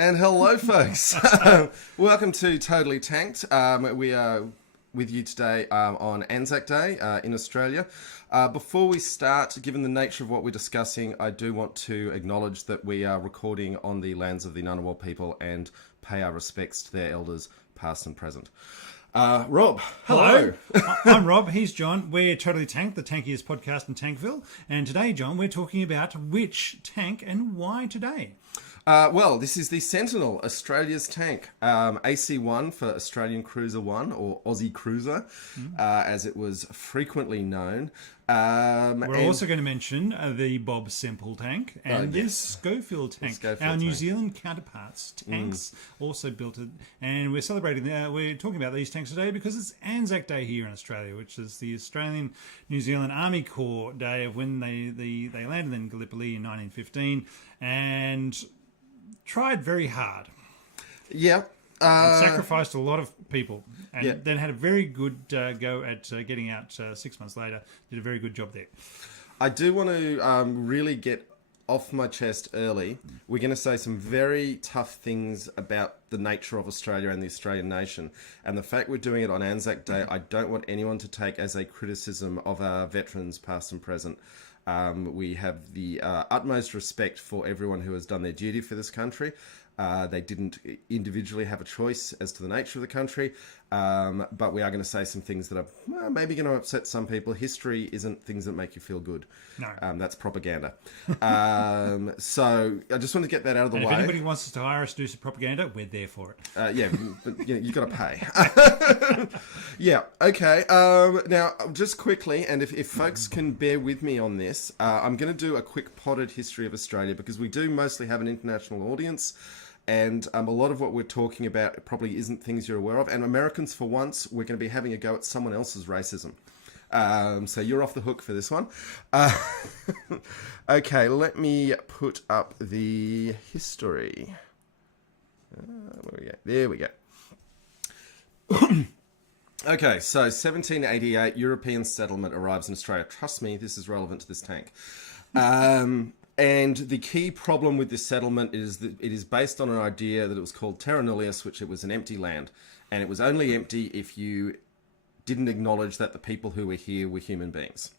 And hello, folks. Welcome to Totally Tanked. We are with you today on Anzac Day in Australia. Before we start, given the nature of what we're discussing, I do want to acknowledge that we are recording on the lands of the Ngunnawal people and pay our respects to their elders, past and present. Rob, hello. I'm Rob, he's John. We're Totally Tanked, the tankiest podcast in Tankville. And today, John, we're talking about which tank and why today. Well, this is the Sentinel, Australia's tank. AC-1 for Australian Cruiser 1, or Aussie Cruiser, as it was frequently known. We're also going to mention the Bob Semple tank and this Schofield tank. Our New Zealand counterparts tanks also built it. And we're celebrating, we're talking about these tanks today because it's Anzac Day here in Australia, which is the Australian New Zealand Army Corps Day of when they landed in Gallipoli in 1915 and tried very hard. Yeah. Sacrificed a lot of people and then had a very good go at getting out 6 months later. Did a very good job there. I do want to really get off my chest early. We're going to say some very tough things about the nature of Australia and the Australian nation. And the fact we're doing it on Anzac Day, I don't want anyone to take as a criticism of our veterans, past and present. We have the utmost respect for everyone who has done their duty for this country. They didn't individually have a choice as to the nature of the country, but we are going to say some things that are maybe going to upset some people. History isn't things that make you feel good. No. That's propaganda. So I just want to get that out of the way. If anybody wants us to hire us to do some propaganda, we're there for it. Yeah, but you've got to pay. Yeah, okay. Now, just quickly, and if folks can bear with me on this, I'm going to do a quick potted history of Australia because we do mostly have an international audience. And a lot of what we're talking about probably isn't things you're aware of. And Americans, for once, we're going to be having a go at someone else's racism. So you're off the hook for this one. Okay, let me put up the history. Where we go? There we go. Okay, so 1788, European settlement arrives in Australia. Trust me, this is relevant to this tank. And the key problem with this settlement is that it is based on an idea that it was called terra nullius, which it was an empty land. And it was only empty if you didn't acknowledge that the people who were here were human beings.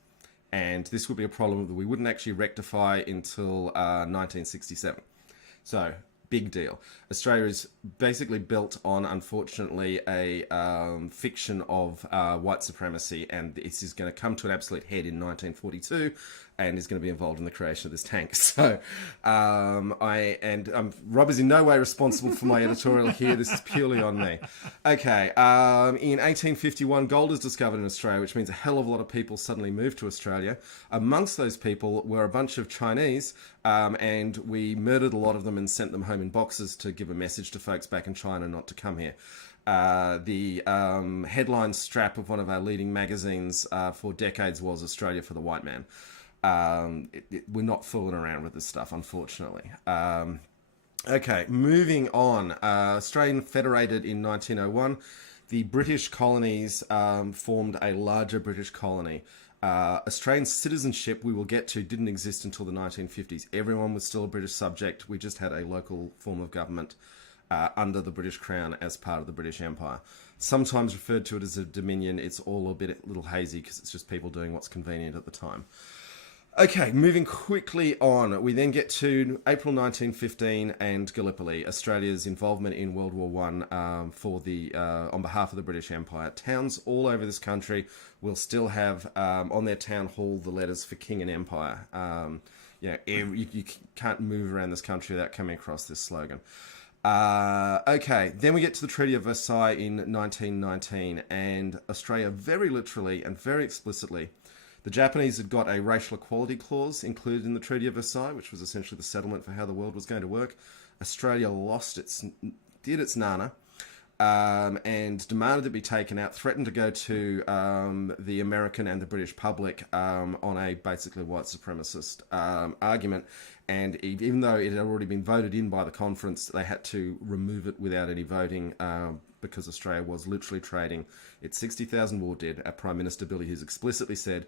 And this would be a problem that we wouldn't actually rectify until 1967. So, big deal. Australia is basically built on, unfortunately, a fiction of white supremacy, and this is going to come to an absolute head in 1942, and is going to be involved in the creation of this tank. So, Rob is in no way responsible for my editorial here. This is purely on me. Okay, in 1851, gold is discovered in Australia, which means a hell of a lot of people suddenly moved to Australia. Amongst those people were a bunch of Chinese, and we murdered a lot of them and sent them home in boxes to give a message to folks back in China not to come here. The headline strap of one of our leading magazines for decades was Australia for the White Man. We're not fooling around with this stuff, unfortunately. Okay, moving on. Australian federated in 1901. The British colonies formed a larger British colony. Australian citizenship, we will get to, didn't exist until the 1950s. Everyone was still a British subject. We just had a local form of government under the British Crown as part of the British Empire. Sometimes referred to it as a dominion. It's all a little hazy because it's just people doing what's convenient at the time. Okay, moving quickly on, we then get to April 1915 and Gallipoli, Australia's involvement in World War I on behalf of the British Empire. Towns all over this country will still have on their town hall the letters for King and Empire. You can't move around this country without coming across this slogan. Okay, then we get to the Treaty of Versailles in 1919, and Australia very literally and very explicitly, the Japanese had got a racial equality clause included in the Treaty of Versailles, which was essentially the settlement for how the world was going to work. Australia did its nana, and demanded it be taken out, threatened to go to the American and the British public on a basically white supremacist argument. And even though it had already been voted in by the conference, they had to remove it without any voting because Australia was literally trading its 60,000 war dead. Our Prime Minister Billy Hughes explicitly said,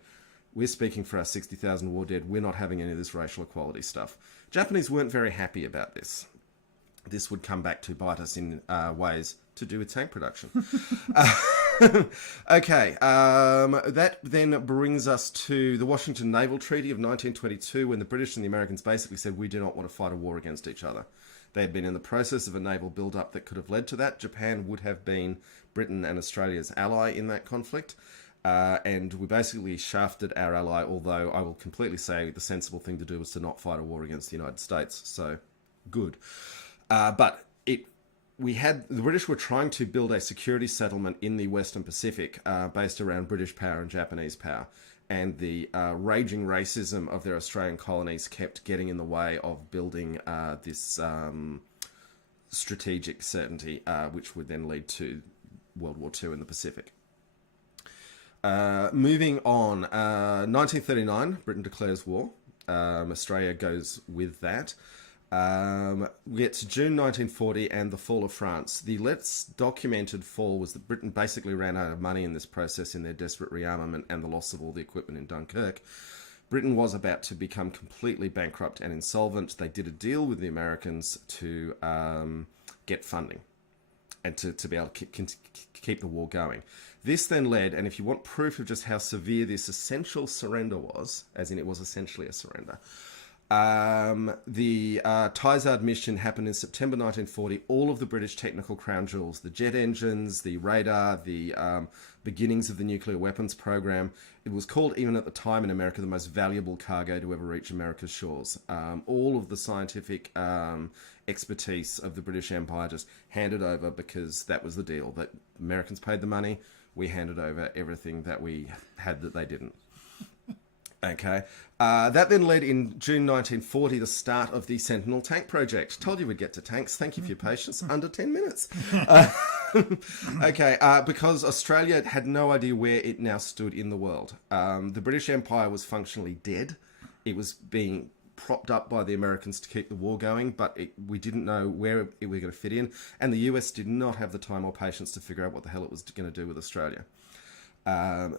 we're speaking for our 60,000 war dead. We're not having any of this racial equality stuff. Japanese weren't very happy about this. this would come back to bite us in ways to do with tank production. Okay, that then brings us to the Washington Naval Treaty of 1922, when the British and the Americans basically said, we do not want to fight a war against each other. They had been in the process of a naval build-up that could have led to that. Japan would have been Britain and Australia's ally in that conflict. And we basically shafted our ally, although I will completely say the sensible thing to do was to not fight a war against the United States. So, good. But the British were trying to build a security settlement in the Western Pacific based around British power and Japanese power. And the raging racism of their Australian colonies kept getting in the way of building this strategic certainty, which would then lead to World War II in the Pacific. Moving on, 1939, Britain declares war. Australia goes with that. We get to June 1940 and the fall of France. The less documented fall was that Britain basically ran out of money in this process in their desperate rearmament and the loss of all the equipment in Dunkirk. Britain was about to become completely bankrupt and insolvent. They did a deal with the Americans to get funding and to be able to keep the war going. This then led, and if you want proof of just how severe this essential surrender was, as in it was essentially a surrender, the Tizard mission happened in September 1940. All of the British technical crown jewels, the jet engines, the radar, the beginnings of the nuclear weapons program. It was called, even at the time in America, the most valuable cargo to ever reach America's shores. All of the scientific expertise of the British Empire just handed over, because that was the deal. That Americans paid the money, we handed over everything that we had that they didn't. Okay. That then led in June 1940 the start of the Sentinel tank project. Told you we'd get to tanks. Thank you for your patience. Under 10 minutes. Okay. Because Australia had no idea where it now stood in the world. The British Empire was functionally dead. It was being propped up by the Americans to keep the war going, but we didn't know where we were going to fit in. And the US did not have the time or patience to figure out what the hell it was going to do with Australia.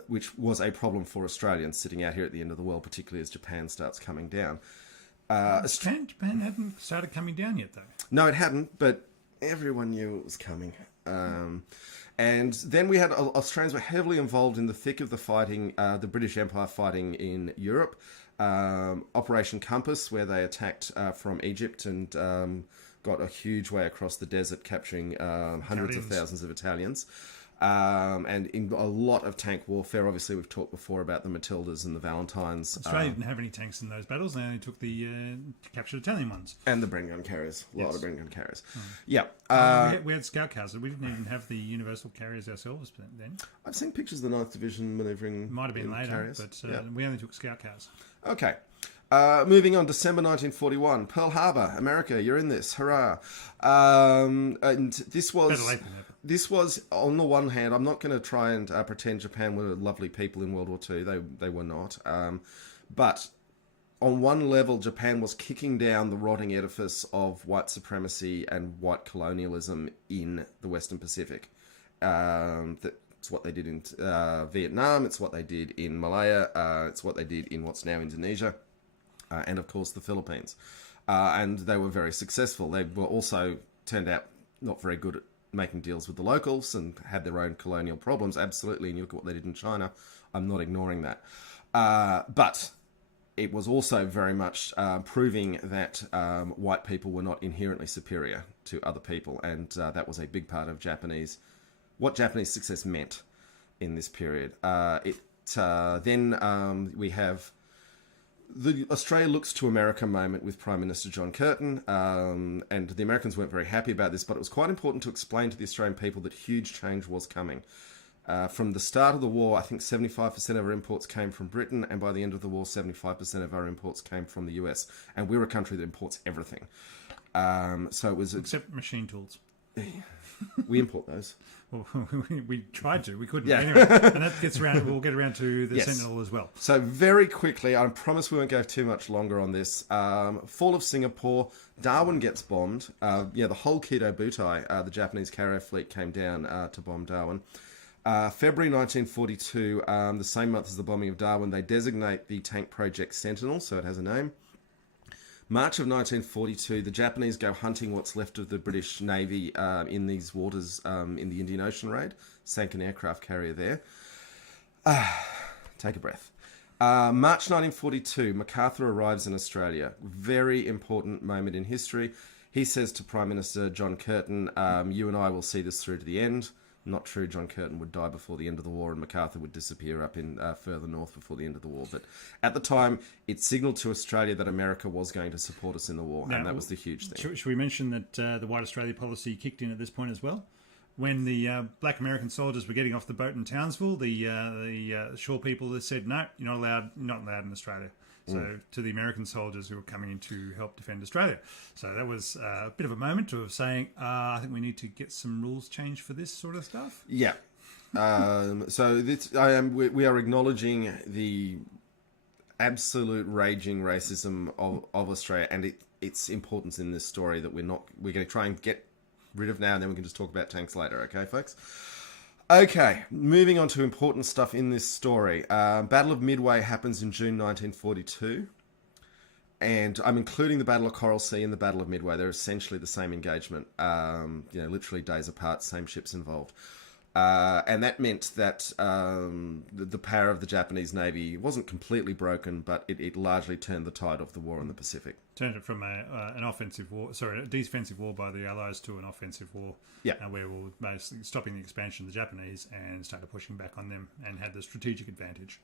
Which was a problem for Australians sitting out here at the end of the world, particularly as Japan starts coming down. Japan hadn't started coming down yet, though. No, it hadn't, but everyone knew it was coming. And then we had Australians were heavily involved in the thick of the fighting, the British Empire fighting in Europe. Operation Compass, where they attacked from Egypt and got a huge way across the desert, capturing hundreds of thousands of Italians. And in a lot of tank warfare. Obviously, we've talked before about the Matildas and the Valentines. Australia didn't have any tanks in those battles. They only took the captured Italian ones. And the Bren gun carriers. A lot of Bren gun carriers. Yeah. We had scout cars. We didn't even have the universal carriers ourselves then. I've seen pictures of the 9th Division manoeuvring. Might have been later, carriers. But we only took scout cars. Okay. Moving on, December 1941, Pearl Harbor, America, you're in this, hurrah. And this was... Better late than never. This was, on the one hand, I'm not going to try and pretend Japan were lovely people in World War II. They were not. But on one level, Japan was kicking down the rotting edifice of white supremacy and white colonialism in the Western Pacific. It's what they did in Vietnam. It's what they did in Malaya. It's what they did in what's now Indonesia. And, of course, the Philippines. And they were very successful. They were also turned out not very good at making deals with the locals and had their own colonial problems, absolutely. And you look at what they did in China. I'm not ignoring that. But it was also very much proving that white people were not inherently superior to other people. And that was a big part of what Japanese success meant in this period. Then we have the Australia looks to America moment with Prime Minister John Curtin, and the Americans weren't very happy about this, but it was quite important to explain to the Australian people that huge change was coming. From the start of the war, I think 75% of our imports came from Britain, and by the end of the war, 75% of our imports came from the US. And we're a country that imports everything. So it was... Except machine tools. We import those. Well, we tried to. We couldn't. Yeah. Anyway, and that gets around. We'll get around to the Sentinel as well. So very quickly, I promise we won't go too much longer on this. Fall of Singapore. Darwin gets bombed. The whole Kido Butai, the Japanese carrier fleet, came down to bomb Darwin. February 1942, the same month as the bombing of Darwin, they designate the tank project Sentinel, so it has a name. March of 1942, the Japanese go hunting what's left of the British Navy in these waters in the Indian Ocean raid. Sank an aircraft carrier there. Take a breath. March 1942, MacArthur arrives in Australia. Very important moment in history. He says to Prime Minister John Curtin, you and I will see this through to the end. Not true, John Curtin would die before the end of the war and MacArthur would disappear up in further north before the end of the war. But at the time, it signalled to Australia that America was going to support us in the war, and that was the huge thing. Should we mention that the White Australia policy kicked in at this point as well? When the black American soldiers were getting off the boat in Townsville, the shore people said, no, you're not allowed in Australia. So to the American soldiers who were coming in to help defend Australia. So that was a bit of a moment of saying, I think we need to get some rules changed for this sort of stuff. Yeah. So we are acknowledging the absolute raging racism of Australia and its importance in this story that we're going to try and get rid of now, and then we can just talk about tanks later. Okay, folks? Okay, moving on to important stuff in this story. Battle of Midway happens in June 1942, and I'm including the Battle of Coral Sea and the Battle of Midway. They're essentially the same engagement, literally days apart, same ships involved. And that meant that the power of the Japanese Navy wasn't completely broken, but it largely turned the tide of the war in the Pacific. Turned it from a defensive war by the Allies to an offensive war, where we were basically stopping the expansion of the Japanese and started pushing back on them and had the strategic advantage.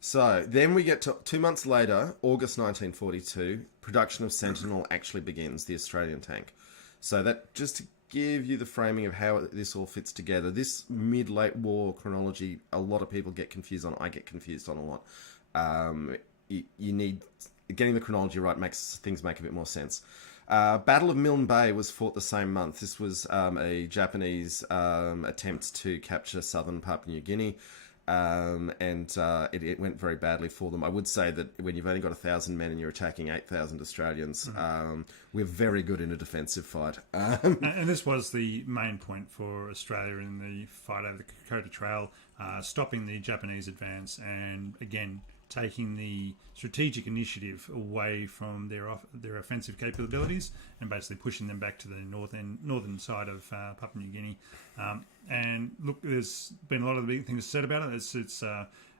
So then we get to 2 months later, August 1942, production of Sentinel actually begins, the Australian tank. So that just to give you the framing of how this all fits together. This mid-late war chronology, a lot of people get confused on. I get confused on a lot. You need... Getting the chronology right makes things make a bit more sense. Battle of Milne Bay was fought the same month. This was a Japanese attempt to capture southern Papua New Guinea. It went very badly for them. I would say that when you've only got 1,000 men and you're attacking 8,000 Australians, we're very good in a defensive fight. And this was the main point for Australia in the fight over the Kokoda Trail, stopping the Japanese advance and, again, taking the strategic initiative away from their offensive capabilities and basically pushing them back to the northern side of Papua New Guinea. And look, there's been a lot of big things said about it. It's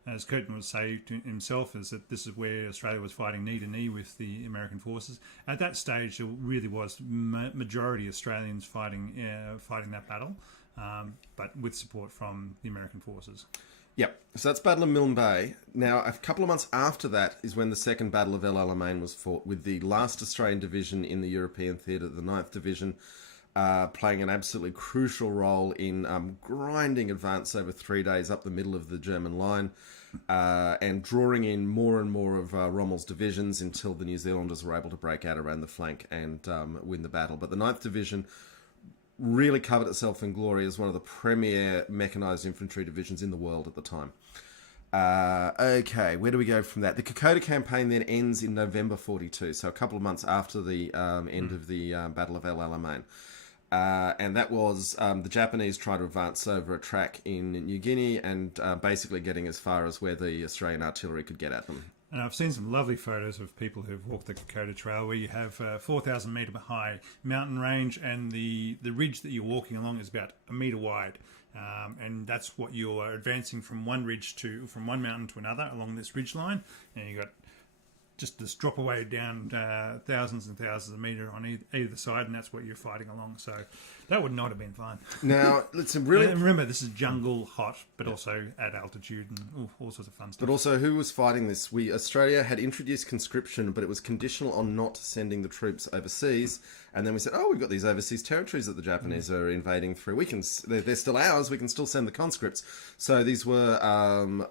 as Curtin would say to himself, is that this is where Australia was fighting knee to knee with the American forces. At that stage, there really was majority Australians fighting that battle, but with support from the American forces. Yep. So that's Battle of Milne Bay. Now, a couple of months after that is when the Second Battle of El Alamein was fought, with the last Australian division in the European theatre, the 9th Division, playing an absolutely crucial role in grinding advance over 3 days up the middle of the German line and drawing in more and more of Rommel's divisions until the New Zealanders were able to break out around the flank and win the battle. But the 9th Division really covered itself in glory as one of the premier mechanised infantry divisions in the world at the time. Okay, where do we go from that? The Kokoda campaign then ends in November 42, so a couple of months after the end of the Battle of El Alamein. And that was the Japanese trying to advance over a track in New Guinea and basically getting as far as where the Australian artillery could get at them. And I've seen some lovely photos of people who've walked the Kokoda Trail where you have 4,000 metre high mountain range and the ridge that you're walking along is about a metre wide. And that's what you're advancing from one mountain to another along this ridge line. And you've got just this drop away down thousands and thousands of metres on either side, and that's what you're fighting along. So that would not have been fun. Now, let's really... And remember, this is jungle, hot, but also at altitude and all sorts of fun stuff. But also, who was fighting this? Australia had introduced conscription, but it was conditional on not sending the troops overseas. And then we said, we've got these overseas territories that the Japanese are invading through. They're still ours. We can still send the conscripts. So these were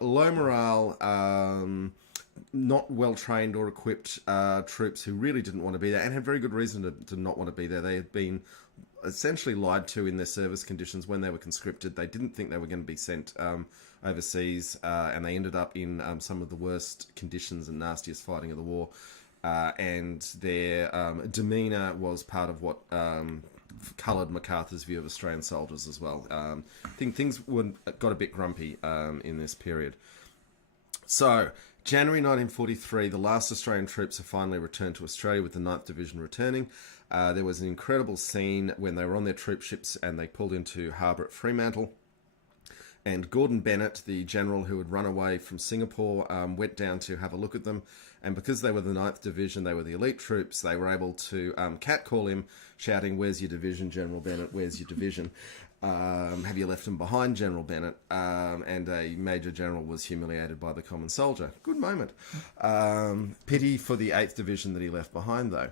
low morale... not well-trained or equipped troops who really didn't want to be there and had very good reason to not want to be there. They had been essentially lied to in their service conditions when they were conscripted. They didn't think they were going to be sent overseas, and they ended up in some of the worst conditions and nastiest fighting of the war. And their demeanour was part of what coloured MacArthur's view of Australian soldiers as well. I think things got a bit grumpy in this period. So, January 1943, the last Australian troops have finally returned to Australia with the 9th Division returning. There was an incredible scene when they were on their troop ships and they pulled into harbour at Fremantle. And Gordon Bennett, the general who had run away from Singapore, went down to have a look at them. And because they were the 9th Division, they were the elite troops, they were able to catcall him, shouting, "Where's your division, General Bennett? Where's your division? Have you left them behind, General Bennett?" And a Major General was humiliated by the common soldier. Good moment. Pity for the 8th Division that he left behind, though.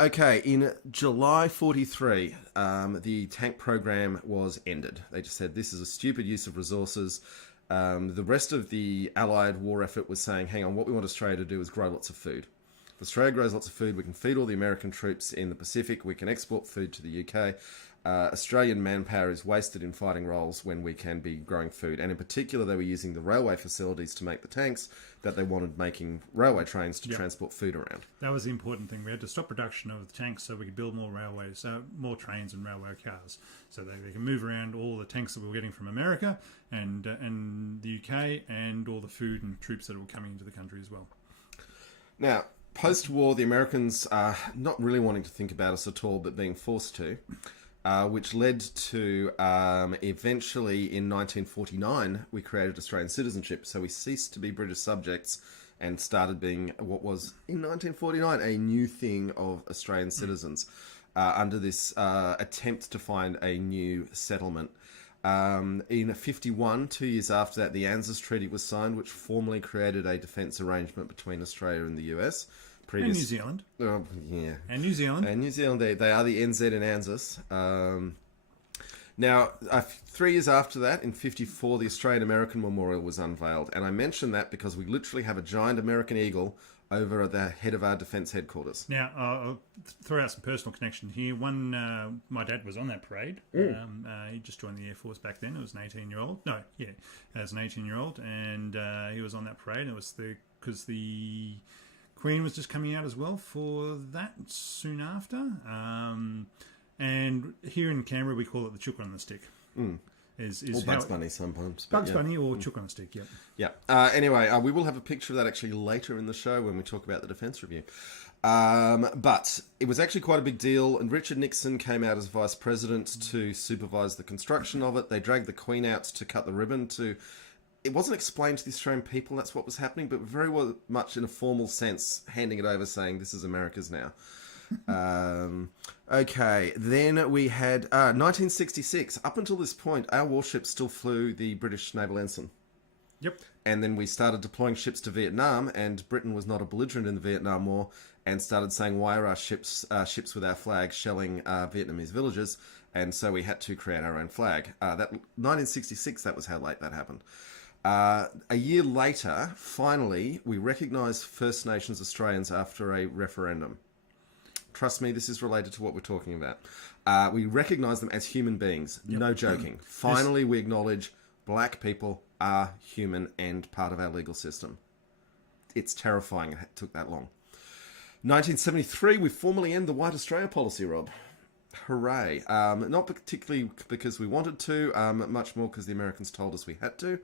Okay, in July 43, the tank program was ended. They just said, this is a stupid use of resources. The rest of the Allied war effort was saying, hang on, what we want Australia to do is grow lots of food. If Australia grows lots of food, we can feed all the American troops in the Pacific, we can export food to the UK. Australian manpower is wasted in fighting roles when we can be growing food. And in particular, they were using the railway facilities to make the tanks that they wanted, making railway trains to transport food around. That was the important thing. We had to stop production of the tanks so we could build more railways, more trains and railway cars, so they can move around all the tanks that we were getting from America and the UK, and all the food and troops that were coming into the country as well. Now, post-war, the Americans are not really wanting to think about us at all, but being forced to. Which led to eventually in 1949 we created Australian citizenship. So we ceased to be British subjects and started being what was in 1949 a new thing of Australian citizens under this attempt to find a new settlement. In 51, 2 years after that, the ANZUS Treaty was signed, which formally created a defence arrangement between Australia and the US. And New Zealand. Yeah. And New Zealand. And New Zealand, they are the NZ and ANZUS. Now, 3 years after that, in 54, the Australian-American Memorial was unveiled. And I mention that because we literally have a giant American eagle over the head of our defence headquarters. Now, I'll throw out some personal connection here. My dad was on that parade. He just joined the Air Force back then. It was an 18-year-old. No, yeah, as an 18-year-old. And he was on that parade. And it was because the Queen was just coming out as well for that soon after. And here in Canberra, we call it the chook on the stick. Or Bugs Bunny sometimes. Bugs Bunny or chook on the stick, yeah. Yeah. Anyway, we will have a picture of that actually later in the show when we talk about the Defence Review. But it was actually quite a big deal, and Richard Nixon came out as Vice President to supervise the construction of it. They dragged the Queen out to cut the ribbon to... It wasn't explained to the Australian people that's what was happening, but very much in a formal sense, handing it over saying, this is America's now. Okay, then we had 1966. Up until this point, our warships still flew the British Naval Ensign. Yep. And then we started deploying ships to Vietnam, and Britain was not a belligerent in the Vietnam War, and started saying, why are our ships with our flag shelling Vietnamese villages? And so we had to create our own flag. 1966, that was how late that happened. A year later, finally, we recognised First Nations Australians after a referendum. Trust me, this is related to what we're talking about. We recognise them as human beings. Yep. No joking. Finally, we acknowledge black people are human and part of our legal system. It's terrifying it took that long. 1973, we formally end the White Australia policy, Rob. Hooray. Not particularly because we wanted to, much more because the Americans told us we had to.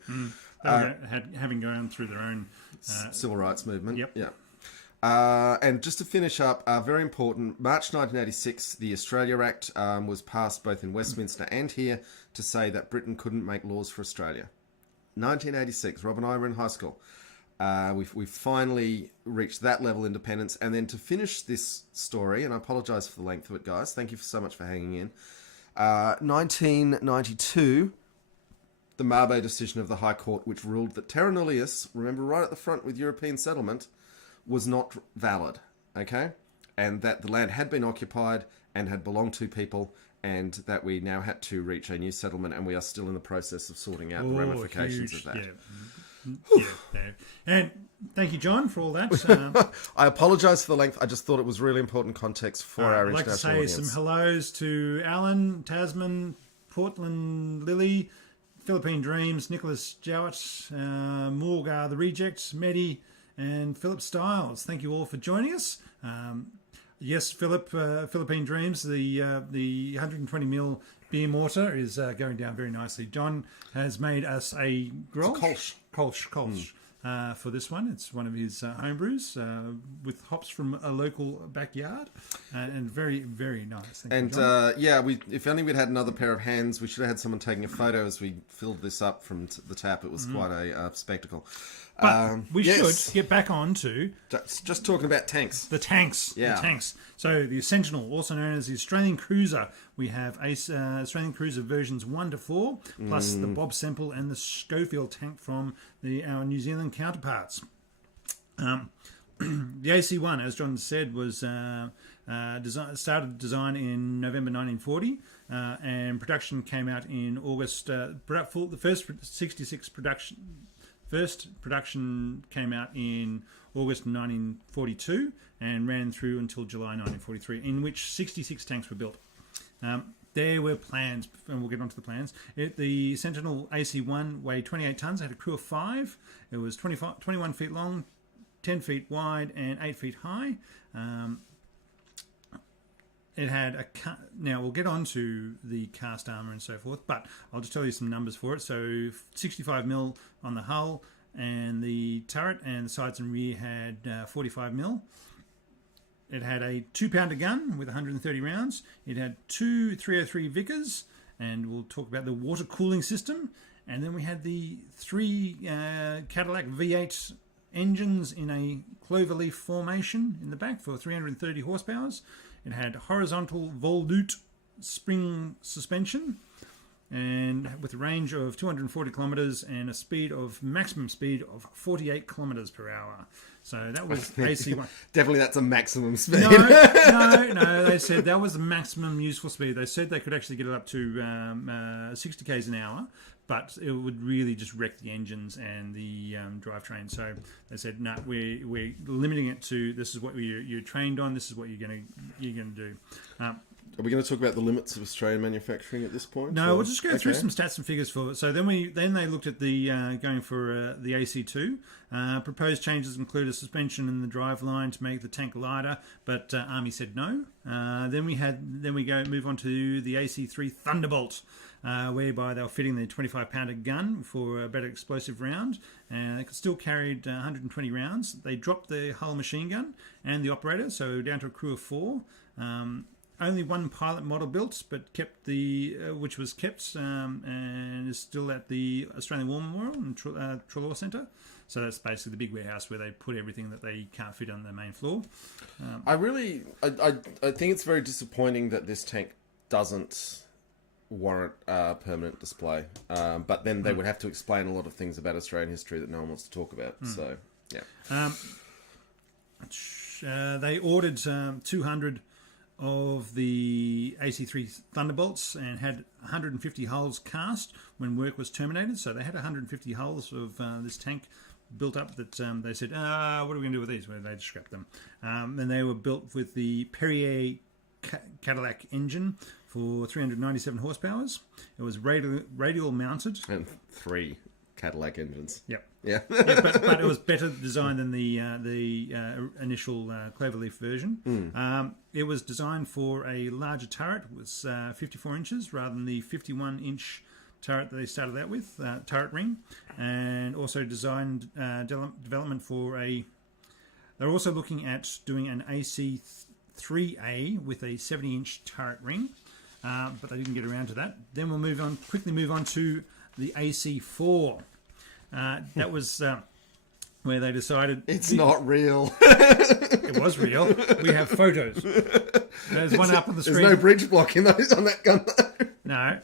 Having gone through their own... civil rights movement. Yep. Yeah. And just to finish up, very important, March 1986, the Australia Act was passed both in Westminster and here to say that Britain couldn't make laws for Australia. 1986, Rob and I were in high school. We finally reached that level of independence. And then to finish this story, and I apologise for the length of it, guys. Thank you so much for hanging in. 1992, the Mabo decision of the High Court, which ruled that terra nullius, remember right at the front with European settlement, was not valid, okay? And that the land had been occupied and had belonged to people, and that we now had to reach a new settlement, and we are still in the process of sorting out the ramifications of that. Yeah. And thank you, John, for all that. I apologise for the length. I just thought it was really important context for our international audience. I'd like to say some hellos to Alan, Tasman, Portland, Lily, Philippine Dreams, Nicholas Jowett, Morgar the Reject, Medi, and Philip Stiles. Thank you all for joining us. Yes, Philip, Philippine Dreams, the 120ml beer mortar is going down very nicely. John has made us a grolsch. Kolsch. for this one. It's one of his homebrews with hops from a local backyard, and very, very nice. Thank you, if only we'd had another pair of hands, we should have had someone taking a photo as we filled this up from the tap. It was quite a spectacle. But we should get back on to... Just talking about tanks. The tanks. Yeah. The tanks. So the Sentinel, also known as the Australian Cruiser. We have Australian Cruiser versions 1 to 4, plus the Bob Semple and the Schofield tank from our New Zealand counterparts. The AC-1, as John said, was started design in November 1940, and production came out in August. The first 66 production... First production came out in August 1942 and ran through until July 1943, in which 66 tanks were built. There were plans, and we'll get onto the plans. The Sentinel AC-1 weighed 28 tonnes, had a crew of 5. It was 21 feet long, 10 feet wide, and 8 feet high. It had now we'll get on to the cast armour and so forth, but I'll just tell you some numbers for it. So 65mm on the hull, and the turret and the sides and rear had 45mm. It had a 2-pounder gun with 130 rounds. It had 2 303 Vickers, and we'll talk about the water cooling system. And then we had the 3 Cadillac V8 engines in a cloverleaf formation in the back for 330 horsepower. It had horizontal volute spring suspension, and with a range of 240 kilometres and a maximum speed of 48 kilometres per hour. So that was AC1. Definitely that's a maximum speed. No, they said that was the maximum useful speed. They said they could actually get it up to 60 k's an hour, but it would really just wreck the engines and the drivetrain. So they said, no, we're limiting it to this is what you're trained on. This is what you're going to do. Are we going to talk about the limits of Australian manufacturing at this point? No, we'll just go through some stats and figures for it. So then they looked at the going for the AC2. Proposed changes include a suspension in the drive line to make the tank lighter, but Army said no. Then we move on to the AC3 Thunderbolt, whereby they were fitting the 25-pounder gun for a better explosive round, and they could still carried 120 rounds. They dropped the hull machine gun and the operator, so down to a crew of 4. Only 1 pilot model built, but which was kept and is still at the Australian War Memorial and Trelaw Centre. So that's basically the big warehouse where they put everything that they can't fit on the main floor. I think it's very disappointing that this tank doesn't warrant permanent display. But then they would have to explain a lot of things about Australian history that no one wants to talk about. So, yeah. They ordered 200 of the AC3 Thunderbolts and had 150 hulls cast when work was terminated. So they had 150 hulls of this tank built up that they said, what are we going to do with these? Well, they just scrapped them. And they were built with the Perrier Cadillac engine for 397 horsepower. It was radial mounted. And 3 Cadillac engines. Yep. Yeah. but it was better designed than the initial cloverleaf version. It was designed for a larger turret. It was 54 inches rather than the 51-inch turret that they started out with, turret ring, and also designed development for a... They're also looking at doing an AC3A with a 70-inch turret ring, but they didn't get around to that. Then we'll quickly move on to the AC4. That was where they decided... It's not real. It was real. We have photos. There's one up on the screen. There's no bridge block on that gun, though. No.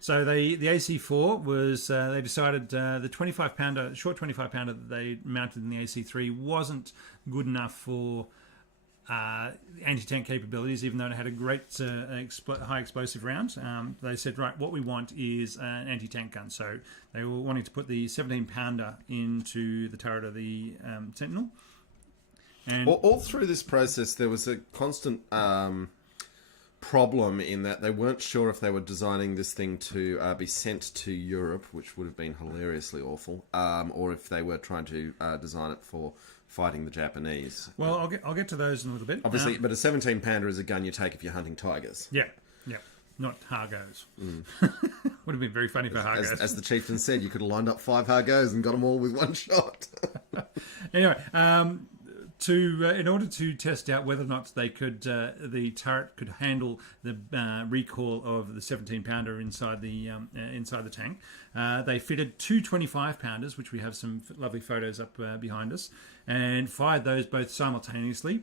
So the AC4 was... they decided the 25-pounder, short 25-pounder that they mounted in the AC3 wasn't good enough for anti-tank capabilities, even though it had a great high explosive round. They said, right, what we want is an anti-tank gun. So they were wanting to put the 17-pounder into the turret of the Sentinel. And all through this process, there was a constant problem in that they weren't sure if they were designing this thing to be sent to Europe, which would have been hilariously awful, or if they were trying to design it for fighting the Japanese. Well, I'll get to those in a little bit. Obviously, but a 17-pounder is a gun you take if you're hunting tigers. Yeah, not Hargos. Would have been very funny for Hargo. As the chieftain said, you could have lined up 5 Hargos and got them all with one shot. Anyway, in order to test out whether or not they could, the turret could handle the recoil of the 17-pounder inside the tank, they fitted 2 25-pounders, which we have some lovely photos up behind us, and fired those both simultaneously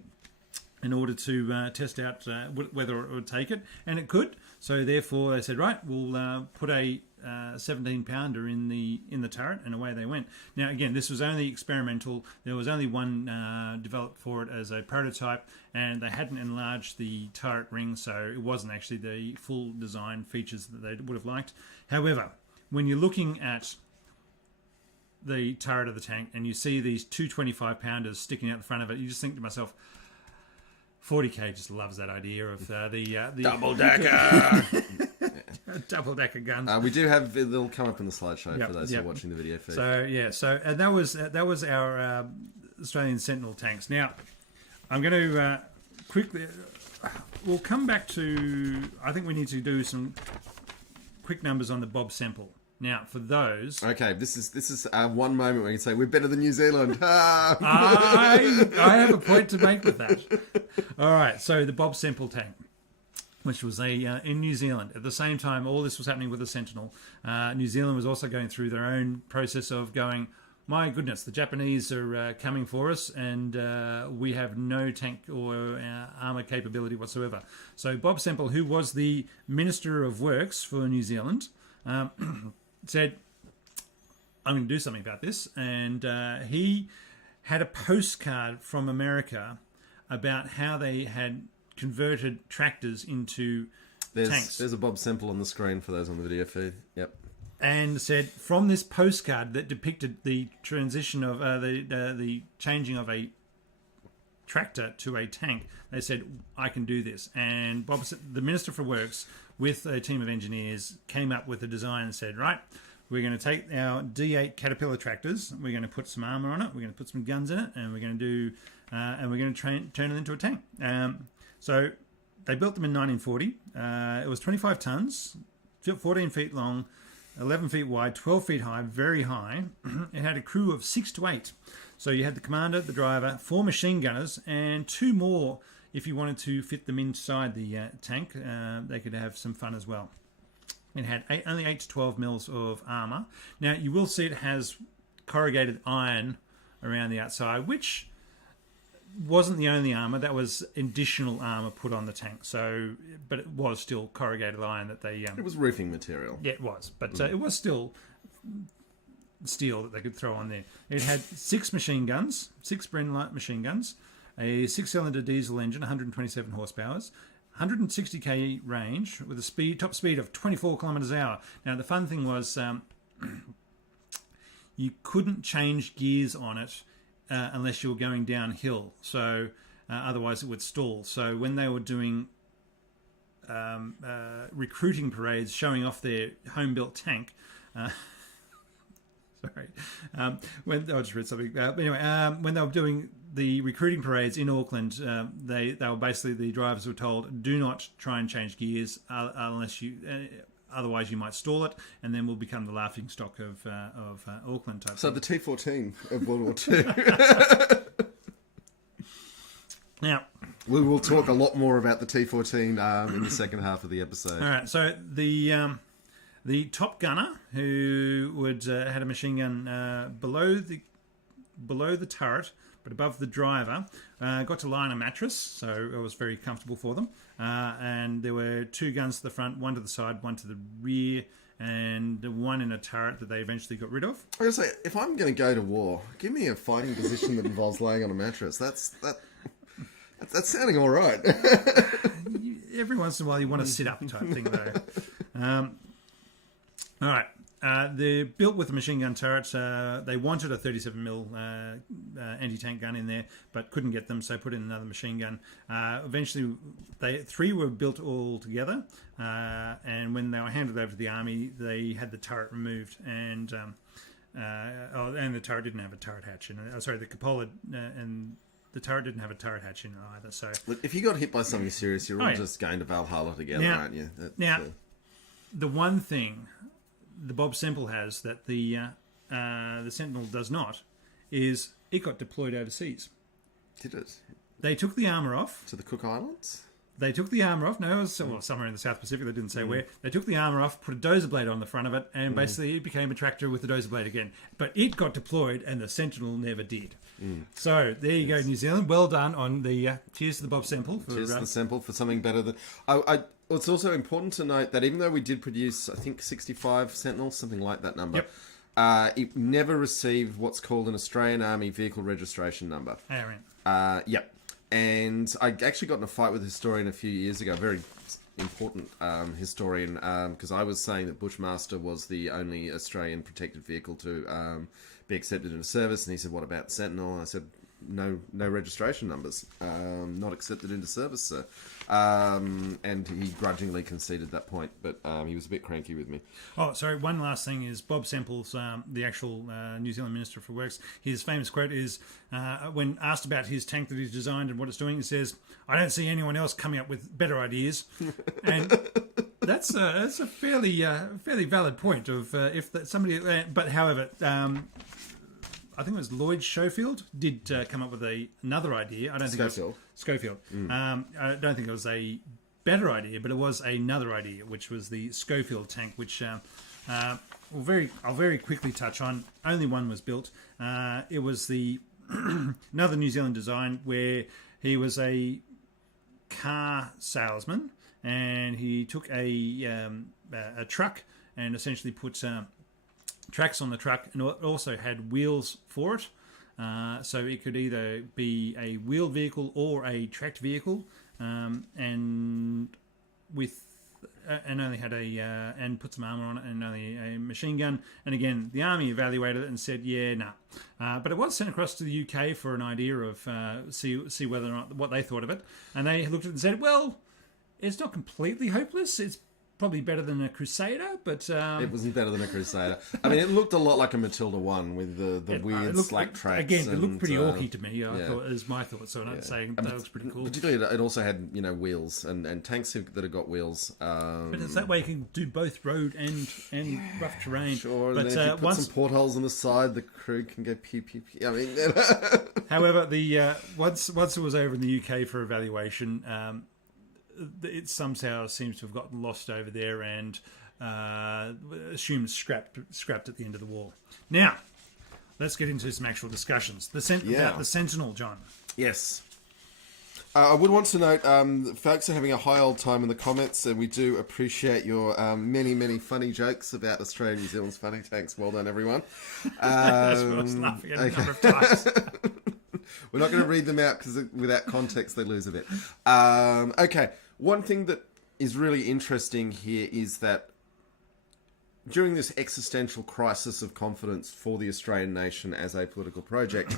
in order to test out whether it would take it, and it could. So therefore, they said, right, we'll put a 17-pounder in the turret, and away they went. Now, again, this was only experimental. There was only one developed for it as a prototype, and they hadn't enlarged the turret ring, so it wasn't actually the full design features that they would have liked. However, when you're looking at the turret of the tank and you see these 2 25-pounders sticking out the front of it, you just think to myself, 40K just loves that idea of the double-decker! Double-decker guns. We do have, it'll come up in the slideshow for those who are watching the video feed. So and that was our Australian Sentinel tanks. Now, I'm going to quickly, we'll come back to, I think we need to do some quick numbers on the Bob Semple. Now, for those... Okay, this is one moment where you can say, we're better than New Zealand. I have a point to make with that. All right, so the Bob Semple tank, which was in New Zealand. At the same time, all this was happening with the Sentinel. New Zealand was also going through their own process of going, my goodness, the Japanese are coming for us, and we have no tank or armour capability whatsoever. So Bob Semple, who was the Minister of Works for New Zealand... said, I'm going to do something about this. And he had a postcard from America about how they had converted tractors into tanks. There's a Bob Semple on the screen for those on the video feed. Yep. And said, from this postcard that depicted the transition of the changing of a tractor to a tank, they said, I can do this. And Bob, the Minister for Works, with a team of engineers, came up with a design and said, right, we're going to take our D8 Caterpillar tractors, we're going to put some armour on it, we're going to put some guns in it, and we're going to turn it into a tank. So they built them in 1940. It was 25 tonnes, 14 feet long, 11 feet wide, 12 feet high, very high. It had a crew of 6 to 8. So you had the commander, the driver, 4 machine gunners, and 2 more if you wanted to fit them inside the tank. They could have some fun as well. It had only 8 to 12 mils of armour. Now, you will see it has corrugated iron around the outside, which wasn't the only armour. That was additional armour put on the tank. So, but it was still corrugated iron that they... it was roofing material. Yeah, it was. But it was still steel that they could throw on there. It had 6 machine guns, 6 Bren-Light machine guns, a 6-cylinder diesel engine, 127 horsepower, 160k range with a top speed of 24 kilometers an hour. Now, the fun thing was you couldn't change gears on it unless you were going downhill. So otherwise it would stall. So when they were doing recruiting parades showing off their home-built tank... Sorry. I just read something. Anyway, when they were doing the recruiting parades in Auckland, they were basically, the drivers were told, do not try and change gears unless you, otherwise you might stall it, and then we'll become the laughing stock of Auckland type. So thing. the T14 of World War II. Now, we will talk a lot more about the T14 in the second half of the episode. All right. So the top gunner, who had a machine gun below the turret, but above the driver, got to lie on a mattress, so it was very comfortable for them. And there were 2 guns to the front, 1 to the side, 1 to the rear, and 1 in a turret that they eventually got rid of. I was gonna say, if I'm going to go to war, give me a fighting position that involves laying on a mattress. That's sounding all right. Every once in a while, you want to sit up type thing, though. All right. They're built with a machine gun turret. They wanted a 37mm anti-tank gun in there, but couldn't get them, so put in another machine gun. Eventually, 3 were built all together, and when they were handed over to the army, they had the turret removed, and the turret didn't have a turret hatch in it. Sorry, the cupola and the turret didn't have a turret hatch in it either. So, look, if you got hit by something serious, you're all just going to Valhalla together, aren't you? the one thing the Bob Semple has that the Sentinel does not is it got deployed overseas. Did it? They took the armour off. To the Cook Islands? They took the armour off. No, it was somewhere in the South Pacific. They didn't say where. They took the armour off, put a dozer blade on the front of it, and basically it became a tractor with the dozer blade again. But it got deployed, and the Sentinel never did. So there you go, New Zealand. Well done on the cheers to the Bob Semple. Cheers to the Semple for something better than... It's also important to note that even though we did produce, I think, 65 Sentinels, something like that number, it never received what's called an Australian Army Vehicle Registration Number. Yep. And I actually got in a fight with a historian a few years ago, a very important historian, because I was saying that Bushmaster was the only Australian protected vehicle to be accepted into service, and he said, what about Sentinel? And I said, no registration numbers, not accepted into service, sir. And he grudgingly conceded that point, but he was a bit cranky with me. Oh, sorry, one last thing is Bob Semple's, the actual New Zealand Minister for Works, his famous quote is, when asked about his tank that he's designed and what it's doing, he says, I don't see anyone else coming up with better ideas. And that's a fairly valid point of if that somebody, but however... I think it was Lloyd Schofield did come up with another idea. I don't think Schofield. Schofield. I don't think it was a better idea, but it was another idea, which was the Schofield tank, which I'll very quickly touch on. Only one was built. It was the another New Zealand design where he was a car salesman and he took a truck and essentially put tracks on the truck, and it also had wheels for it, so it could either be a wheeled vehicle or a tracked vehicle, and only had and put some armour on it and only a machine gun. And again, the army evaluated it and said, but it was sent across to the UK for an idea of see whether or not what they thought of it, and they looked at it and said, well, it's not completely hopeless. It's probably better than a Crusader, but... it wasn't better than a Crusader. I mean, it looked a lot like a Matilda 1 with the weird slack tracks. Again, it looked pretty orky to me, I thought, is my thought, so I'm not saying that looks pretty cool. Particularly, it also had, wheels, and tanks that have got wheels. But it's that way you can do both road and rough terrain. Sure, but and then if you put some portholes on the side, the crew can go pew, pew, pew. I mean... However, once it was over in the UK for evaluation... it somehow seems to have gotten lost over there and assumed scrapped at the end of the war. Now, let's get into some actual discussions. About the Sentinel, John. Yes. I would want to note, folks are having a high old time in the comments, and we do appreciate your many, many funny jokes about Australia and New Zealand's funny tanks. Well done, everyone. That's what I was laughing at a number of times. We're not going to read them out because without context they lose a bit. Okay, one thing that is really interesting here is that during this existential crisis of confidence for the Australian nation as a political project,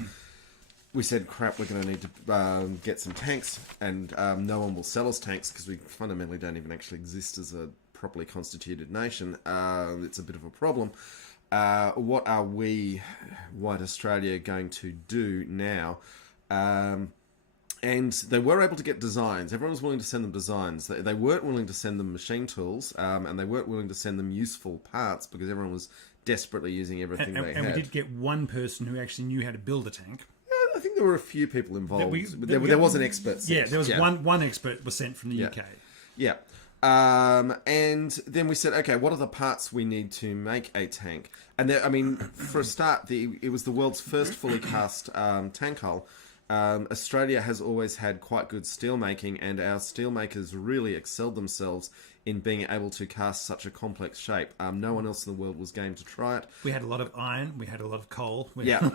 we said, crap, we're going to need to get some tanks, and no one will sell us tanks because we fundamentally don't even actually exist as a properly constituted nation. It's a bit of a problem. What are we, White Australia, going to do now? And they were able to get designs. Everyone was willing to send them designs. They weren't willing to send them machine tools, and they weren't willing to send them useful parts because everyone was desperately using everything they had. And we did get one person who actually knew how to build a tank. I think there were a few people involved. There was an expert sent. Yeah, there was one expert was sent from the UK. Yeah. And then we said, okay, what are the parts we need to make a tank? And there, I mean, for a start, it was the world's first fully cast tank hull. Australia has always had quite good steel making, and our steel makers really excelled themselves in being able to cast such a complex shape. No one else in the world was game to try it. We had a lot of iron. We had a lot of coal. Yeah.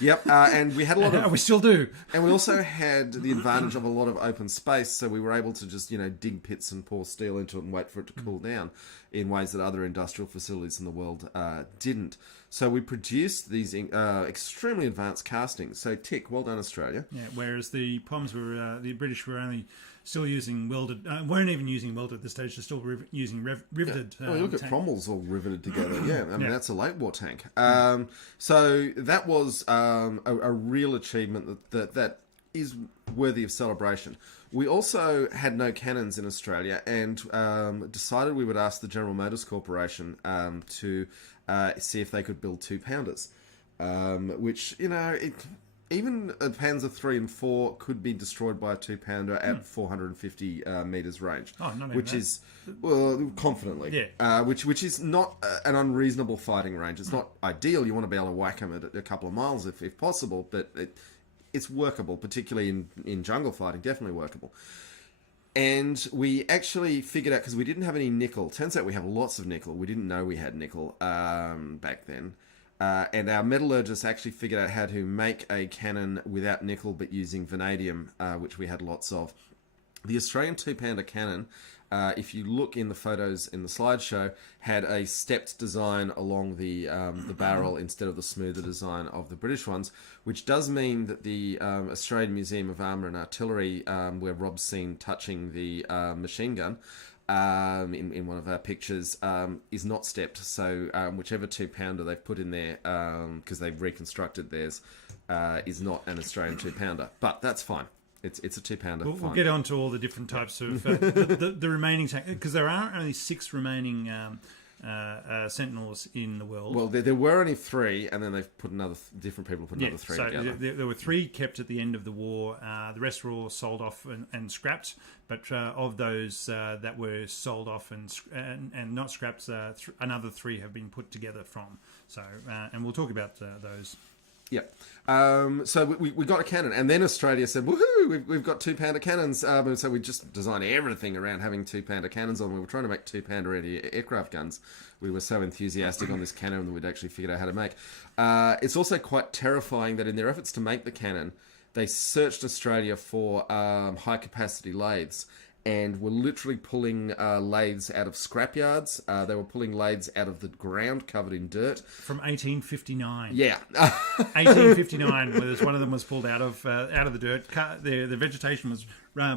Yep. And we had a lot of... We still do. And we also had the advantage of a lot of open space, so we were able to just, dig pits and pour steel into it and wait for it to cool down in ways that other industrial facilities in the world didn't. So we produced these extremely advanced castings. So tick, well done, Australia. Yeah, whereas the Poms were, the British were only still using welded, weren't even using welded at this stage, they're still using riveted. Yeah. Look at Cromwell's all riveted together. Yeah, I mean, that's a late war tank. So that was a real achievement that is worthy of celebration. We also had no cannons in Australia and decided we would ask the General Motors Corporation to see if they could build 2-pounders, which, even a Panzer 3 and 4 could be destroyed by a 2-pounder at 450 metres range. Oh, not which is, well, confidently. Yeah. Which is not an unreasonable fighting range. It's not ideal. You want to be able to whack them at a couple of miles if possible, but it's workable, particularly in jungle fighting, definitely workable. And we actually figured out, because we didn't have any nickel. Turns out we have lots of nickel. We didn't know we had nickel back then. And our metallurgists actually figured out how to make a cannon without nickel but using vanadium, which we had lots of. The Australian 2-pounder cannon, if you look in the photos in the slideshow, had a stepped design along the barrel instead of the smoother design of the British ones, which does mean that the Australian Museum of Armour and Artillery, where Rob's seen touching the machine gun, in one of our pictures, is not stepped. So whichever 2-pounder they've put in there, because they've reconstructed theirs, is not an Australian 2-pounder. But that's fine. It's a 2-pounder. We'll get on to all the different types of the remaining tank, because there are only 6 remaining Sentinels in the world. Well, there were only 3, and then they've put different people put another 3 so together. There were 3 kept at the end of the war. The rest were all sold off and scrapped. But of those that were sold off and not scrapped, another 3 have been put together from. So, and we'll talk about those. Yeah. So we got a cannon, and then Australia said, woohoo, we've got 2-pounder cannons. And so we just designed everything around having 2-pounder cannons on. We were trying to make 2-pounder anti-aircraft guns. We were so enthusiastic on this cannon that we'd actually figured out how to make. It's also quite terrifying that in their efforts to make the cannon, they searched Australia for high-capacity lathes, and were literally pulling lathes out of scrapyards. They were pulling lathes out of the ground covered in dirt. From 1859. Yeah. 1859, where one of them was pulled out of the dirt. The vegetation was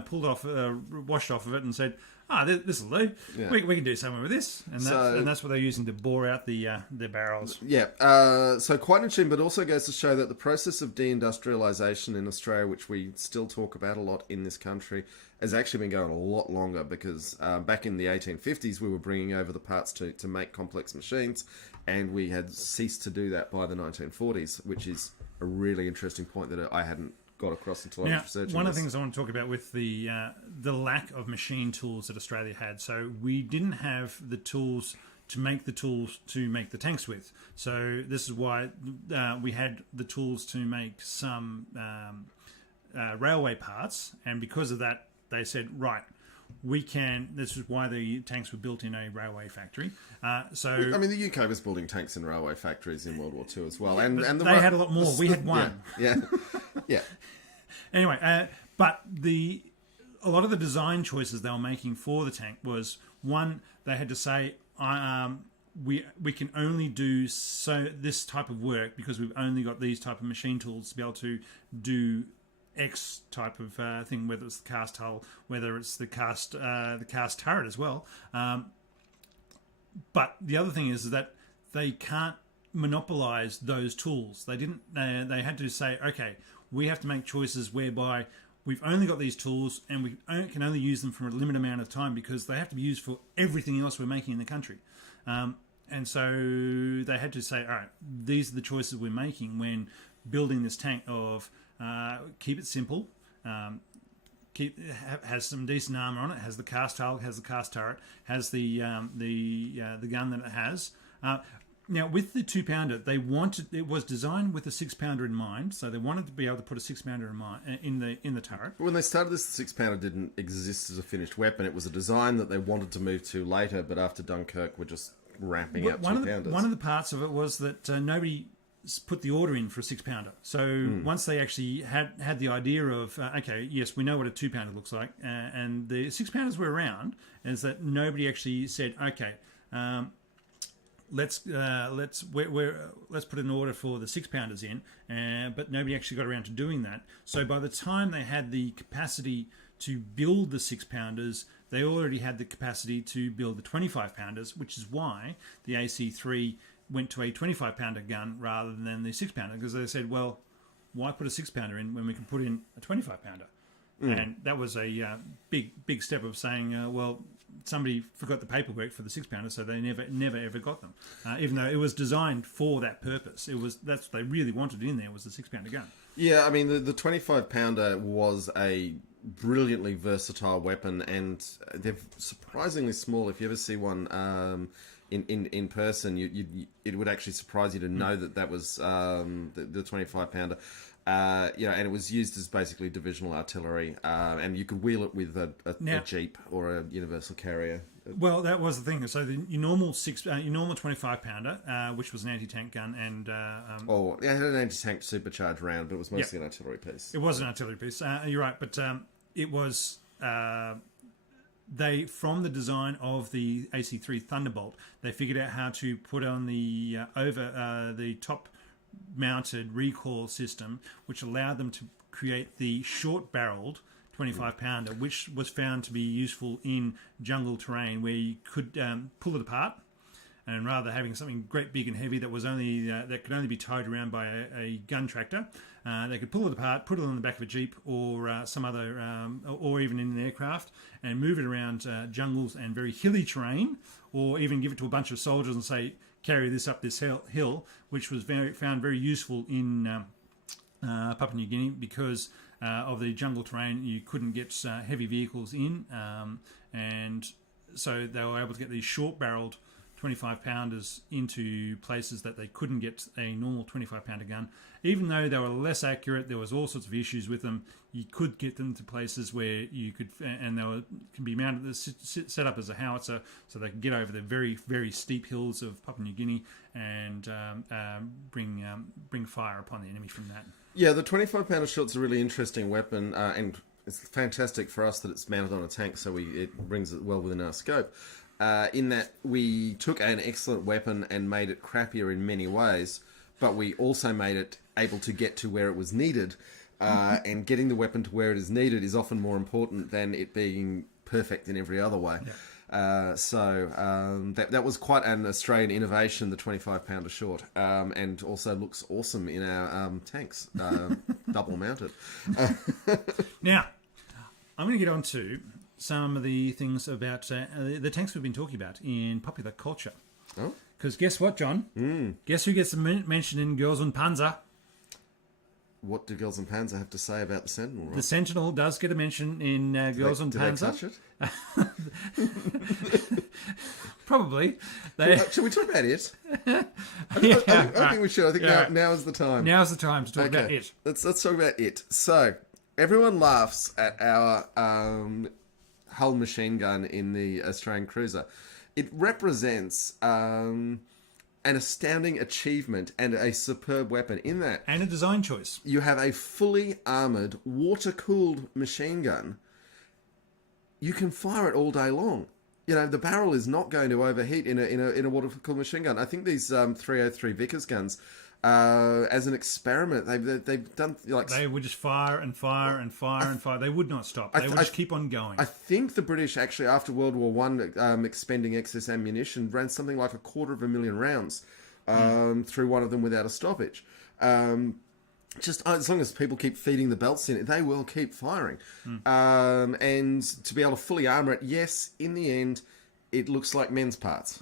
pulled off, washed off of it, and said, this will do. Yeah. We can do something with this. And that's what they're using to bore out the barrels. Yeah. So quite interesting, but also goes to show that the process of deindustrialisation in Australia, which we still talk about a lot in this country, has actually been going a lot longer, because back in the 1850s, we were bringing over the parts to make complex machines, and we had ceased to do that by the 1940s, which is a really interesting point that I hadn't got across until I was researching one of the things I want to talk about with the lack of machine tools that Australia had. So we didn't have the tools to make the tanks with. So this is why we had the tools to make some railway parts, and because of that, they said, right, we can. This is why the tanks were built in a railway factory. The UK was building tanks in railway factories in World War II as well, and they had a lot more. We had one. Yeah. Anyway, but a lot of the design choices they were making for the tank was, one, they had to say, we can only do this type of work because we've only got these type of machine tools to be able to do X type of thing, whether it's the cast hull, whether it's the cast turret as well. But the other thing is that they can't monopolize those tools. They didn't. They had to say, okay, we have to make choices whereby we've only got these tools and we can only use them for a limited amount of time, because they have to be used for everything else we're making in the country. And so they had to say, all right, these are the choices we're making when building this tank of keep it simple, has some decent armor on it, has the cast hull, has the cast turret, has the gun that it has. Now, with the 2-pounder, it was designed with a 6-pounder in mind, so they wanted to be able to put a 6-pounder in the turret. When they started this, the 6-pounder didn't exist as a finished weapon. It was a design that they wanted to move to later, but after Dunkirk, we're just ramping up 2-pounders. One of the parts of it was that nobody put the order in for a 6-pounder. So once they actually had the idea of, okay, yes, we know what a 2-pounder looks like, and the 6-pounders were around, is that nobody actually said, okay, let's put an order for the 6-pounders in, but nobody actually got around to doing that. So by the time they had the capacity to build the 6-pounders, they already had the capacity to build the 25-pounders, which is why the AC3 went to a 25-pounder gun rather than the 6-pounder, because they said, well, why put a 6-pounder in when we can put in a 25-pounder? And that was a big step of saying, well, somebody forgot the paperwork for the 6-pounder, so they never ever got them, even though it was designed for that purpose. That's what they really wanted in there, was the 6-pounder gun. Yeah, I mean, the 25-pounder was a brilliantly versatile weapon, and they're surprisingly small. If you ever see one in person, it would actually surprise you to know that was the 25-pounder. And it was used as basically divisional artillery, and you could wheel it with a Jeep or a universal carrier. Well, that was the thing. So your normal 25-pounder, which was an anti-tank gun, and it had an anti-tank supercharged round, but it was mostly an artillery piece. It was an artillery piece. You're right, but it was from the design of the AC-3 Thunderbolt, they figured out how to put on the the top mounted recoil system, which allowed them to create the short-barreled 25-pounder, which was found to be useful in jungle terrain where you could pull it apart, and rather having something great big and heavy that was only that could only be towed around by a gun tractor, they could pull it apart, put it on the back of a Jeep or some other or even in an aircraft, and move it around jungles and very hilly terrain, or even give it to a bunch of soldiers and say, carry this up this hill, which was found very useful in Papua New Guinea because of the jungle terrain. You couldn't get heavy vehicles in, and so they were able to get these short-barreled 25-pounders into places that they couldn't get a normal 25-pounder gun. Even though they were less accurate, there was all sorts of issues with them. You could get them to places where you could, and they can be mounted, set up as a howitzer, so they can get over the very, very steep hills of Papua New Guinea and bring fire upon the enemy from that. Yeah, the 25-pounder shot's a really interesting weapon, and it's fantastic for us that it's mounted on a tank, so it brings it well within our scope. In that we took an excellent weapon and made it crappier in many ways, but we also made it able to get to where it was needed, and getting the weapon to where it is needed is often more important than it being perfect in every other way. Yeah. That was quite an Australian innovation, the 25-pounder short, and also looks awesome in our tanks, double mounted. Now, I'm going to get on to some of the things about the tanks we've been talking about in popular culture. Oh? Because guess what, John? Guess who gets mentioned in Girls und Panzer? What do Girls und Panzer have to say about the Sentinel? Right? The Sentinel does get a mention in Girls und Panzer. Did they touch it? Probably. Should we talk about it? I think we should. I think now is the time. Now's the time to talk about it. Let's talk about it. So, everyone laughs at our hull machine gun in the Australian Cruiser. It represents an astounding achievement and a superb weapon in that. And a design choice. You have a fully armoured, water-cooled machine gun. You can fire it all day long. The barrel is not going to overheat in a water-cooled machine gun. I think these 303 Vickers guns, as an experiment, they've done they would just fire and fire and fire and fire. They would not stop. They would just keep on going. I think the British actually, after World War I, expending excess ammunition, ran something like 250,000 rounds through one of them without a stoppage. Just as long as people keep feeding the belts in it, they will keep firing. And to be able to fully armour it, yes, in the end, it looks like men's parts.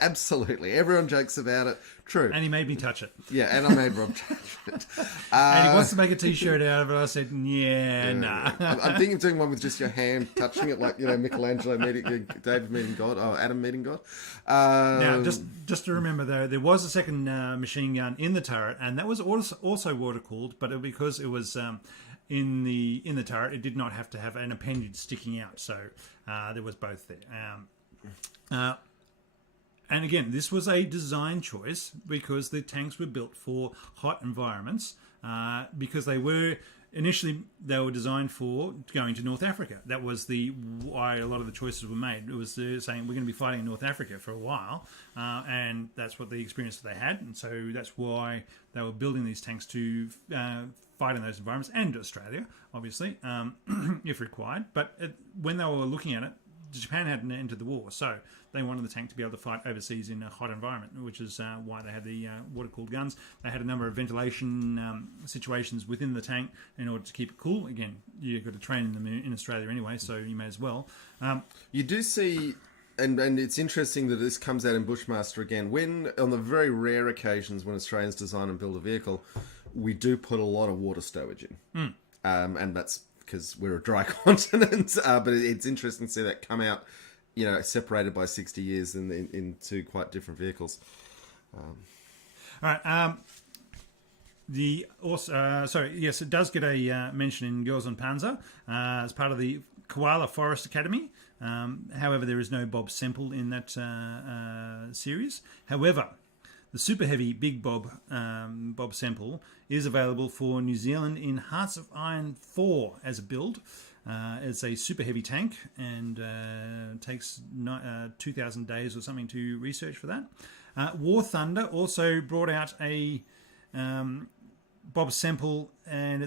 Absolutely. Everyone jokes about it. True. And he made me touch it. Yeah, and I made Rob touch it. And he wants to make a T-shirt out of it. I said, nah. I'm thinking of doing one with just your hand touching it, like, Michelangelo meeting David meeting God, Adam meeting God. Now, just to remember, though, there was a second machine gun in the turret, and that was also water-cooled, but because it was in the turret, it did not have to have an appendage sticking out, so there was both there. And again, this was a design choice because the tanks were built for hot environments because they were designed for going to North Africa. That was why a lot of the choices were made. It was saying we're going to be fighting in North Africa for a while, and that's what the experience that they had, and so that's why they were building these tanks to fight in those environments, and Australia, obviously, if required. But when they were looking at it, Japan hadn't entered the war, so they wanted the tank to be able to fight overseas in a hot environment, which is why they had the water-cooled guns. They had a number of ventilation situations within the tank in order to keep it cool. Again, you've got to train in them in Australia anyway, so you may as well. You do see... And it's interesting that this comes out in Bushmaster again. When, on the very rare occasions when Australians design and build a vehicle, we do put a lot of water stowage in. And that's because we're a dry continent. But it's interesting to see that come out, separated by 60 years into quite different vehicles. All right. Yes, it does get a mention in Girls on Panzer as part of the Koala Forest Academy. However, there is no Bob Semple in that series. However, the Super Heavy Big Bob Semple is available for New Zealand in Hearts of Iron 4 as a build. It's a super heavy tank and takes 2,000 days or something to research for that. War Thunder also brought out a Bob Semple and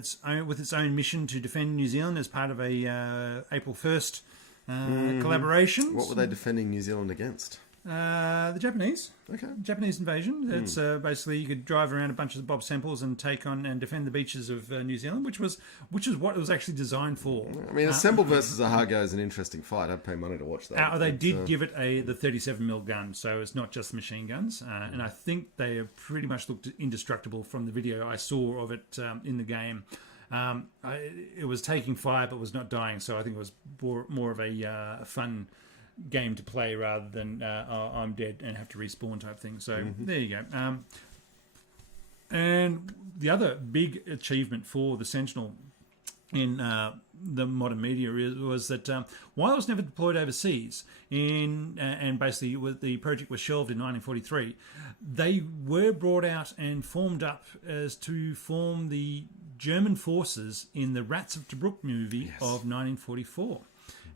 with its own mission to defend New Zealand as part of a April 1st collaboration. What were they defending New Zealand against? The Japanese. Okay. Japanese invasion. It's basically you could drive around a bunch of Bob Semples and take on and defend the beaches of New Zealand, which is what it was actually designed for. I mean, a Semple versus a Hago is an interesting fight. I'd pay money to watch that. They did give it the 37mm gun, so it's not just machine guns. And I think they have pretty much looked indestructible from the video I saw of it in the game. It was taking fire but was not dying, so I think it was more of a fun game to play rather than I'm dead and have to respawn type thing. So there you go. And the other big achievement for the Sentinel in the modern media was that while it was never deployed overseas, and basically the project was shelved in 1943, they were brought out and formed up as to form the German forces in the Rats of Tobruk movie of 1944.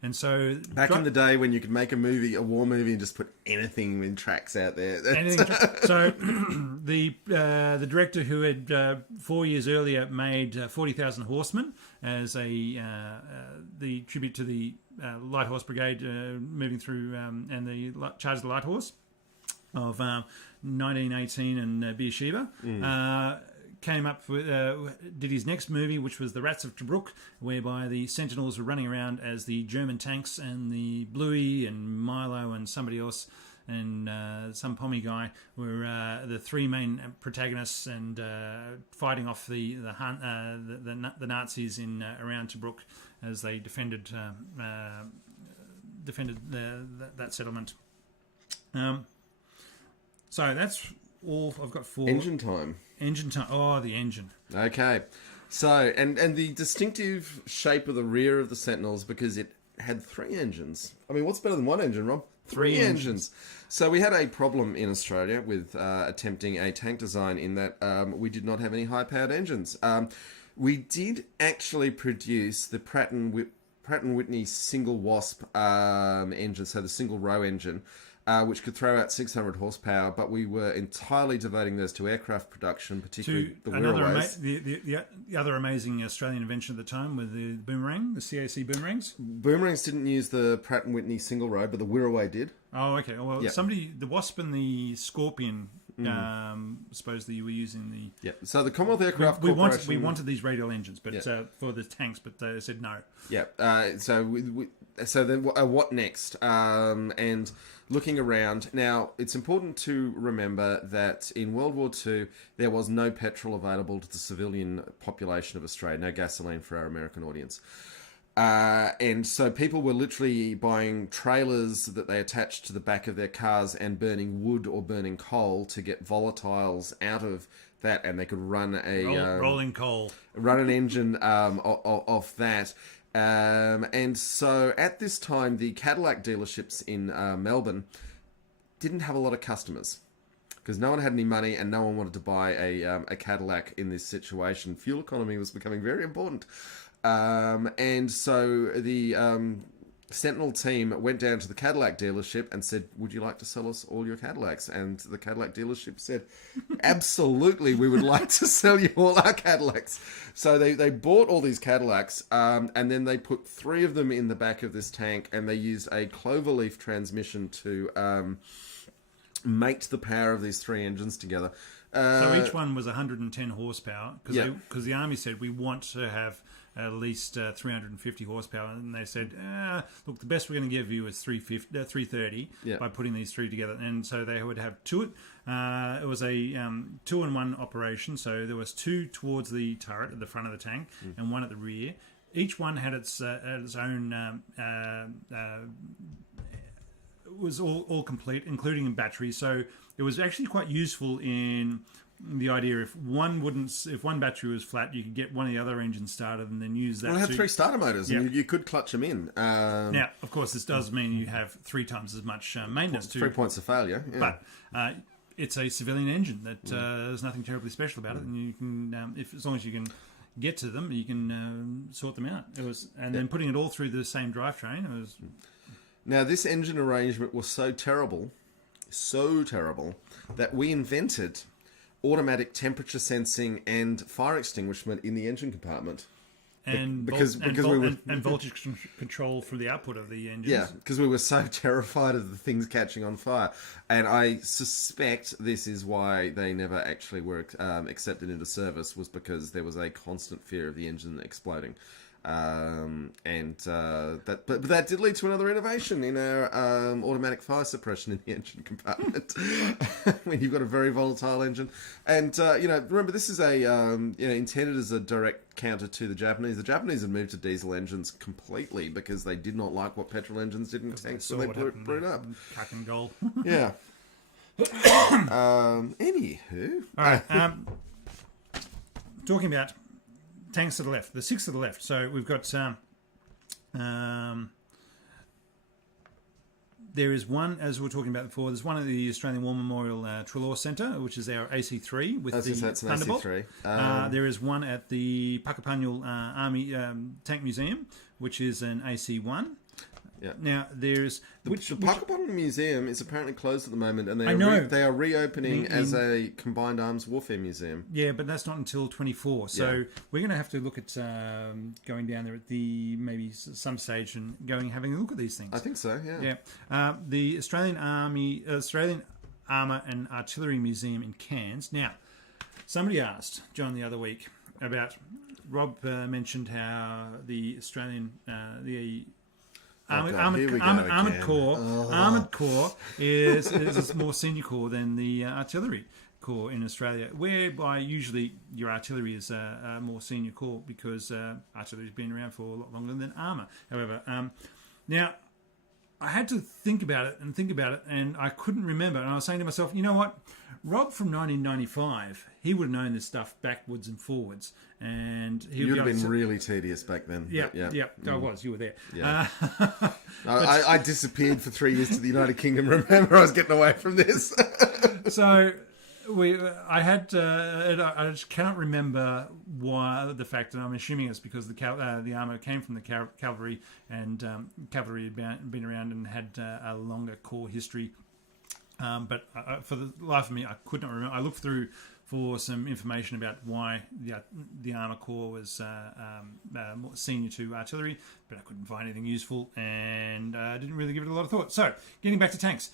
And so back in the day when you could make a war movie, and just put anything in tracks out there. So the director who had 4 years earlier made 40,000 Horsemen as the tribute to the Light Horse Brigade moving through and the Charge of the Light Horse of 1918 and Beersheba. Came up with, did his next movie, which was The Rats of Tobruk, whereby the Sentinels were running around as the German tanks, and the Bluey and Milo and somebody else and some pommy guy were the three main protagonists, and fighting off the Nazis in around Tobruk as they defended that settlement. So that's all I've got for Engine time. Oh, the engine. Okay. So, and the distinctive shape of the rear of the Sentinels, because it had three engines. I mean, what's better than one engine, Rob? Three engines. So we had a problem in Australia with attempting a tank design in that we did not have any high-powered engines. We did actually produce the Pratt and Whitney single wasp engine, so the single row engine, which could throw out 600 horsepower, but we were entirely devoting those to aircraft production, particularly the Wirraways. The other amazing Australian invention at the time was the boomerang, the CAC boomerangs. Boomerangs didn't use the Pratt & Whitney single row, but the Wirraway did. Oh, okay. Well, the Wasp and the Scorpion, supposedly were using the... Yeah, so the Commonwealth Aircraft Corporation... We wanted these radial engines but for the tanks, but they said no. Yeah, so then what next? And looking around, now it's important to remember that in World War II there was no petrol available to the civilian population of Australia, no gasoline for our American audience. And so people were literally buying trailers that they attached to the back of their cars and burning wood or burning coal to get volatiles out of that, and they could run a... rolling coal. Run an engine off that. And so at this time, the Cadillac dealerships in Melbourne didn't have a lot of customers because no one had any money and no one wanted to buy a Cadillac in this situation. Fuel economy was becoming very important. And so the Sentinel team went down to the Cadillac dealership and said, "Would you like to sell us all your Cadillacs?" And the Cadillac dealership said, "Absolutely, we would like to sell you all our Cadillacs." So they bought all these Cadillacs, and then they put 3 of them in the back of this tank, and they used a cloverleaf transmission to mate the power of these 3 engines together. So each one was 110 horsepower, because the Army said, we want to have at least 350 horsepower, and they said, look, the best we're going to give you is 330 by putting these 3 together. And so they would have 2. It was a 2-in-1 operation, so there was 2 towards the turret at the front of the tank and 1 at the rear. Each one had its own was all complete, including batteries. So it was actually quite useful in the idea if one battery was flat, you could get one of the other engines started and then use that. Well, it had 3 starter motors, and you could clutch them in. Now, of course, this does mean you have 3 times as much maintenance. 3 points of failure. Yeah. But it's a civilian engine that there's nothing terribly special about it, and you can, as long as you can get to them, you can sort them out. Then putting it all through the same drivetrain. It was. Now, this engine arrangement was so terrible, that we invented automatic temperature sensing and fire extinguishment in the engine compartment. And voltage control for the output of the engines. Yeah, because we were so terrified of the things catching on fire. And I suspect this is why they never actually were accepted into service, was because there was a constant fear of the engine exploding. But that did lead to another innovation in our automatic fire suppression in the engine compartment when you've got a very volatile engine. And remember, this is intended as a direct counter to the Japanese. The Japanese had moved to diesel engines completely because they did not like what petrol engines did in tanks, so they blew it up. Cack and goal. Yeah. Anywho, all right. Talking about tanks to the left, the 6 to the left. So we've got there is one, as we were talking about before, there's one at the Australian War Memorial Trelaw Centre, which is our AC3 with that's an Thunderbolt. AC3. There is one at the Puckapunyal Army Tank Museum, which is an AC1. Yeah. Now there's the Puckapunyal Museum is apparently closed at the moment, and they are reopening as a combined arms warfare museum. Yeah, but that's not until 24. So we're going to have to look at going down there at maybe some stage and having a look at these things. I think so. Yeah. Yeah. The Australian Armour and Artillery Museum in Cairns. Now, somebody asked John the other week about. Rob mentioned how the Australian Armoured Corps is a more senior corps than the Artillery Corps in Australia, whereby usually your artillery is a more senior corps because artillery's been around for a lot longer than armour. However, now I had to think about it, and I couldn't remember. And I was saying to myself, you know what? Rob from 1995, he would have known this stuff backwards and forwards, and he would have been really tedious back then. Yeah. I was. You were there. Yeah. I disappeared for 3 years to the United Kingdom. Remember, I was getting away from this. So I just cannot remember why the fact, and I'm assuming it's because the armour came from the cavalry, and cavalry had been around and had a longer corps history. But for the life of me, I could not remember. I looked through for some information about why the Armour Corps was more senior to artillery, but I couldn't find anything useful, and I didn't really give it a lot of thought. So, getting back to tanks,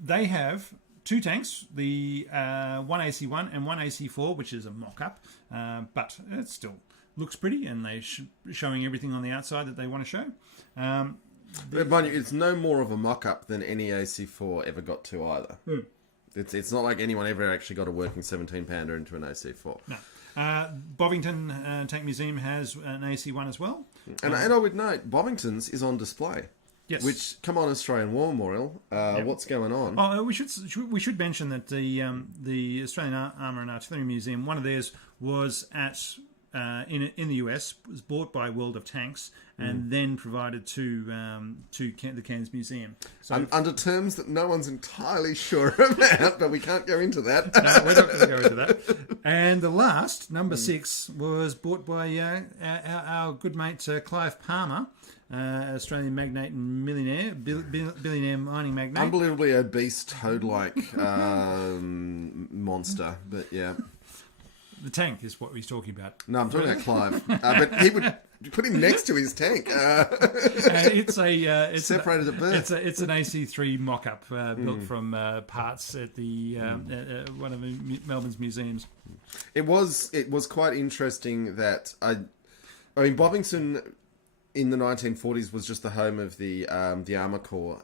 they have 2 tanks, the one AC1 and one AC4, which is a mock-up, but it still looks pretty, and they're showing everything on the outside that they want to show. Mind you, it's no more of a mock-up than any AC4 ever got to either. It's not like anyone ever actually got a working 17-pounder into an AC4. No. Bovington Tank Museum has an AC1 as well. And I would note, Bovington's is on display. Yes. Which, come on, Australian War Memorial, what's going on? Oh, we should mention that the Australian Armour and Artillery Museum, one of theirs was at in the US, was bought by World of Tanks and then provided to the Cairns Museum. So under terms that no one's entirely sure about, but we can't go into that. No, we're not going to go into that. And the last, number 6, was bought by our good mate Clive Palmer, Australian magnate and millionaire, billionaire mining magnate. Unbelievably obese, toad-like monster, but yeah. The tank is what he's talking about. No, I'm talking about Clive. But he would put him next to his tank. It's separated at birth. It's an AC3 mock-up built from parts at the one of Melbourne's museums. It was quite interesting that I mean Bovington in the 1940s was just the home of the Armour Corps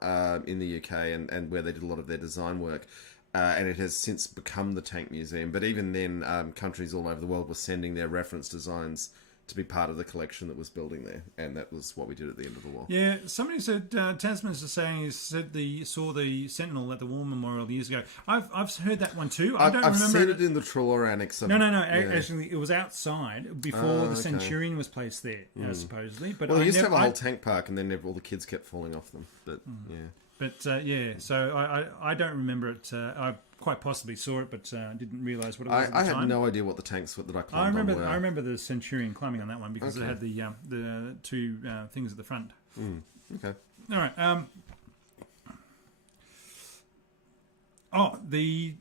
in the UK and where they did a lot of their design work. And it has since become the Tank Museum. But even then, countries all over the world were sending their reference designs to be part of the collection that was building there. And that was what we did at the end of the war. Yeah, somebody said, Tasman's just saying, he said saw the Sentinel at the War Memorial years ago. I've heard that one too. I don't remember. I've seen it in the trawler annex. No. Yeah. Actually, it was outside before the Centurion was placed there, supposedly. But well, they used to have a whole tank park, and then all the kids kept falling off them. But yeah. But so I don't remember it. I quite possibly saw it, but didn't realise what it was at the time. I had no idea what the tanks that I climbed on were. I remember the Centurion climbing on that one because it had the two things at the front. Okay. All right. The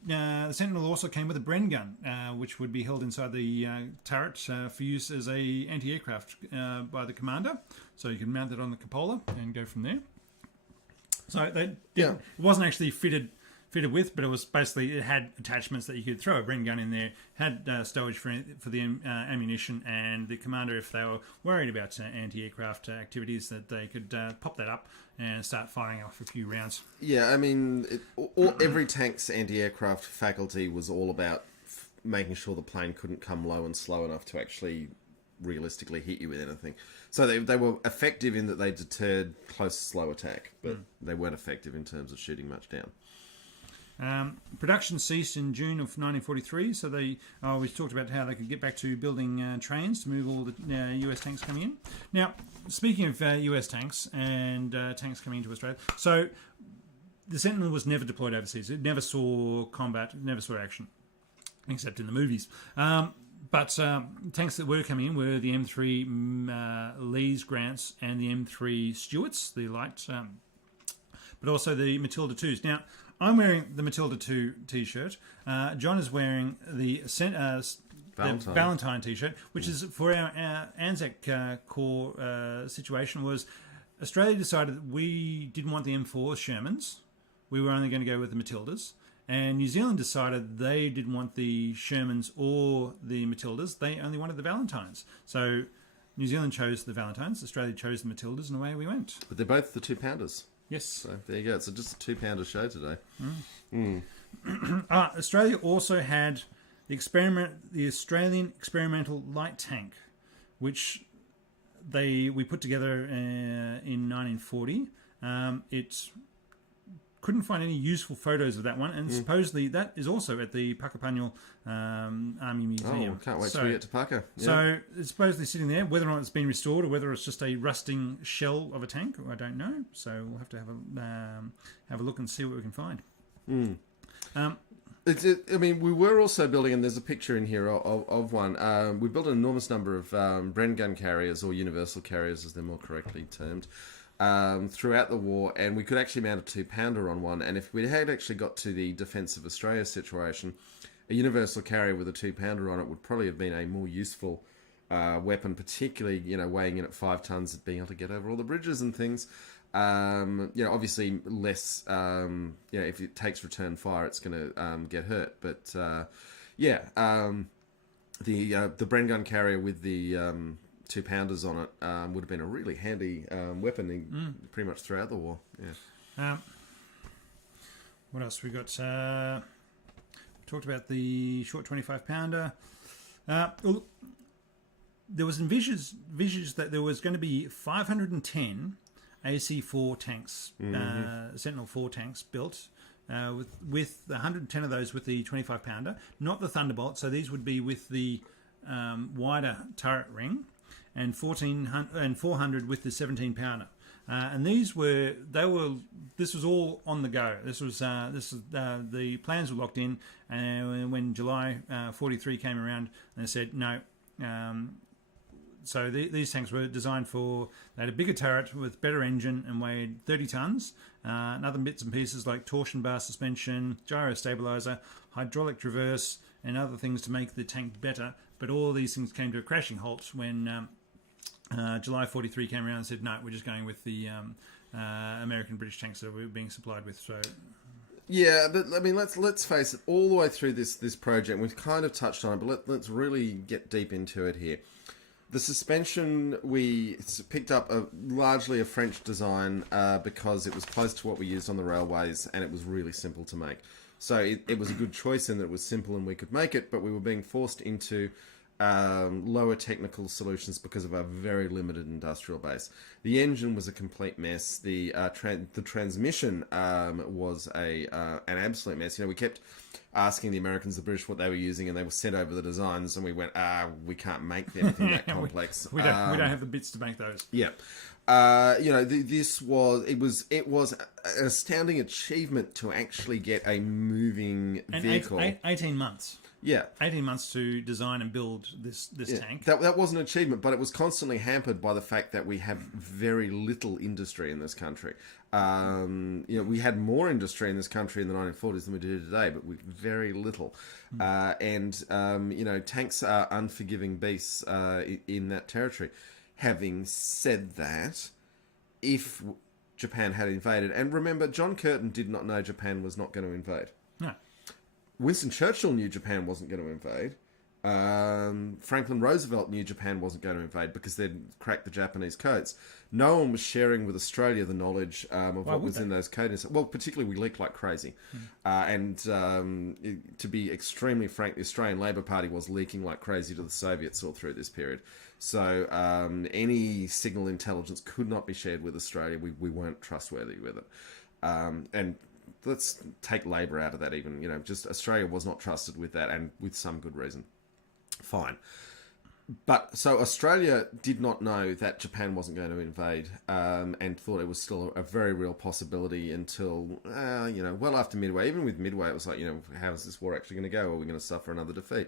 Sentinel also came with a Bren gun, which would be held inside the turret for use as a anti-aircraft by the commander. So you can mount it on the cupola and go from there. So it wasn't actually fitted with, but it was basically, it had attachments that you could throw a Bren gun in there, had stowage for the ammunition, and the commander, if they were worried about anti-aircraft activities, that they could pop that up and start firing off a few rounds. Yeah, I mean, every tank's anti-aircraft faculty was all about making sure the plane couldn't come low and slow enough to actually realistically hit you with anything. So they were effective in that they deterred close, slow attack, but they weren't effective in terms of shooting much down. Production ceased in June of 1943, so we talked about how they could get back to building trains to move all the US tanks coming in. Now, speaking of US tanks and tanks coming into Australia, so the Sentinel was never deployed overseas. It never saw combat, it never saw action, except in the movies. But tanks that were coming in were the M3 Lees, Grants, and the M3 Stuarts, the light, but also the Matilda 2s. Now, I'm wearing the Matilda 2 t-shirt. John is wearing the Valentine t-shirt, which is for our Anzac Corps situation. Was Australia decided that we didn't want the M4 Shermans. We were only going to go with the Matildas. And New Zealand decided they didn't want the Shermans or the Matildas. They only wanted the Valentines. So New Zealand chose the Valentines. Australia chose the Matildas, and away we went. But they're both the 2-pounders. Yes. So there you go. It's just a 2-pounder show today. Australia also had the Australian Experimental Light Tank, which we put together in 1940. It couldn't find any useful photos of that one, and supposedly that is also at the Puckapunyal Army Museum. Oh, can't wait till we get to Pucka. Yeah. So it's supposedly sitting there. Whether or not it's been restored or whether it's just a rusting shell of a tank, I don't know. So we'll have to have a look and see what we can find. I mean, we were also building, and there's a picture in here of one. We built an enormous number of Bren gun carriers, or universal carriers as they're more correctly termed, throughout the war, and we could actually mount a 2-pounder on one. And if we had actually got to the Defence of Australia situation, a universal carrier with a 2-pounder on it would probably have been a more useful weapon, particularly weighing in at 5 tons, being able to get over all the bridges and things. Obviously less. If it takes return fire, it's going to get hurt. But the Bren gun carrier with the 2-pounders on it would have been a really handy weapon pretty much throughout the war. Yeah. What else we got? Talked about the short 25-pounder. There was envisions that there was going to be 510 AC4 tanks, Sentinel 4 tanks built, with 110 of those with the 25-pounder, not the Thunderbolt. So these would be with the wider turret ring, and 400 with the 17 pounder. And this was all on the go. The plans were locked in, and when July 43 came around, they said no. So these tanks were designed they had a bigger turret with better engine and weighed 30 tonnes. And other bits and pieces like torsion bar suspension, gyro stabiliser, hydraulic traverse, and other things to make the tank better. But all of these things came to a crashing halt when July 43 came around and said, no, we're just going with the American British tanks that we're being supplied with. So, yeah, but I mean, let's face it. All the way through this project, we've kind of touched on it, but let's really get deep into it here. The suspension we picked up largely a French design because it was close to what we used on the railways, and it was really simple to make. So it was a good choice in that it was simple and we could make it, but we were being forced into lower technical solutions because of our very limited industrial base. The engine was a complete mess. The transmission was an absolute mess. We kept asking the Americans, the British, what they were using, and they were sent over the designs, and we went, we can't make anything that complex. we don't have the bits to make those. Yeah. This was an astounding achievement to actually get a moving vehicle. 18 months. Yeah. 18 months to design and build this tank. That was an achievement, but it was constantly hampered by the fact that we have very little industry in this country. We had more industry in this country in the 1940s than we do today, but with very little. Tanks are unforgiving beasts in that territory. Having said that, if Japan had invaded, and remember, John Curtin did not know Japan was not going to invade. No. Winston Churchill knew Japan wasn't going to invade. Franklin Roosevelt knew Japan wasn't going to invade because they'd cracked the Japanese codes. No one was sharing with Australia the knowledge of what was in those codes. Well, particularly we leaked like crazy. To be extremely frank, the Australian Labor Party was leaking like crazy to the Soviets all through this period. So any signal intelligence could not be shared with Australia. We weren't trustworthy with it. And let's take Labor out of that even. Just Australia was not trusted with that, and with some good reason. Fine. But so Australia did not know that Japan wasn't going to invade, and thought it was still a very real possibility until, well after Midway. Even with Midway, it was like, how is this war actually going to go? Are we going to suffer another defeat?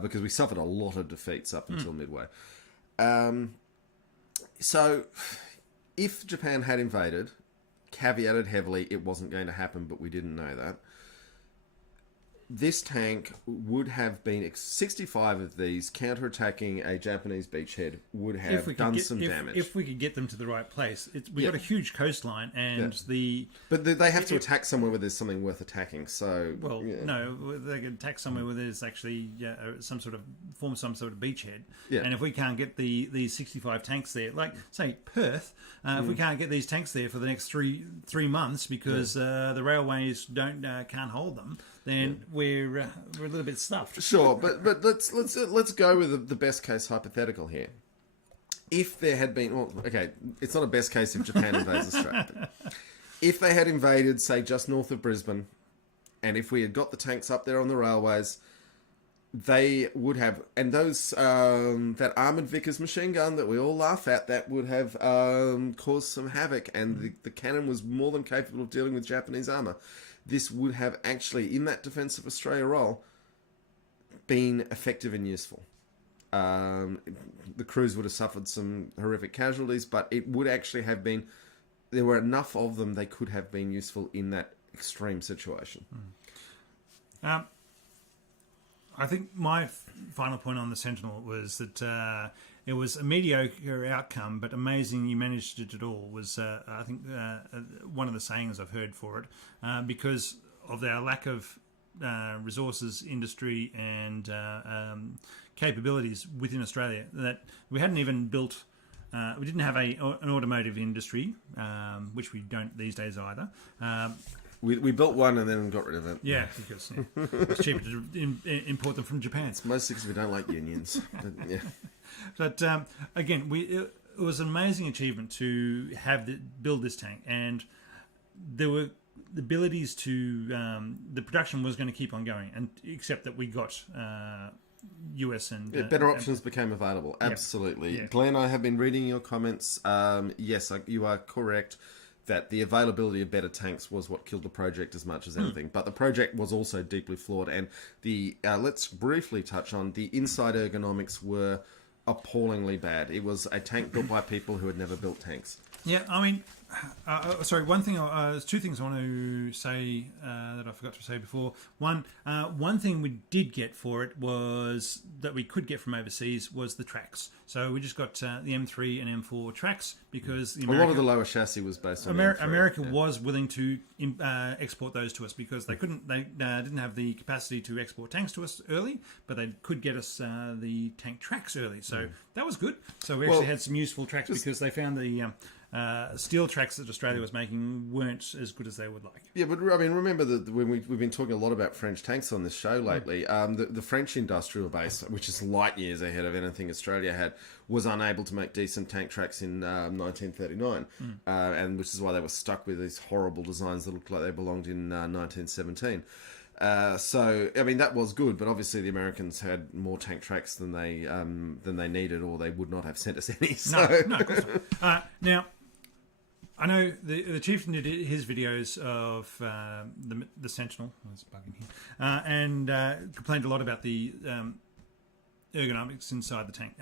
Because we suffered a lot of defeats up until Midway. So if Japan had invaded, caveated heavily, it wasn't going to happen, but we didn't know that. This tank would have been 65 of these counterattacking a Japanese beachhead would have done some damage if we could get them to the right place. We've got a huge coastline, and but they have to attack somewhere where there's something worth attacking. So no, they can attack somewhere where there's actually some sort of beachhead. Yeah. And if we can't get these 65 tanks there, like say Perth, if we can't get these tanks there for the next three months because the railways can't hold them, then we're a little bit stuffed. Sure, but let's go with the best case hypothetical here. If there had been, it's not a best case if Japan invades Australia. If they had invaded, say, just north of Brisbane, and if we had got the tanks up there on the railways, they would have, and those that armoured Vickers machine gun that we all laugh at, that would have caused some havoc, and the cannon was more than capable of dealing with Japanese armour. This would have actually, in that Defence of Australia role, been effective and useful. The crews would have suffered some horrific casualties, but it would actually have been, there were enough of them, they could have been useful in that extreme situation. I think my final point on the Sentinel was that it was a mediocre outcome, but amazing you managed it at all. Was I think one of the sayings I've heard for it, because of our lack of resources, industry, and capabilities within Australia. That we hadn't even built. We didn't have an automotive industry, which we don't these days either. We built one and then got rid of it. Yeah, because it's cheaper to import them from Japan. It's mostly because we don't like unions. But again, it was an amazing achievement to build this tank, and there were the abilities to the production was going to keep on going, and except that we got US and better options became available. Absolutely. Yeah. Glenn, I have been reading your comments. Yes, you are correct that the availability of better tanks was what killed the project as much as anything. But the project was also deeply flawed, and the let's briefly touch on the inside ergonomics were appallingly bad. It was a tank built by people who had never built tanks. Yeah, I mean, sorry. There's two things I want to say that I forgot to say before. One thing we did get for it was that we could get from overseas was the tracks. So we just got the M3 and M4 tracks because a lot of the lower chassis was based on America was willing to export those to us because they couldn't. They didn't have the capacity to export tanks to us early, but they could get us the tank tracks early. So that was good. So we actually had some useful tracks because they found the steel tracks that Australia was making weren't as good as they would like. Yeah, but I mean, remember that when we've been talking a lot about French tanks on this show lately. The French industrial base, which is light years ahead of anything Australia had, was unable to make decent tank tracks in 1939, and which is why they were stuck with these horrible designs that looked like they belonged in 1917. So I mean that was good, but obviously the Americans had more tank tracks than they needed, or they would not have sent us any. So. No, of course not. Now, I know the Chieftain did his videos of the Sentinel. That's bugging here, and complained a lot about the ergonomics inside the tank.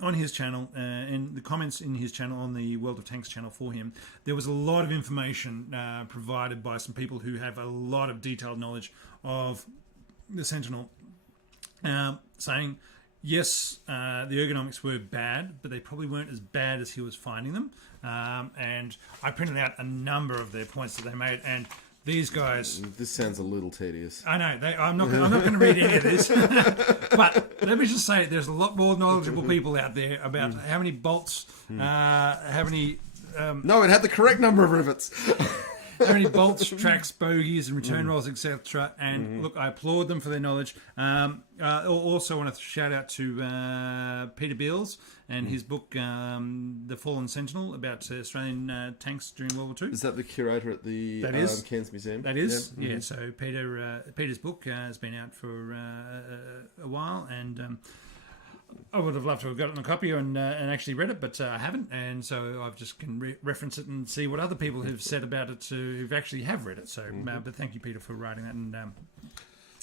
On his channel and the comments in his channel on the World of Tanks channel for him, there was a lot of information provided by some people who have a lot of detailed knowledge of the Sentinel, saying yes, the ergonomics were bad, but they probably weren't as bad as he was finding them. And I printed out a number of their points that they made, and these guys... This sounds a little tedious. I know. I'm not going to read any of this. But let me just say, there's a lot more knowledgeable people out there about how many bolts, how many... No, it had the correct number of rivets. How many bolts, tracks, bogies, and return rolls, etc. And look, I applaud them for their knowledge. Also want to shout out to Peter Beals and his book, The Fallen Sentinel, about Australian tanks during World War II. Is that the curator at the Cairns Museum? That is, yeah. So Peter's book has been out for a while, and I would have loved to have gotten a copy and actually read it, but I haven't, and so I've just can reference it and see what other people have said about it who've actually have read it. So, but thank you, Peter, for writing that. And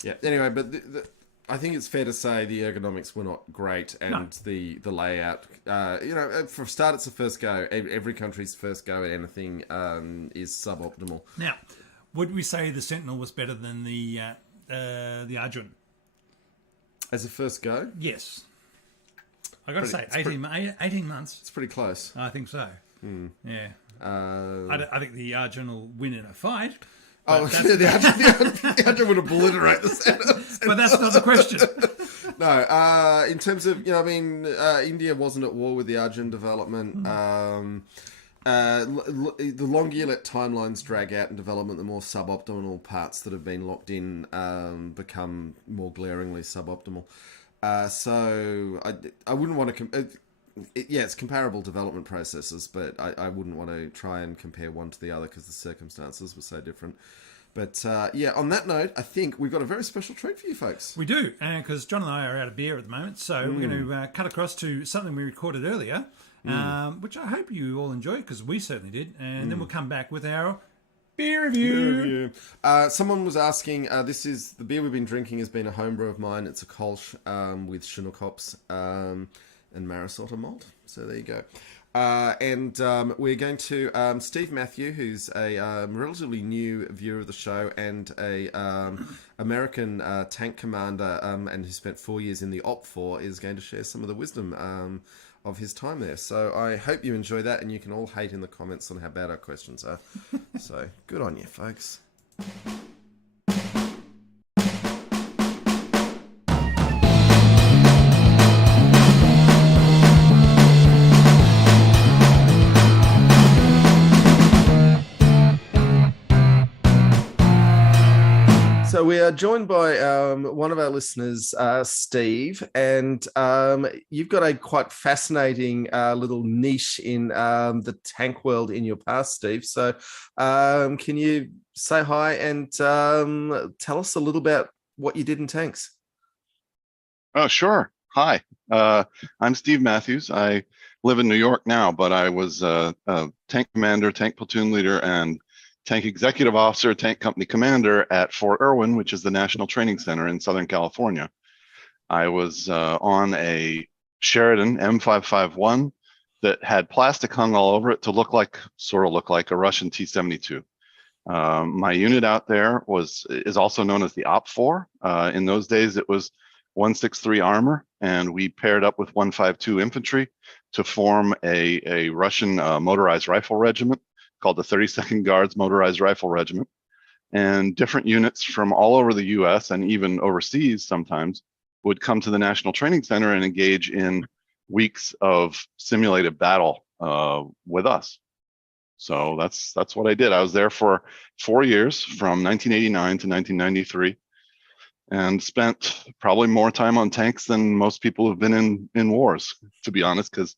yeah. Anyway, but I think it's fair to say the ergonomics were not great, and the layout. For a start, it's the first go. Every country's first go at anything is suboptimal. Now, would we say the Sentinel was better than the Arjun? As a first go? Yes. I got to say, 18 months. It's pretty close. I think so. Yeah. I think the Arjun will win in a fight. The Arjun would obliterate the Sentinel. But that's not the question. No. In terms of, India wasn't at war with the Arjun development. The longer you let timelines drag out in development, the more suboptimal parts that have been locked in become more glaringly suboptimal. So I wouldn't want to... it's comparable development processes, but I wouldn't want to try and compare one to the other because the circumstances were so different. But on that note, I think we've got a very special treat for you folks. We do, because John and I are out of beer at the moment, so we're going to cut across to something we recorded earlier, which I hope you all enjoyed, because we certainly did, and then we'll come back with our... beer review. Someone was asking, this is the beer we've been drinking has been a homebrew of mine. It's a Kolsch with Chinook hops and Marisota malt. So there you go. And we're going to Steve Matthew, who's a relatively new viewer of the show and a American tank commander, and who spent 4 years in the OPFOR, is going to share some of the wisdom of his time there. So I hope you enjoy that, and you can all hate in the comments on how bad our questions are. So good on you, folks. So we are joined by one of our listeners, Steve, and you've got a quite fascinating little niche in the tank world in your past, Steve. So can you say hi and tell us a little about what you did in tanks? Oh, sure. Hi, I'm Steve Matthews. I live in New York now, but I was a tank commander, tank platoon leader, and tank executive officer, tank company commander at Fort Irwin, which is the National Training Center in Southern California. I was on a Sheridan M551 that had plastic hung all over it to sort of look like a Russian T-72. My unit out there is also known as the OP4. In those days, it was 163 Armor, and we paired up with 152 Infantry to form a Russian motorized rifle regiment called the 32nd Guards Motorized Rifle Regiment. And different units from all over the US and even overseas sometimes would come to the National Training Center and engage in weeks of simulated battle with us. So that's what I did. I was there for 4 years, from 1989 to 1993, and spent probably more time on tanks than most people have been in wars, to be honest, because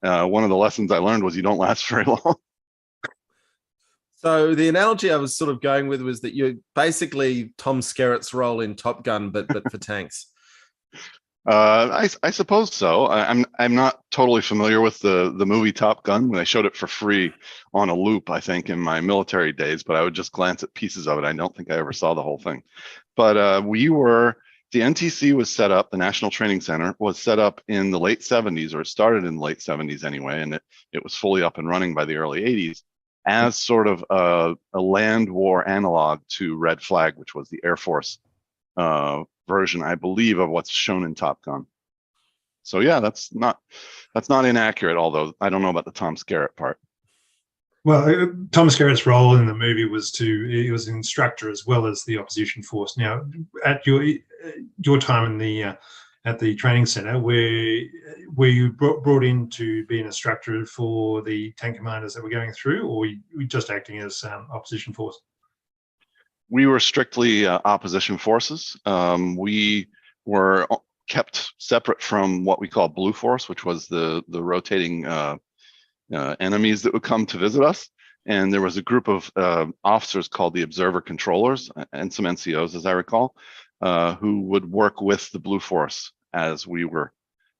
one of the lessons I learned was you don't last very long. So the analogy I was sort of going with was that you're basically Tom Skerritt's role in Top Gun, but for tanks. I suppose so. I'm not totally familiar with the movie Top Gun. They showed it for free on a loop, I think, in my military days, but I would just glance at pieces of it. I don't think I ever saw the whole thing. But the NTC was set up, the National Training Center was set up in the late 70s, or it started in the late 70s anyway, and it was fully up and running by the early 80s as sort of a land war analog to Red Flag, which was the Air Force version, I believe, of what's shown in Top Gun. So yeah, that's not inaccurate, although I don't know about the Tom Skerritt part. Well, Tom Skerritt's role in the movie he was an instructor as well as the opposition force. Now, at your time in the at the training center, were you brought in to be an instructor for the tank commanders that were going through, or were you just acting as opposition force? We were strictly opposition forces. We were kept separate from what we call Blue Force, which was the rotating enemies that would come to visit us. And there was a group of officers called the Observer Controllers, and some NCOs, as I recall, who would work with the Blue Force as we were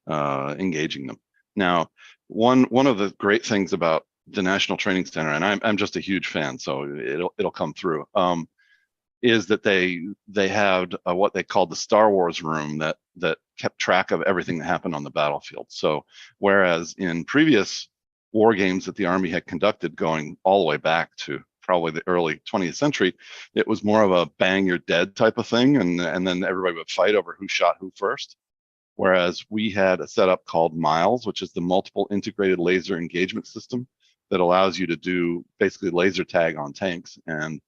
engaging them. Now, one of the great things about the National Training Center, and I'm just a huge fan, so it'll come through, is that they had what they called the Star Wars room that kept track of everything that happened on the battlefield. So whereas in previous war games that the Army had conducted, going all the way back to probably the early 20th century, it was more of a bang, you're dead type of thing, and then everybody would fight over who shot who first. Whereas we had a setup called MILES, which is the Multiple Integrated Laser Engagement System that allows you to do basically laser tag on tanks, and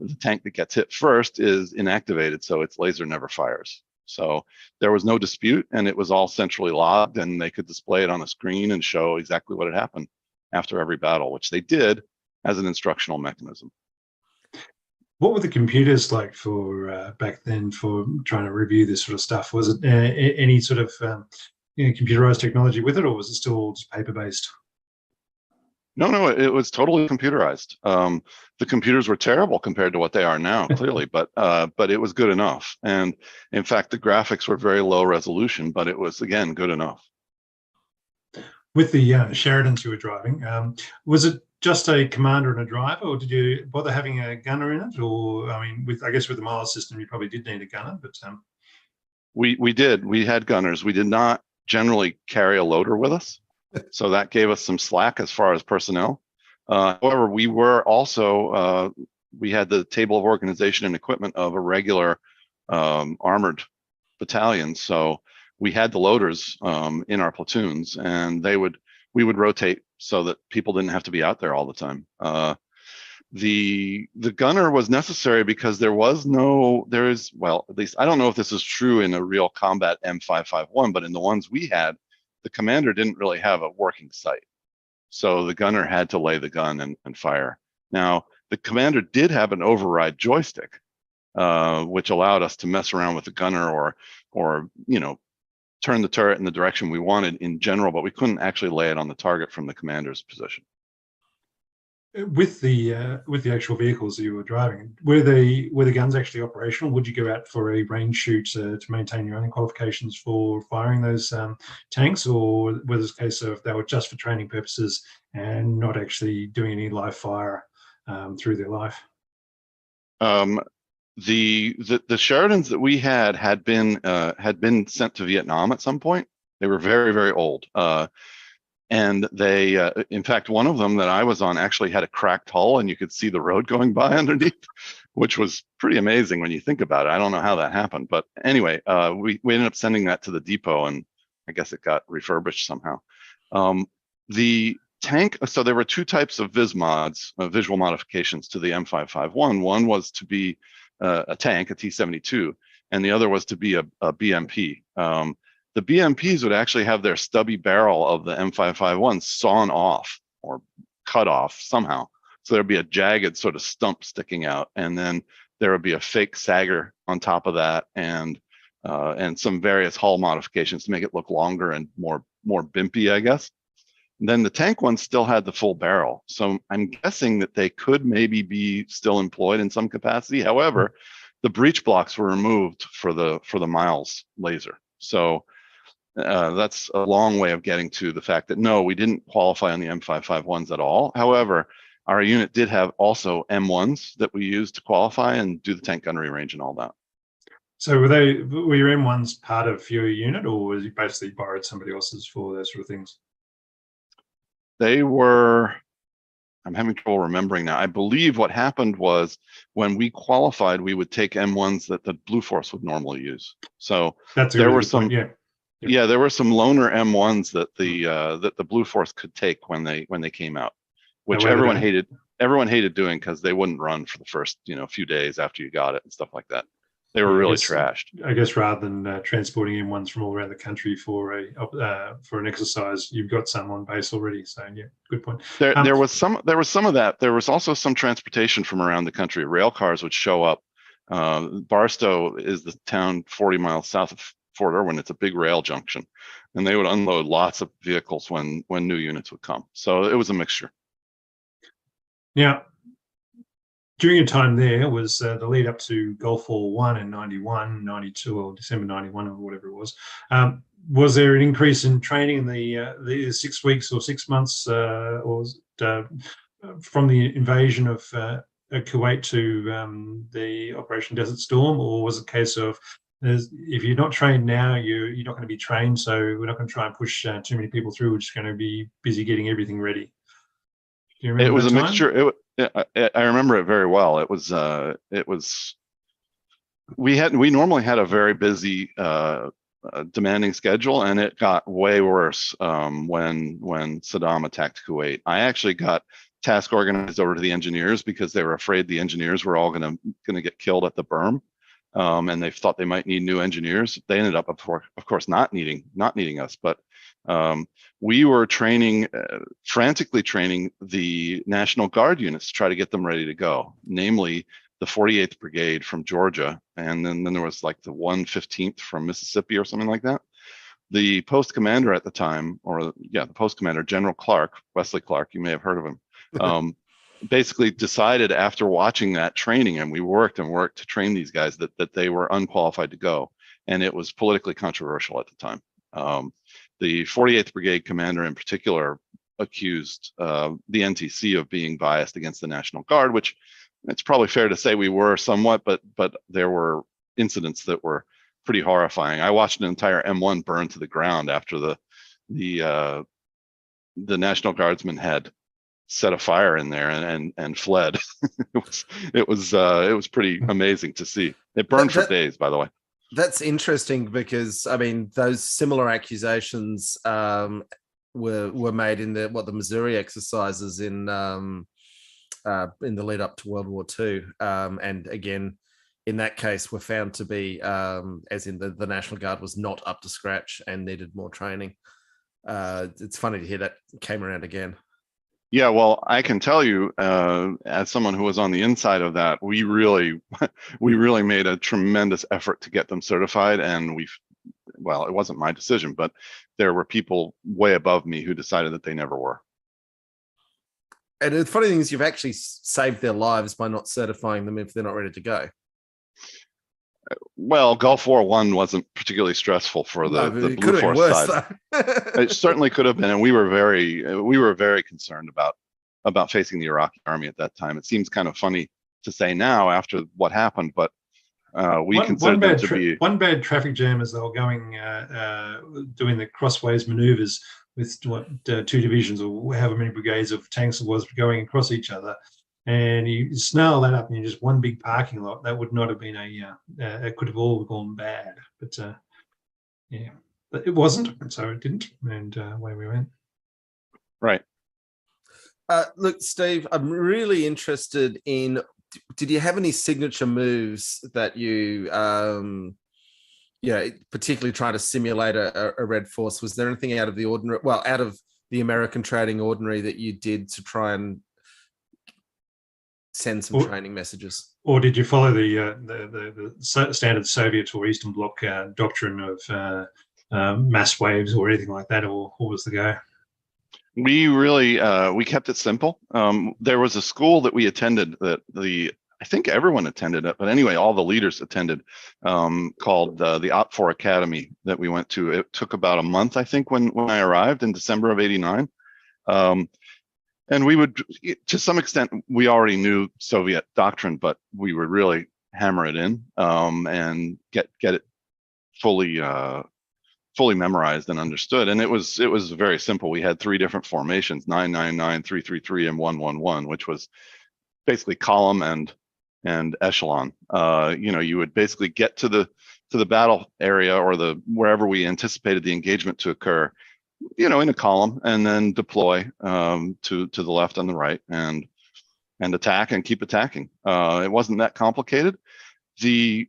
the tank that gets hit first is inactivated, so its laser never fires. So there was no dispute, and it was all centrally logged, and they could display it on a screen and show exactly what had happened after every battle, which they did as an instructional mechanism. What were the computers like for back then for trying to review this sort of stuff? Was it any sort of computerized technology with it, or was it still just paper-based? No, it was totally computerized. The computers were terrible compared to what they are now, clearly, but it was good enough. And in fact, the graphics were very low resolution, but it was, again, good enough. With the Sheridans you were driving, was it just a commander and a driver, or did you bother having a gunner in it? Or, I mean, I guess with the Miles system, you probably did need a gunner, but we did. We had gunners. We did not generally carry a loader with us, so that gave us some slack as far as personnel. However, we were also we had the table of organization and equipment of a regular armored battalion, so we had the loaders in our platoons, and we would rotate so that people didn't have to be out there all the time. The gunner was necessary because well, at least I don't know if this is true in a real combat M551, but in the ones we had, the commander didn't really have a working sight. So the gunner had to lay the gun and fire. Now, the commander did have an override joystick, which allowed us to mess around with the gunner or turn the turret in the direction we wanted in general, but we couldn't actually lay it on the target from the commander's position. With the actual vehicles that you were driving, were the guns actually operational? Would you go out for a range shoot to maintain your own qualifications for firing those tanks, or was it a case of they were just for training purposes and not actually doing any live fire through their life? The Sheridans that we had been sent to Vietnam at some point. They were very, very old. And they, in fact, one of them that I was on actually had a cracked hull and you could see the road going by underneath, which was pretty amazing when you think about it. I don't know how that happened, but anyway, we ended up sending that to the depot and I guess it got refurbished somehow. The tank, so there were two types of vis mods, visual modifications to the M551. One was to be a tank, a T-72, and the other was to be a BMP. The BMPs would actually have their stubby barrel of the M551 sawn off or cut off somehow. So there'd be a jagged sort of stump sticking out, and then there would be a fake sagger on top of that, and some various hull modifications to make it look longer and more bimpy, I guess. And then the tank one still had the full barrel. So I'm guessing that they could maybe be still employed in some capacity. However, the breech blocks were removed for the Miles laser. So that's a long way of getting to the fact that no, we didn't qualify on the M551s at all. However, our unit did have also M1s that we used to qualify and do the tank gunnery range and all that. So were your M1s part of your unit, or was you basically borrowed somebody else's for those sort of things? They were, I'm having trouble remembering now. I believe what happened was when we qualified, we would take M1s that the Blue Force would normally use. So there were some, yeah, there were some loaner M1s that the Blue Force could take when they came out, which everyone hated. Everyone hated doing because they wouldn't run for the first few days after you got it and stuff like that. They were really trashed. I guess rather than transporting M1s from all around the country for an exercise, you've got some on base already. So yeah, good point. There was some of that. There was also some transportation from around the country. Rail cars would show up. Barstow is the town 40 miles south of Fort Irwin. It's a big rail junction, and they would unload lots of vehicles when new units would come. So it was a mixture. Now, during your time there was the lead up to Gulf War 1 in 91, 92, or December 91, or whatever it was. Was there an increase in training in the 6 weeks or 6 months from the invasion of Kuwait to the Operation Desert Storm, or was it a case of if you're not trained now, you're not going to be trained, so we're not going to try and push too many people through. We're just going to be busy getting everything ready? Do you remember it was a mixture. I remember it very well. It was we normally had a very busy demanding schedule, and it got way worse when Saddam attacked Kuwait. I actually got task organized over to the engineers because they were afraid the engineers were all going to get killed at the berm, and they thought they might need new engineers. They ended up, of course, not needing us, but we were frantically training the National Guard units to try to get them ready to go, namely the 48th Brigade from Georgia, and then there was like the 115th from Mississippi or something like that. The post commander at the time, the post commander, General Clark, Wesley Clark, you may have heard of him, basically decided after watching that training, and we worked to train these guys, that they were unqualified to go, and it was politically controversial at the time. The 48th Brigade commander in particular accused the NTC of being biased against the National Guard, which it's probably fair to say we were somewhat, but there were incidents that were pretty horrifying. I watched an entire M1 burn to the ground after the National Guardsman had set a fire in there and fled. it was pretty amazing to see. It burned for days, by the way. That's interesting because I mean those similar accusations were made in the Missouri exercises in the lead up to World War II, and again in that case were found to be as in the National Guard was not up to scratch and needed more training. It's funny to hear that came around again. Yeah, well, I can tell you, as someone who was on the inside of that, we really made a tremendous effort to get them certified, and it wasn't my decision, but there were people way above me who decided that they never were. And the funny thing is, you've actually saved their lives by not certifying them if they're not ready to go. Well, Gulf War I wasn't particularly stressful for the Blue Force side. It certainly could have been, and we were very concerned about facing the Iraqi army at that time. It seems kind of funny to say now after what happened, but we considered them to be one bad traffic jam as they were going doing the crossways maneuvers with two divisions or however many brigades of tanks it was going across each other, and you snarl that up in just one big parking lot. That would not have been it could have all gone bad, but yeah, but it wasn't, so it didn't, and away we went. Right. Look, Steve, I'm really interested in, did you have any signature moves that you, particularly trying to simulate a Red Force? Was there anything out of the ordinary, well, out of the American trading ordinary that you did to try and send some training messages? Or did you follow the standard Soviet or Eastern Bloc doctrine of mass waves or anything like that, or what was the go? We really we kept it simple. There was a school that we attended that I think everyone attended it, but anyway, all the leaders attended, called the OPFOR Academy that we went to. It took about a month, I think, when I arrived in December of '89. And we would, to some extent, we already knew Soviet doctrine, but we would really hammer it in and get it fully memorized and understood. And it was very simple. We had 3 different formations: 999, 333, and 111, which was basically column and echelon. You would basically get to the battle area or wherever we anticipated the engagement to occur, in a column, and then deploy to the left and the right and attack and keep attacking. It wasn't that complicated. We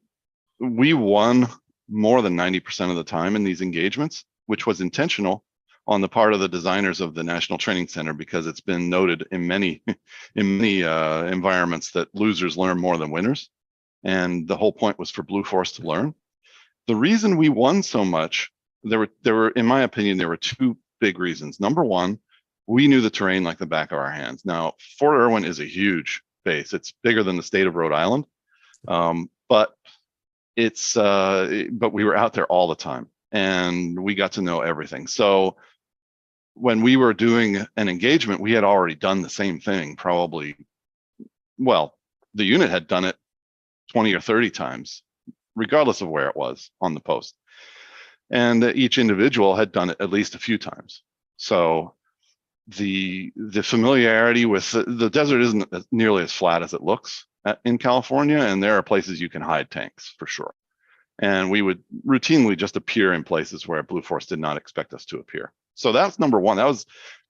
won more than 90% of the time in these engagements, which was intentional on the part of the designers of the National Training Center, because it's been noted in many environments that losers learn more than winners, and the whole point was for Blue Force to learn. The reason we won so much, there were, in my opinion, there were 2 big reasons. Number one, we knew the terrain like the back of our hands. Now, Fort Irwin is a huge base. It's bigger than the state of Rhode Island, but we were out there all the time, and we got to know everything. So when we were doing an engagement, we had already done the same thing. Probably, well, the unit had done it 20 or 30 times, regardless of where it was on the post. And each individual had done it at least a few times. So the familiarity with the desert isn't nearly as flat as it looks in California, and there are places you can hide tanks for sure. And we would routinely just appear in places where Blue Force did not expect us to appear. So that's number one. That was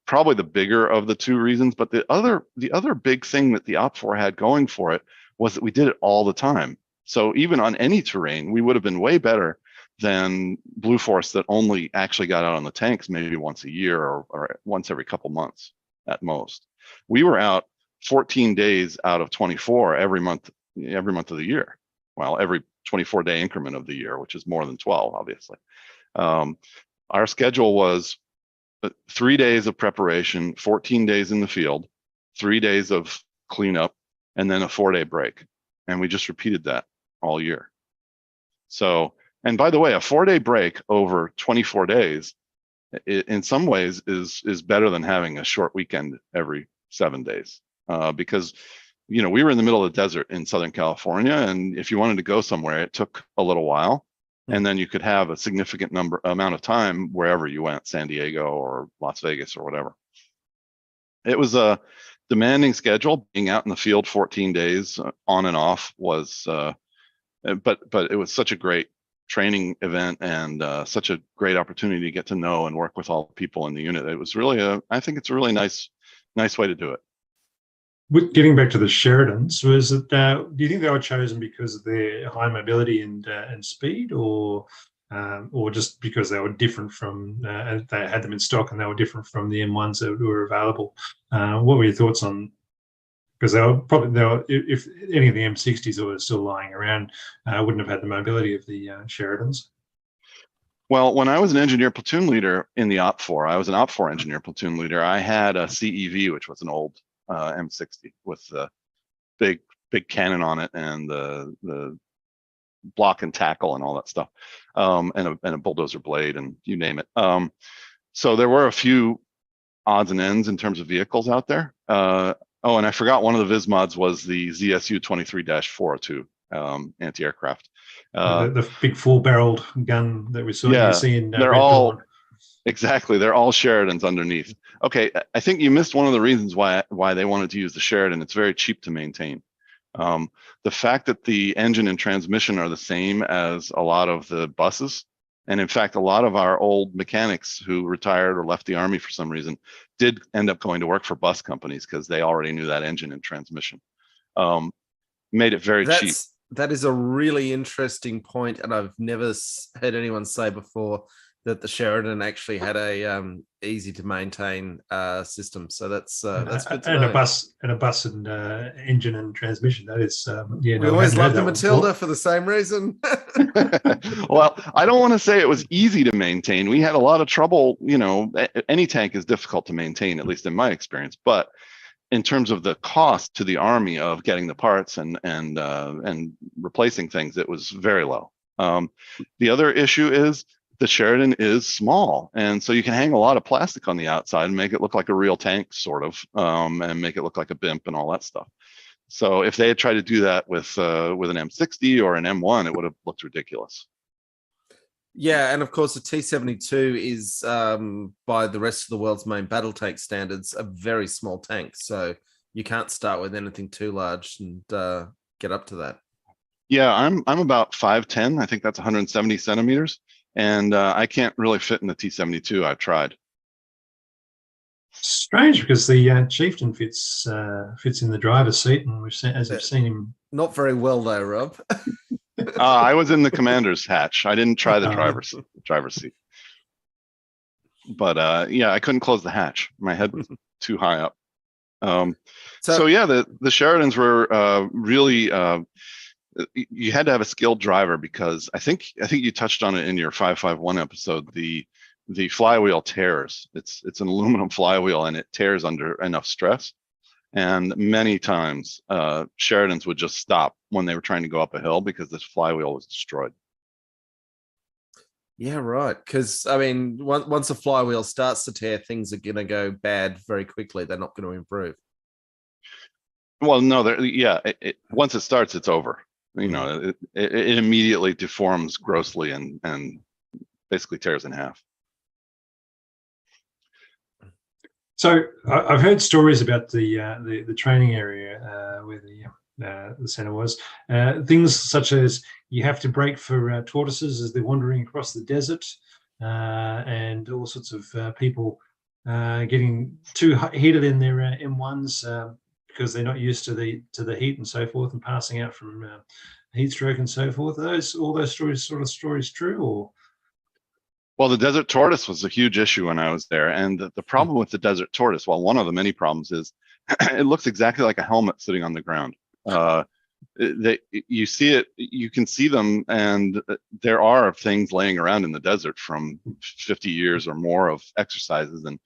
probably the bigger of the 2 reasons. But the other big thing that the OPFOR had going for it was that we did it all the time. So even on any terrain, we would have been way better than Blue Force that only actually got out on the tanks maybe once a year or once every couple months at most. We were out 14 days out of 24 every month of the year. Well, every 24-day increment of the year, which is more than 12, obviously. Our schedule was 3 days of preparation, 14 days in the field, 3 days of cleanup, and then a 4-day break. And we just repeated that all year. So, and by the way, a 4-day break over 24 days, in some ways is better than having a short weekend every 7 days, because we were in the middle of the desert in Southern California, and if you wanted to go somewhere, it took a little while, and then you could have a significant amount of time wherever you went, San Diego or Las Vegas or whatever. It was a demanding schedule. Being out in the field 14 days on and off was, but it was such a great training event and such a great opportunity to get to know and work with all the people in the unit. It was really I think it's a really nice way to do it. Getting back to the Sheridans, was it? Do you think they were chosen because of their high mobility and speed, or just because they were different from? They had them in stock and they were different from the M1s that were available. What were your thoughts on? Because they were if any of the M60s were still lying around, wouldn't have had the mobility of the Sheridans. Well, when I was an engineer platoon leader in the OPFOR, I was an OPFOR engineer platoon leader. I had a CEV, which was an old M60 with the big cannon on it and the block and tackle and all that stuff, and a bulldozer blade and you name it. So there were a few odds and ends in terms of vehicles out there. Oh, and I forgot one of the Viz mods was the ZSU 23-402 anti-aircraft. The big 4-barreled gun that we saw. Yeah, you see in they're Red all Dawn. exactly. They're all Sheridans underneath. Okay, I think you missed one of the reasons why they wanted to use the Sheridan. It's very cheap to maintain. The fact that the engine and transmission are the same as a lot of the buses, and in fact, a lot of our old mechanics who retired or left the Army for some reason did end up going to work for bus companies because they already knew that engine and transmission. Made it very cheap. That is a really interesting point, and I've never heard anyone say before that the Sheridan actually had a easy to maintain system. So that's good to know. A bus and engine and transmission. That is We always loved the Matilda for the same reason. Well, I don't want to say it was easy to maintain. We had a lot of trouble. You know, any tank is difficult to maintain, at least in my experience. But in terms of the cost to the Army of getting the parts and replacing things, it was very low. The other issue is the Sheridan is small, and so you can hang a lot of plastic on the outside and make it look like a real tank, sort of, and make it look like a bimp and all that stuff. So if they had tried to do that with an M60 or an M1, it would have looked ridiculous. Yeah, and of course the T-72 is, by the rest of the world's main battle tank standards, a very small tank. So you can't start with anything too large and get up to that. Yeah, I'm about 5'10". I think that's 170 centimeters. And I can't really fit in the T-72. I've tried. Strange, because the Chieftain fits in the driver's seat, and we've seen him. Not very well, though, Rob. I was in the commander's hatch. I didn't try the driver's seat. But yeah, I couldn't close the hatch. My head was too high up. So yeah, the Sheridans were really. You had to have a skilled driver, because I think you touched on it in your 551 episode. The flywheel tears. It's an aluminum flywheel, and it tears under enough stress. And many times Sheridans would just stop when they were trying to go up a hill because this flywheel was destroyed. Yeah, right. Because I mean, once a flywheel starts to tear, things are going to go bad very quickly. They're not going to improve. Well, no, once it starts, it's over. You know, it immediately deforms grossly and basically tears in half. So I've heard stories about the training area where the centre was. Things such as you have to brake for tortoises as they're wandering across the desert, and all sorts of people getting too heated in their M1s. Because they're not used to the heat and so forth, and passing out from heat stroke and so forth. Are all those stories true, or? Well, the desert tortoise was a huge issue when I was there, and the problem with the desert tortoise, well, one of the many problems is it looks exactly like a helmet sitting on the ground. You see it, you can see them, and there are things laying around in the desert from 50 years or more of exercises. And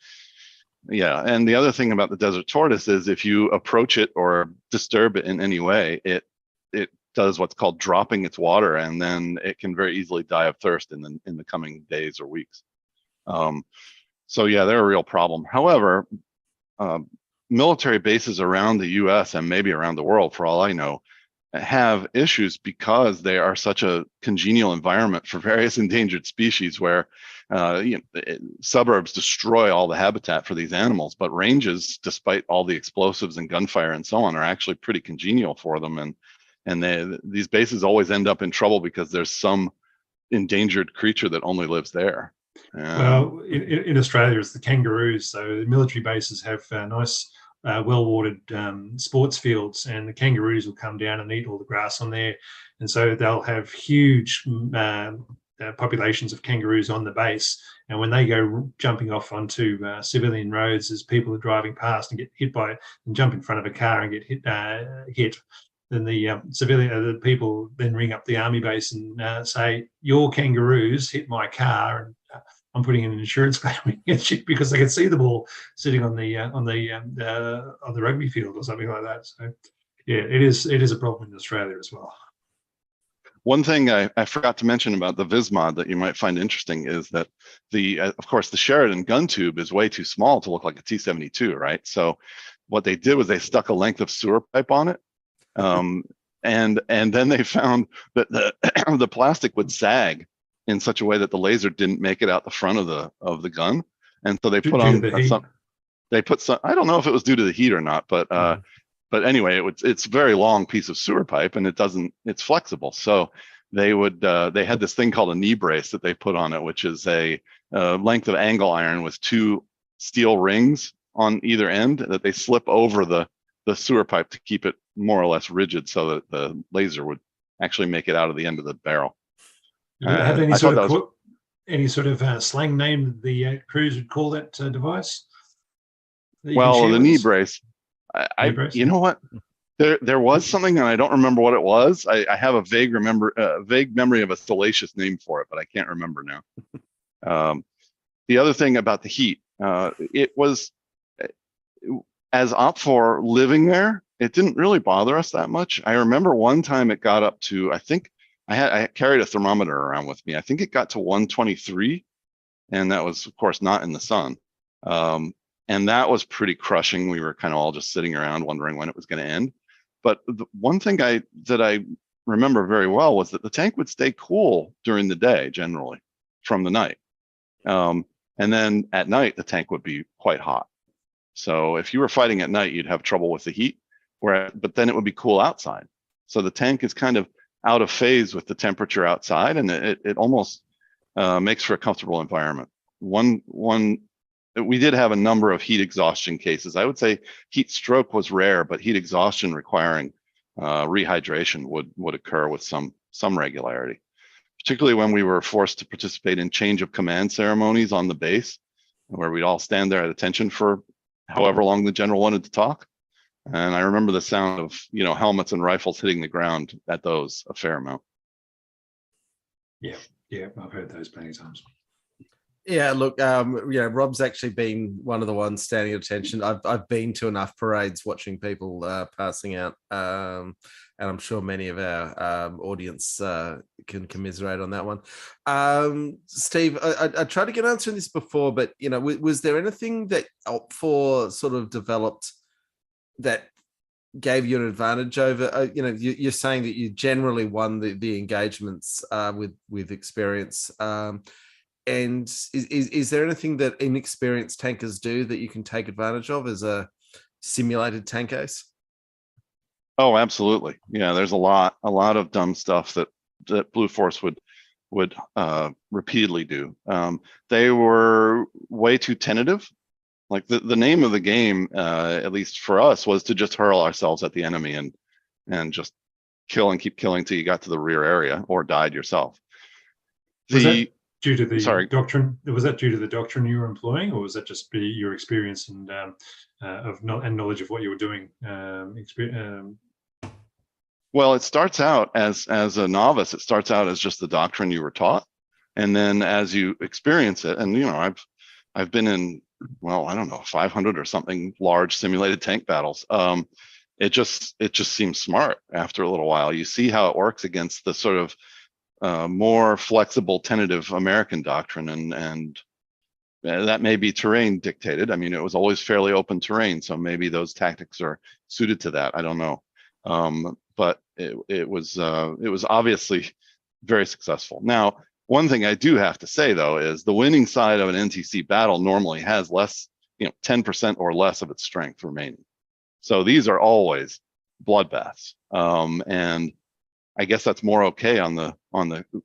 yeah, and the other thing about the desert tortoise is if you approach it or disturb it in any way, it does what's called dropping its water, and then it can very easily die of thirst in the coming days or weeks. So yeah, they're a real problem. However, military bases around the U.S. and maybe around the world, for all I know, have issues because they are such a congenial environment for various endangered species, where suburbs destroy all the habitat for these animals, but ranges, despite all the explosives and gunfire and so on, are actually pretty congenial for them. And these bases always end up in trouble because there's some endangered creature that only lives there. Well, in Australia, it's the kangaroos. So the military bases have nice, well-watered sports fields, and the kangaroos will come down and eat all the grass on there. And so they'll have huge populations of kangaroos on the base, and when they go jumping off onto civilian roads as people are driving past and get hit by it, and jump in front of a car and get hit, then the people then ring up the army base and say, your kangaroos hit my car, and I'm putting in an insurance claim against you because I can see the ball sitting on the rugby field or something like that. So yeah, it is a problem in Australia as well. One thing I forgot to mention about the Vismod that you might find interesting is that of course, the Sheridan gun tube is way too small to look like a T-72, right? So what they did was they stuck a length of sewer pipe on it. And then they found that the plastic would sag in such a way that the laser didn't make it out the front of the gun. And so they put on some, I don't know if it was due to the heat or not, but anyway, it's a very long piece of sewer pipe, and it's flexible. So they had this thing called a knee brace that they put on it, which is a length of angle iron with 2 steel rings on either end that they slip over the sewer pipe to keep it more or less rigid so that the laser would actually make it out of the end of the barrel. Have any sort of slang name the crews would call that device? Well, the knee brace. You know what? There was something, and I don't remember what it was. I have a vague memory of a salacious name for it, but I can't remember now. The other thing about the heat, it was, as OPFOR living there, it didn't really bother us that much. I remember one time it got up to, I think I carried a thermometer around with me. I think it got to 123, and that was, of course, not in the sun. And that was pretty crushing. We were kind of all just sitting around wondering when it was going to end. But the one thing that I remember very well was that the tank would stay cool during the day, generally, from the night. And then at night, the tank would be quite hot. So if you were fighting at night, you'd have trouble with the heat, but then it would be cool outside. So the tank is kind of out of phase with the temperature outside, and it almost makes for a comfortable environment. We did have a number of heat exhaustion cases. I would say heat stroke was rare, but heat exhaustion requiring rehydration would occur with some regularity, particularly when we were forced to participate in change of command ceremonies on the base, where we'd all stand there at attention for however long the general wanted to talk. And I remember the sound of, helmets and rifles hitting the ground at those a fair amount. Yeah, I've heard those plenty of times. Yeah, look, Rob's actually been one of the ones standing at attention. I've been to enough parades watching people passing out, and I'm sure many of our audience can commiserate on that one. Steve, I tried to get an answer on this before, but was there anything that OPFOR sort of developed that gave you an advantage over? You're saying that you generally won the engagements with experience. And is there anything that inexperienced tankers do that you can take advantage of as a simulated tank ace? Oh, absolutely. Yeah, there's a lot of dumb stuff that Blue Force would repeatedly do. They were way too tentative. Like the name of the game, at least for us, was to just hurl ourselves at the enemy and just kill and keep killing till you got to the rear area or died yourself. Due to the doctrine, was that due to the doctrine you were employing, or was that just your experience and knowledge of what you were doing? Well, it starts out as a novice. It starts out as just the doctrine you were taught, and then as you experience it, and I've been in, well, I don't know, 500 or something large simulated tank battles. It just seems smart after a little while. You see how it works against the sort of more flexible, tentative American doctrine, and that may be terrain dictated. I mean, it was always fairly open terrain, so maybe those tactics are suited to that. I don't know, but it was obviously very successful. Now, one thing I do have to say though is the winning side of an NTC battle normally has less, 10% or less of its strength remaining. So these are always bloodbaths, and I guess that's more okay on the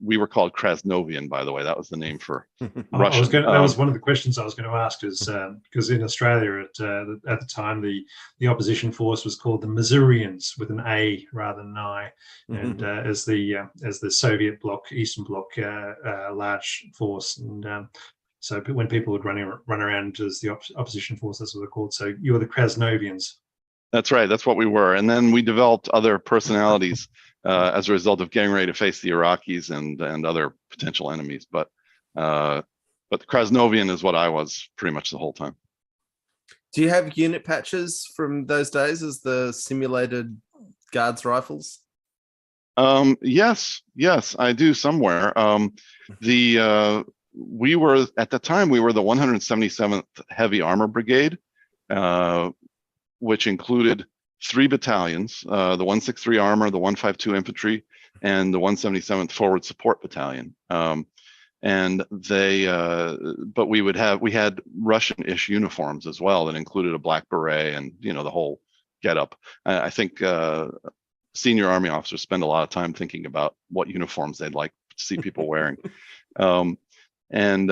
we were called Krasnovian, by the way. That was the name for Russian. That was one of the questions I was going to ask, is because in Australia at the time the opposition force was called the Missourians with an A rather than an I, and as the Soviet bloc, Eastern Bloc, large force, and so when people would run around as the opposition force, that's what they're called. So you were the Krasnovians. That's right. That's what we were, and then we developed other personalities. As a result of getting ready to face the Iraqis and other potential enemies. But But the Krasnovian is what I was pretty much the whole time. Do you have unit patches from those days as the simulated guards rifles? Yes, I do somewhere. We were at the time we were the 177th Heavy Armor Brigade, which included 3 battalions: the 163 Armor, the 152 Infantry, and the 177th Forward Support Battalion. And but we had Russian-ish uniforms as well that included a black beret and the whole getup. I think senior Army officers spend a lot of time thinking about what uniforms they'd like to see people wearing. And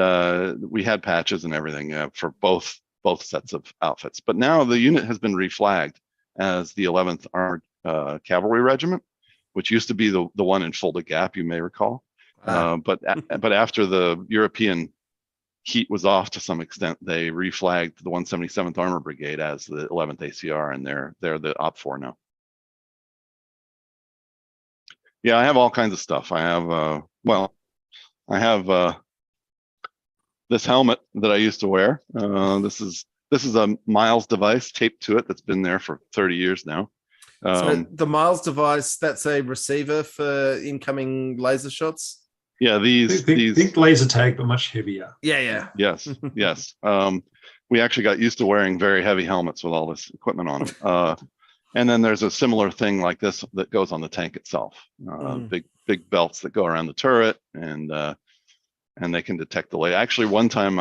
we had patches and everything for both sets of outfits. But now the unit has been reflagged as the 11th Armored Cavalry Regiment, which used to be the one in Fulda Gap, you may recall. But after the European heat was off to some extent, they reflagged the 177th Armor Brigade as the 11th ACR, and they're the OPFOR now. Yeah, I have all kinds of stuff. I have this helmet that I used to wear. This is a Miles device taped to it that's been there for 30 years now. So the Miles device, that's a receiver for incoming laser shots? Yeah, these think laser tag, but much heavier. Yeah. Yes. We actually got used to wearing very heavy helmets with all this equipment on them. And then there's a similar thing like this that goes on the tank itself. Big belts that go around the turret, and they can detect the laser. Actually, one time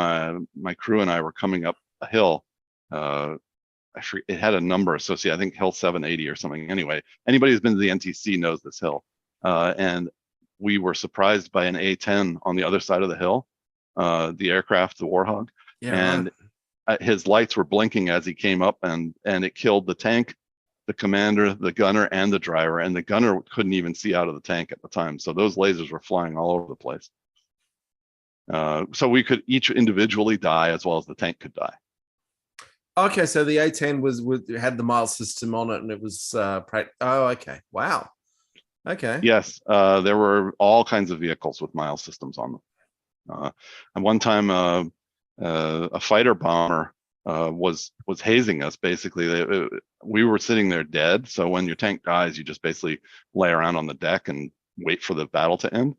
my crew and I were coming up a hill. It had a number associated, I think Hill 780 or something. Anyway, anybody who's been to the NTC knows this hill. And we were surprised by an A-10 on the other side of the hill, the aircraft, the Warhog. And his lights were blinking as he came up, and it killed the tank, the commander, the gunner, and the driver. And the gunner couldn't even see out of the tank at the time. So those lasers were flying all over the place. So we could each individually die as well as the tank could die. Okay, so the A10 had the Miles system on it, and it was okay. Wow. Okay. Yes, there were all kinds of vehicles with Miles systems on them. And one time, a fighter bomber was hazing us. Basically, we were sitting there dead. So when your tank dies, you just basically lay around on the deck and wait for the battle to end.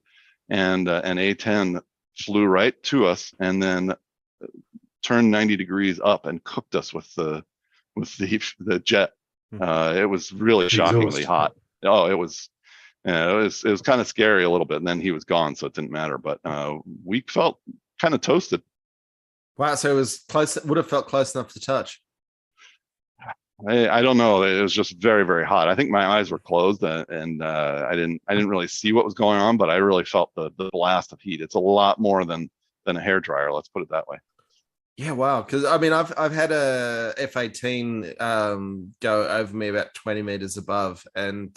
And an A-10 flew right to us, and then turned 90 degrees up and cooked us with the jet. It was really shockingly hot. Oh, it was kind of scary a little bit, and then he was gone, so it didn't matter. But we felt kind of toasted. Wow, so it was close. Would have felt close enough to touch. I don't know. It was just very, very hot. I think my eyes were closed, and I didn't really see what was going on, but I really felt the blast of heat. It's a lot more than a hairdryer. Let's put it that way. Yeah, wow. Because I mean, I've had a F-18 go over me about 20 meters above, and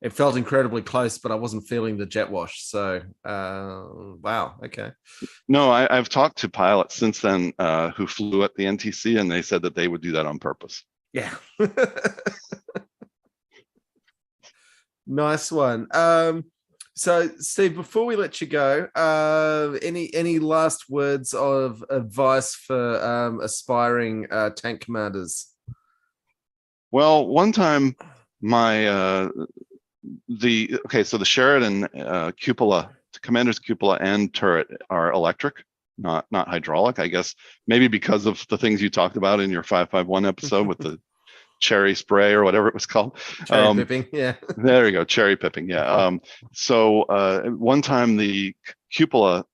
it felt incredibly close, but I wasn't feeling the jet wash. So, wow. Okay. No, I've talked to pilots since then who flew at the NTC, and they said that they would do that on purpose. Yeah. Nice one. So, Steve, before we let you go, any last words of advice for aspiring tank commanders? Well, one time so the Sheridan cupola, commander's cupola and turret are electric, not hydraulic. I guess maybe because of the things you talked about in your 551 episode with the cherry spray or whatever it was called. Cherry pipping, yeah. There you go, cherry pipping, yeah. So one time the cupola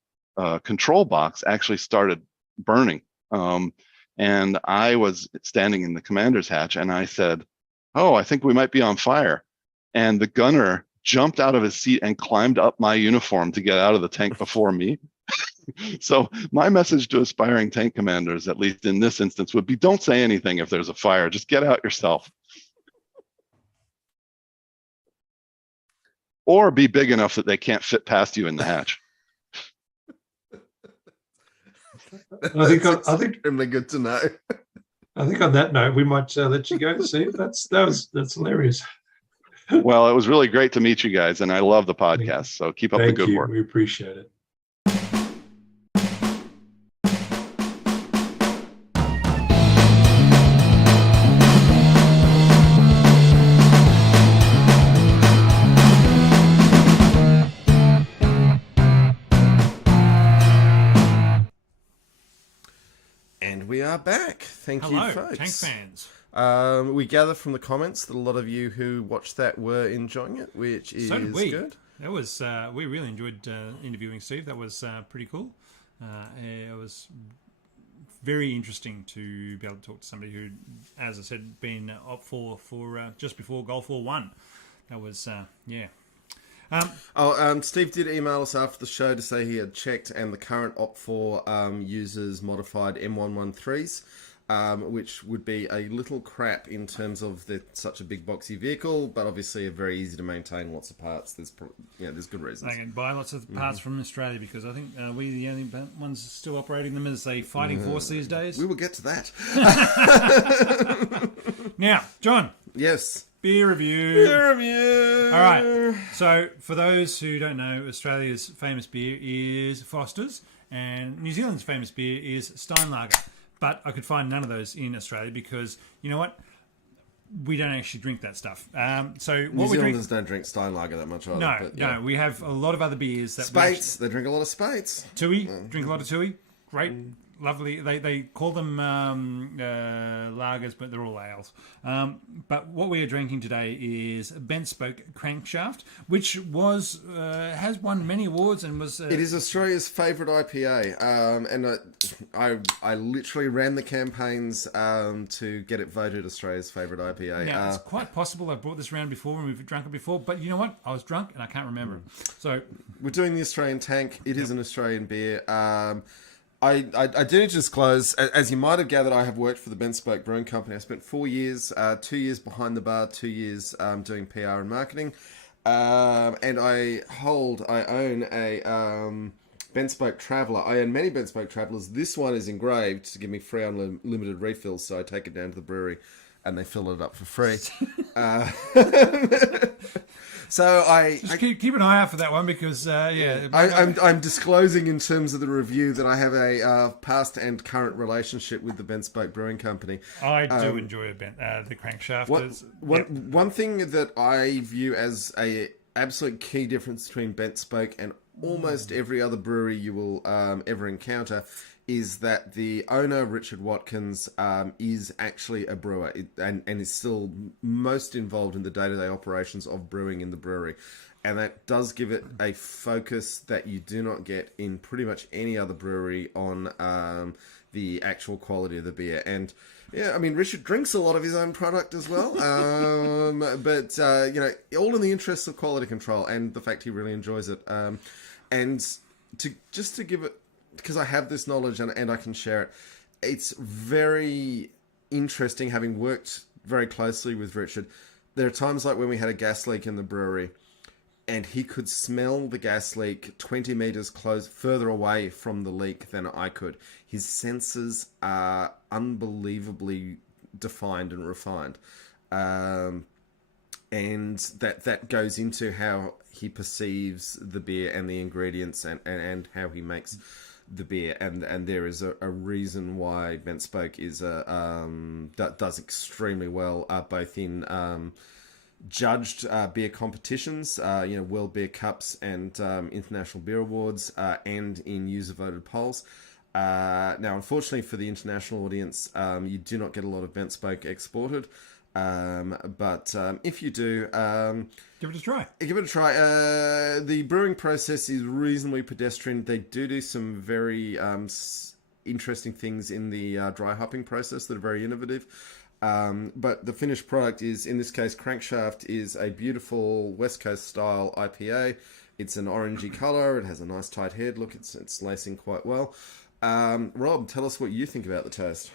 control box actually started burning. And I was standing in the commander's hatch, and I said, "Oh, I think we might be on fire." And the gunner jumped out of his seat and climbed up my uniform to get out of the tank before me. So my message to aspiring tank commanders, at least in this instance, would be don't say anything if there's a fire. Just get out yourself. Or be big enough that they can't fit past you in the hatch. I think extremely good to know. I think on that note, we might let you go, Steve. That's hilarious. Well, it was really great to meet you guys, and I love the podcast. So keep up the good work. We appreciate it. And we are back. Thank you, folks. Tank fans. We gather from the comments that a lot of you who watched that were enjoying it, which is good. That was we really enjoyed interviewing Steve. That was pretty cool. It was very interesting to be able to talk to somebody who, as I said, been up for just before Gulf War 1. That was Steve did email us after the show to say he had checked, and the current OPT4 uses modified M113s, which would be a little crap in terms of such a big boxy vehicle, but obviously very easy to maintain, lots of parts. There's good reasons. They can buy lots of parts from Australia because I think we're the only ones still operating them as a fighting force these days. We will get to that. Now, John. Yes. Beer review. All right. So, for those who don't know, Australia's famous beer is Foster's, and New Zealand's famous beer is Steinlager. But I could find none of those in Australia because, you know what? We don't actually drink that stuff. New Zealanders don't drink Steinlager that much either. No. We have a lot of other beers. Spates. They drink a lot of Spates. Tui. Drink a lot of Tui. Great. Lovely. They call them lagers, but they're all ales. But what we are drinking today is Bent Spoke Crankshaft, which has won many awards and was. It is Australia's favourite IPA, and I literally ran the campaigns to get it voted Australia's favourite IPA. Now, it's quite possible I brought this around before and we've drunk it before, but you know what? I was drunk and I can't remember. So we're doing the Australian Tank. It is an Australian beer. I do need to disclose, as you might have gathered, I have worked for the Bent Spoke Brewing Company. I spent 4 years, 2 years behind the bar, 2 years doing PR and marketing. And I own a Bent Spoke Traveller. I own many Bent Spoke Travellers. This one is engraved to give me free unlimited refills, so I take it down to the brewery and they fill it up for free. So just keep an eye out for that one because I'm disclosing in terms of the review that I have a past and current relationship with the Bent Spoke Brewing Company. I do enjoy the crankshaft. One thing that I view as a absolute key difference between Bent Spoke and almost every other brewery you will ever encounter is that the owner, Richard Watkins, is actually a brewer and is still most involved in the day-to-day operations of brewing in the brewery. And that does give it a focus that you do not get in pretty much any other brewery on the actual quality of the beer. And yeah, I mean, Richard drinks a lot of his own product as well, but all in the interests of quality control and the fact he really enjoys it. And to give it, because I have this knowledge and I can share it, it's very interesting having worked very closely with Richard. There are times like when we had a gas leak in the brewery and he could smell the gas leak 20 meters further away from the leak than I could. His senses are unbelievably defined and refined. And that goes into how he perceives the beer and the ingredients and how he makes the beer, and there is a reason why Bent Spoke is does extremely well both in judged beer competitions, World Beer Cups and International Beer Awards, and in user voted polls. Now, unfortunately for the international audience, you do not get a lot of Bent Spoke exported. But if you do, give it a try. The brewing process is reasonably pedestrian. They do some very interesting things in the dry hopping process that are very innovative. But the finished product is, in this case, Crankshaft is a beautiful West Coast style IPA. It's an orangey color. It has a nice tight head. Look, it's lacing quite well. Rob, tell us what you think about the taste.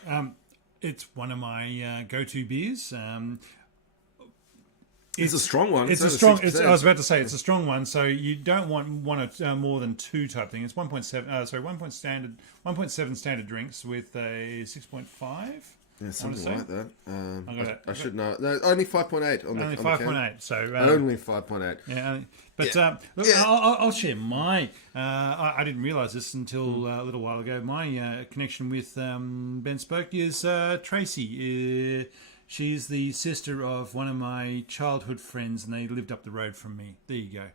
It's one of my go-to beers. It's a strong one. It's a strong. I was about to say it's a strong one. So you don't want more than 2 type thing. It's 1.7. 1.7 standard drinks with a 6.5. Yeah, something like that. I should know. No, only 5.8 on the only 5.8. So only 5.8. Yeah, but look, I'll share my. I didn't realise this until a little while ago. My connection with Bent Spoke is Tracy. She's the sister of one of my childhood friends, and they lived up the road from me. There you go.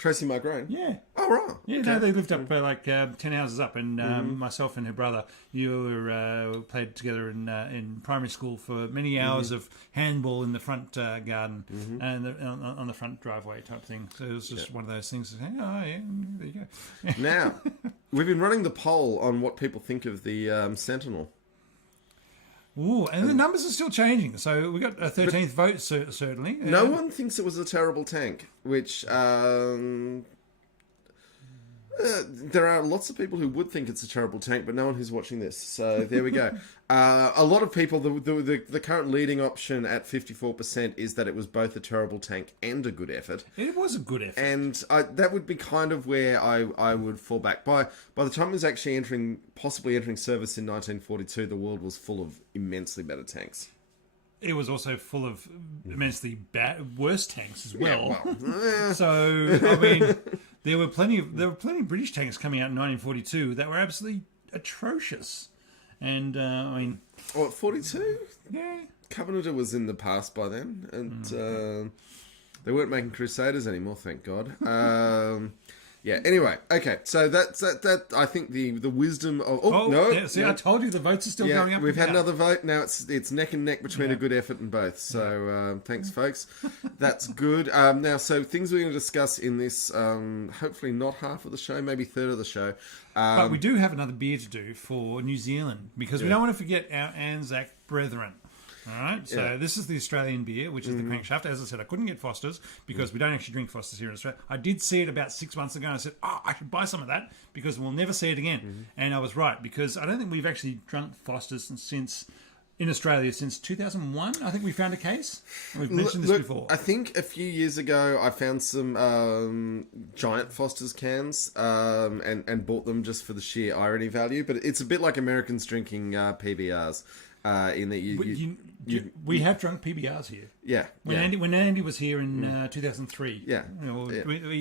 Tracy Migraine? Yeah. Oh, right. Yeah, Okay. no, they lived up like 10 houses up, and myself and her brother, played together in primary school for many hours of handball in the front garden and on the front driveway type thing. So it was just one of those things. Oh, yeah, there you go. Now, we've been running the poll on what people think of the Sentinel. Ooh, and the numbers are still changing. So we got a 13th vote, certainly. No one thinks it was a terrible tank, which there are lots of people who would think it's a terrible tank, but no one who's watching this. So there we go. A lot of people, the current leading option at 54% is that it was both a terrible tank and a good effort. It was a good effort. And that would be kind of where I would fall back. By the time it was actually possibly entering service in 1942, the world was full of immensely better tanks. It was also full of immensely worse tanks as well. Yeah, well, so, I mean, there were plenty of British tanks coming out in 1942 that were absolutely atrocious. And, I mean... What, 42? Yeah. Covenanter was in the past by then, and they weren't making Crusaders anymore, thank God. Yeah, anyway, okay, so that's that. I think the wisdom of... no. Yeah, see, I told you the votes are still going up. We've had another vote. Now it's neck and neck between a good effort and both. So thanks, folks. That's good. Now, so things we're going to discuss in this, hopefully not half of the show, maybe third of the show. But we do have another beer to do for New Zealand, because we don't want to forget our Anzac brethren. All right, so this is the Australian beer, which is the Crankshaft. As I said, I couldn't get Foster's because we don't actually drink Foster's here in Australia. I did see it about 6 months ago, and I said, I should buy some of that because we'll never see it again. And I was right, because I don't think we've actually drunk Foster's in Australia since 2001. I think we found a case. We've mentioned this before. I think a few years ago I found some giant Foster's cans and bought them just for the sheer irony value. But it's a bit like Americans drinking PBRs. In that we have drunk PBRs here. Yeah. When Andy was here in 2003. Yeah.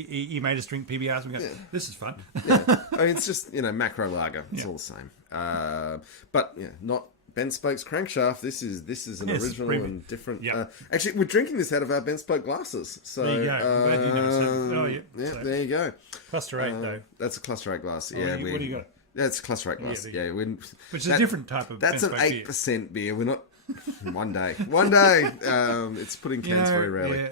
He made us drink PBRs. And we go, this is fun. I mean, it's just macro lager. It's all the same. But not Ben Spoke's Crankshaft. This is an original and different. Actually, we're drinking this out of our Ben Spoke glasses. So there you go. I'm glad you noticed that. So, there you go. Cluster 8 though. That's a cluster 8 glass. What do you got? That's cluster 8 glass. Which is a different type of. That's an 8% beer. We're not. One day. It's put in cans very rarely.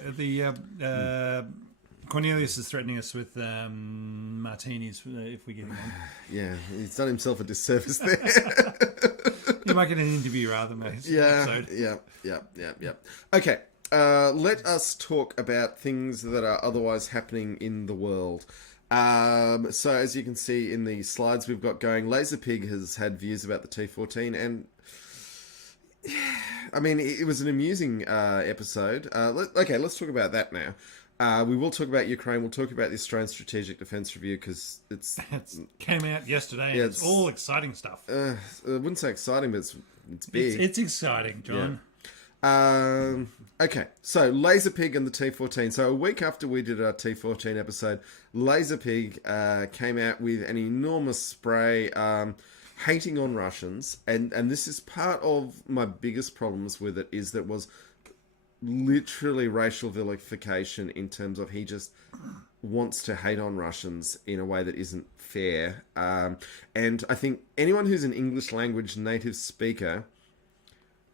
Cornelius is threatening us with martinis if we get him on. Yeah, he's done himself a disservice there. You might get an interview rather than Yeah. Okay, let us talk about things that are otherwise happening in the world. So as you can see in the slides we've got going, Laserpig has had views about the T14, and I mean, it was an amusing episode. Let's talk about that now. We will talk about Ukraine. We'll talk about the Australian Strategic Defence Review because it came out yesterday. And it's all exciting stuff. I wouldn't say exciting, but it's big. It's exciting, John. Okay, so Laserpig and the T14. So a week after we did our T14 episode, Laserpig came out with an enormous spray hating on Russians, and this is part of my biggest problems with it, is that it was literally racial vilification in terms of he just wants to hate on Russians in a way that isn't fair. And I think anyone who's an English language native speaker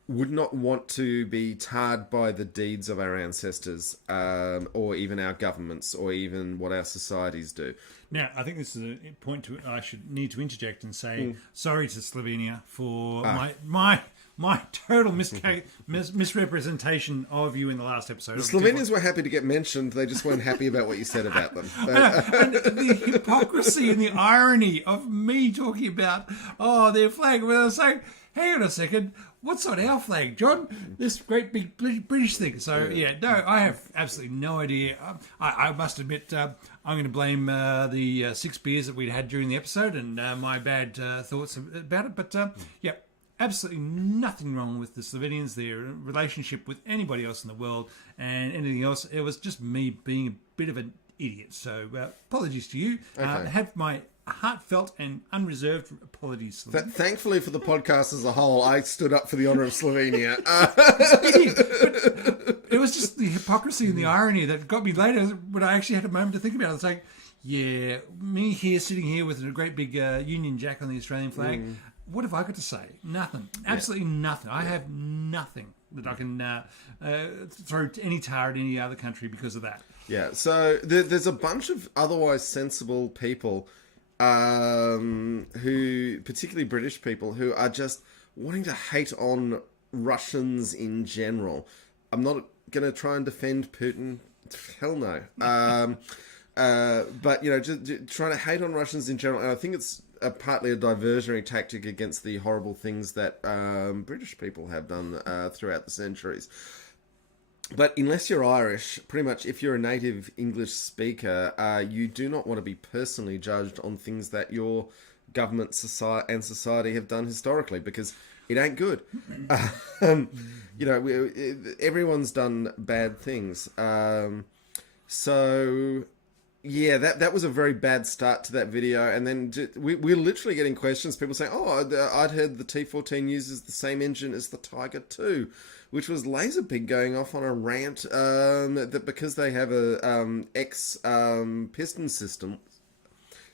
would not want to be tarred by the deeds of our ancestors, or even our governments, or even what our societies do. Now, I think this is a point I should need to interject and say sorry to Slovenia for my total misrepresentation of you in the last episode. The Slovenians were happy to get mentioned. They just weren't happy about what you said about them. And the hypocrisy and the irony of me talking about, their flag, when I was saying, hang on a second, what's on our flag, John? This great big British thing. So, I have absolutely no idea. I must admit, I'm going to blame the 6 beers that we'd had during the episode and my bad thoughts about it. But, absolutely nothing wrong with the Slovenians, their relationship with anybody else in the world and anything else. It was just me being a bit of an idiot. So, apologies to you. Okay. Have my heartfelt and unreserved apologies. Thankfully for the podcast as a whole, I stood up for the honour of Slovenia. it was just the hypocrisy and the irony that got me later when I actually had a moment to think about it. It's like, yeah, me here, sitting here with a great big Union Jack on the Australian flag. What have I got to say? Nothing. Absolutely nothing. I have nothing that I can throw any tar at any other country because of that. Yeah, so there's a bunch of otherwise sensible people who, particularly British people, who are just wanting to hate on Russians in general. I'm not going to try and defend Putin. Hell no. But, just trying to hate on Russians in general. And I think it's partly a diversionary tactic against the horrible things that British people have done throughout the centuries. But unless you're Irish, pretty much if you're a native English speaker, you do not want to be personally judged on things that your government and society have done historically, because it ain't good. Everyone's done bad things. So, yeah, that was a very bad start to that video. And then we're literally getting questions, people saying, I'd heard the T-14 uses the same engine as the Tiger II. Which was Laserpig going off on a rant that because they have a X piston system,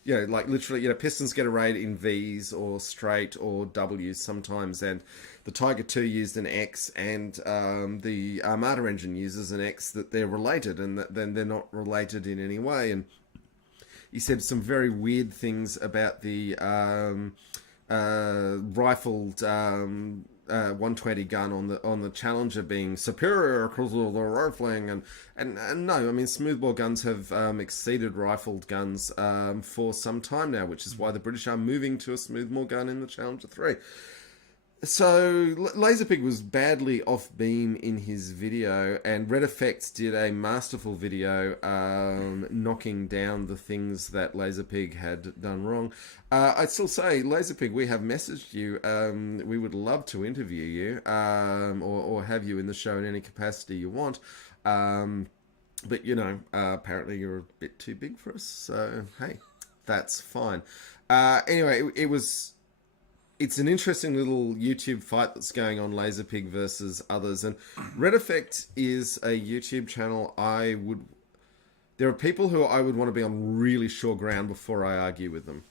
like literally, pistons get arrayed in V's or straight or W's sometimes, and the Tiger II used an X, and the Armada engine uses an X, that they're related, and that then they're not related in any way. And he said some very weird things about the rifled 120 gun on the Challenger being superior because of the rifling, and no, I mean, smoothbore guns have exceeded rifled guns for some time now, which is why the British are moving to a smoothbore gun in the Challenger 3. So Laserpig was badly off beam in his video, and Red Effects did a masterful video knocking down the things that Laserpig had done wrong. I'd still say, Laserpig, we have messaged you. We would love to interview you or have you in the show in any capacity you want. But, apparently you're a bit too big for us. So, hey, that's fine. Anyway, it's an interesting little YouTube fight that's going on, Laserpig versus others. And Red Effect is a YouTube channel there are people who I would want to be on really sure ground before I argue with them.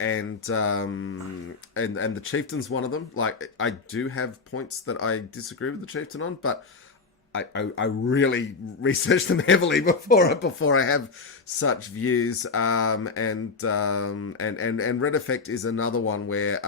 And the Chieftain's one of them. Like, I do have points that I disagree with the Chieftain on, but I really research them heavily before I have such views. And Red Effect is another one where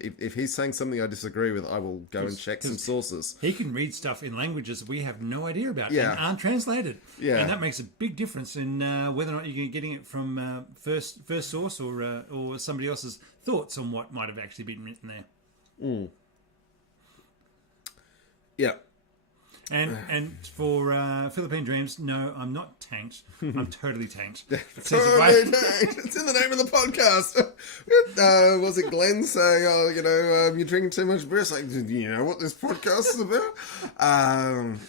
if he's saying something I disagree with, I will go and check some sources. He can read stuff in languages we have no idea about and aren't translated. Yeah. And that makes a big difference in whether or not you're getting it from first source or somebody else's thoughts on what might have actually been written there. Mm. Yeah. And for Philippine Dreams, no, I'm not tanked. I'm totally tanked. Totally tanked. It's in the name of the podcast. Was it Glenn saying, you're drinking too much beer? It's like, do you know what this podcast is about?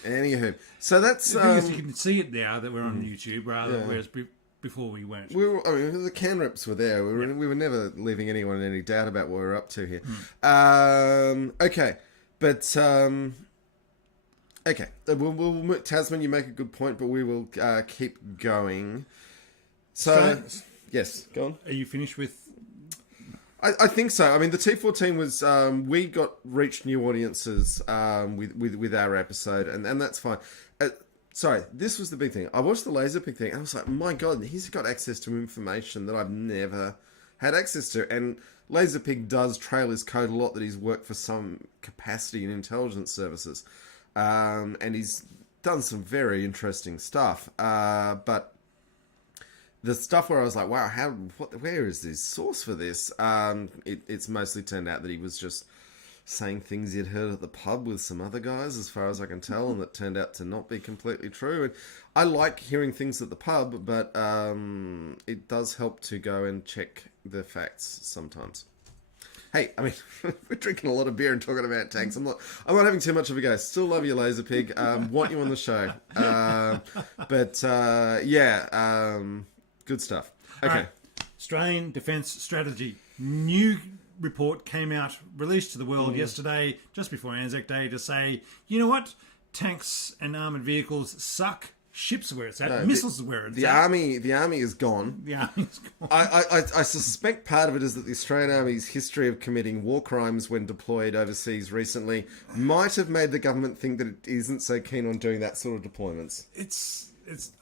Anywho, so that's... The thing is, you can see it now that we're on YouTube, whereas before we weren't. The can rips were there. We were never leaving anyone in any doubt about what we're up to here. Okay, but... Okay, we'll Tasman, you make a good point, but we will keep going. So, yes, go on. Are you finished with... I think so. I mean, the T-14 was... we reached new audiences with our episode, and that's fine. Sorry, this was the big thing. I watched the Laserpig thing, and I was like, my God, he's got access to information that I've never had access to. And Laserpig does trail his code a lot that he's worked for some capacity in intelligence services. And he's done some very interesting stuff. But the stuff where I was like, wow, where is this source for this? It's mostly turned out that he was just saying things he'd heard at the pub with some other guys, as far as I can tell, and that turned out to not be completely true. And I like hearing things at the pub, but it does help to go and check the facts sometimes. Hey, I mean, we're drinking a lot of beer and talking about tanks. I'm not having too much of a go. Still love you, Laserpig. Want you on the show. Good stuff. Okay. Right. Australian Defence Strategy. New report came out, released to the world yesterday, just before Anzac Day, to say, you know what? tanks and armoured vehicles suck. Ships are where it's at. Missiles are where it's at. The army is gone. The army's gone. I suspect part of it is that the Australian Army's history of committing war crimes when deployed overseas recently might have made the government think that it isn't so keen on doing that sort of deployments.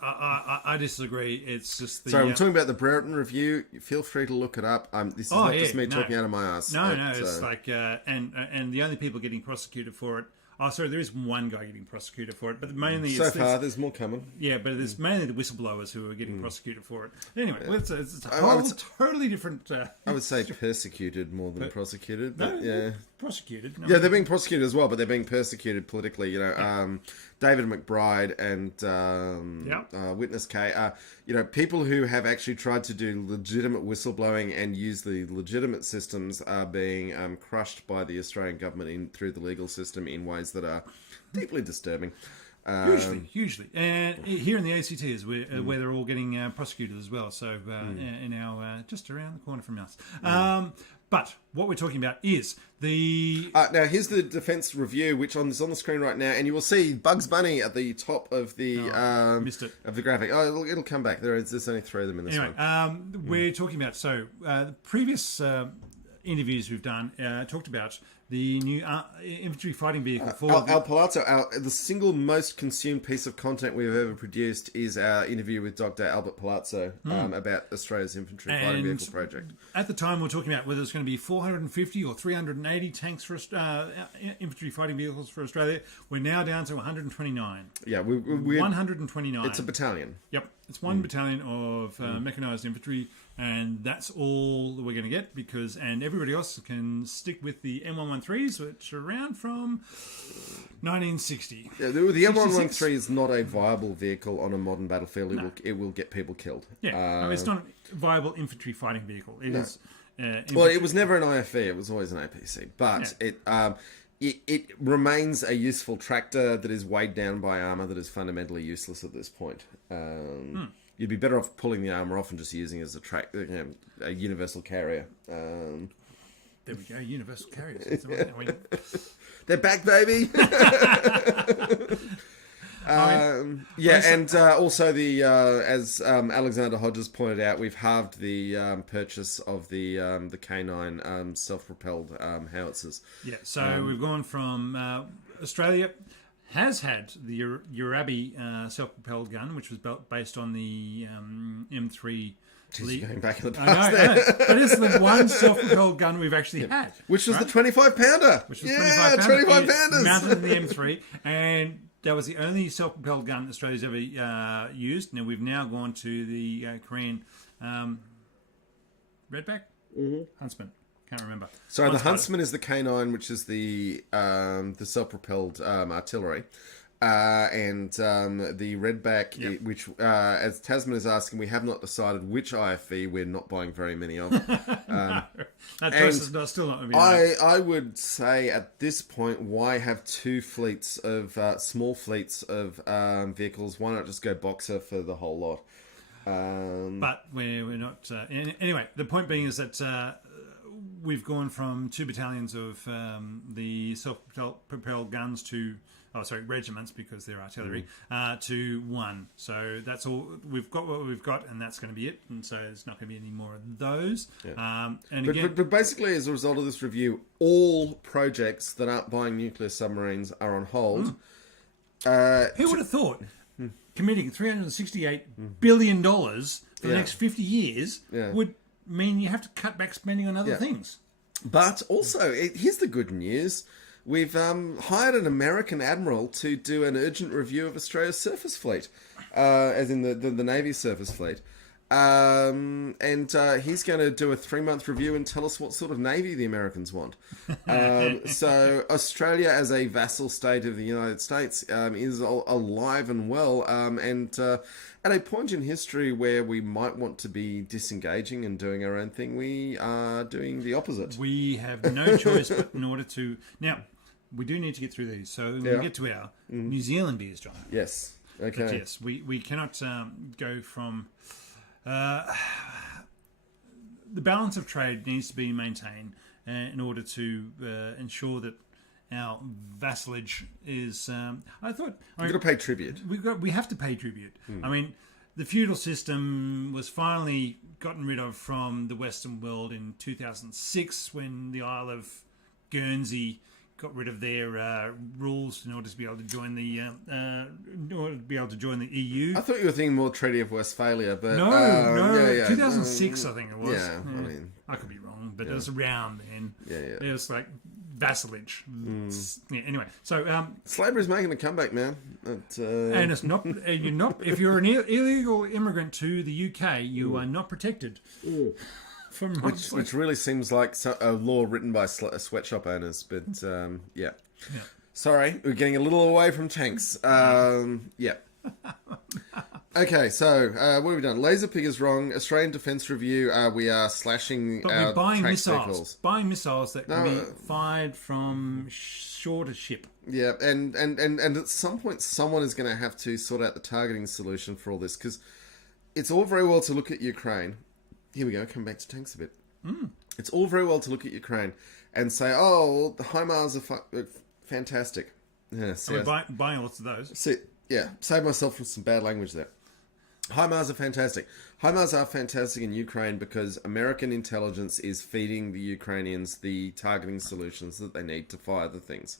I disagree. It's just the. Sorry, we're talking about the Brereton Review. Feel free to look it up. This is not just me talking out of my ass. No, it's like and the only people getting prosecuted for it. Oh, sorry, there is one guy getting prosecuted for it, but mainly there's more coming. Yeah, but it's mainly the whistleblowers who are getting prosecuted for it. Anyway, it's a whole totally different. I would say persecuted more than prosecuted, but yeah, prosecuted. No, yeah, they're being prosecuted as well, but they're being persecuted politically. You know, David McBride and Witness K. People who have actually tried to do legitimate whistleblowing and use the legitimate systems are being crushed by the Australian government through the legal system in ways that are deeply disturbing. Hugely. And here in the ACT is where they're all getting prosecuted as well. So in our just around the corner from us. But what we're talking about is the... now, here's the Defence Review, which is on the screen right now, and you will see Bugs Bunny at the top of the missed it. Of the graphic. Oh, it'll come back. There's only 3 of them in this one. We're talking about... So, the previous interviews we've done talked about the new infantry fighting vehicle for... Al Palazzo, the single most consumed piece of content we've ever produced is our interview with Dr. Albert Palazzo about Australia's infantry fighting vehicle project. At the time, we were talking about whether it's going to be 450 or 380 tanks for infantry fighting vehicles for Australia. We're now down to 129. Yeah, we're 129. It's a battalion. Yep, it's one battalion of mechanised infantry, and that's all we're going to get and everybody else can stick with the M113s, which are around from 1960. Yeah, the M113 is not a viable vehicle on a modern battlefield. It will get people killed. Yeah, it's not a viable infantry fighting vehicle. It is. Well, it was never an IFV. It was always an APC, but it remains a useful tractor that is weighed down by armour that is fundamentally useless at this point. You'd be better off pulling the armour off and just using it as a universal carrier. There we go, universal carriers. They're back, baby. Also the as Alexander Hodges pointed out, we've halved the purchase of the K9 self-propelled howitzers. Yeah, so we've gone from Australia has had the Urabi self-propelled gun, which was based on the M3. Jeez, going back in the past there. I know. But it's the one self-propelled gun we've actually had. Which was the 25-pounder. Which was 25 pounders. Mounted in the M3. And that was the only self-propelled gun Australia's ever used. Now, we've now gone to the Korean Redback? Huntsman. Can't remember. So the Huntsman is the K9, which is the self-propelled artillery. And the Redback, which, as Tasman is asking, we have not decided which IFV we're not buying very many of. No, that choice is still not going to be I would say at this point, why have 2 fleets of small fleets of vehicles? Why not just go Boxer for the whole lot? But we're not. Anyway, the point being is that we've gone from 2 battalions of the self-propelled guns to regiments, because they're artillery, to 1. So that's all. We've got what we've got, and that's going to be it. And so there's not going to be any more of those. Yeah. But basically, as a result of this review, all projects that aren't buying nuclear submarines are on hold. Who would have thought committing $368 billion for the next 50 years would mean you have to cut back spending on other things? But also, here's the good news. We've hired an American admiral to do an urgent review of Australia's surface fleet, as in the Navy's surface fleet. And he's going to do a 3-month review and tell us what sort of Navy the Americans want. So Australia, as a vassal state of the United States, is alive and well, and at a point in history where we might want to be disengaging and doing our own thing, we are doing the opposite. We have no choice but in order to... Now, we do need to get through these. So when we get to our New Zealand beers, John. Yes. Okay. But yes, we cannot go from... the balance of trade needs to be maintained in order to ensure that our vassalage is. I thought you've got to pay tribute. We have to pay tribute. I mean, the feudal system was finally gotten rid of from the Western world in 2006 when the Isle of Guernsey got rid of their rules in order to be able to join the EU. I thought you were thinking more Treaty of Westphalia, but no, 2006 I think it was. Yeah, I mean, I could be wrong, but it was around then. Yeah. It was like vassalage. Yeah, anyway, so slavery's making a comeback, man. And it's not. You're not. If you're an illegal immigrant to the UK, you are not protected. From which really seems like a law written by sweatshop owners, but yeah. Sorry, we're getting a little away from tanks. Yeah. Okay, so what have we done? Laserpig is wrong. Australian Defence Review, we are slashing but our we're buying missiles. Vehicles. Buying missiles that can be fired from shore to ship. Yeah, and at some point someone is going to have to sort out the targeting solution for all this, because it's all very well to look at Ukraine. Here we go, come back to tanks a bit. It's all very well to look at Ukraine and say, oh, the HIMARS are fantastic. Yeah, so we're buying lots of those. Save myself from some bad language there. HIMARS are fantastic. HIMARS are fantastic in Ukraine because American intelligence is feeding the Ukrainians the targeting solutions that they need to fire the things.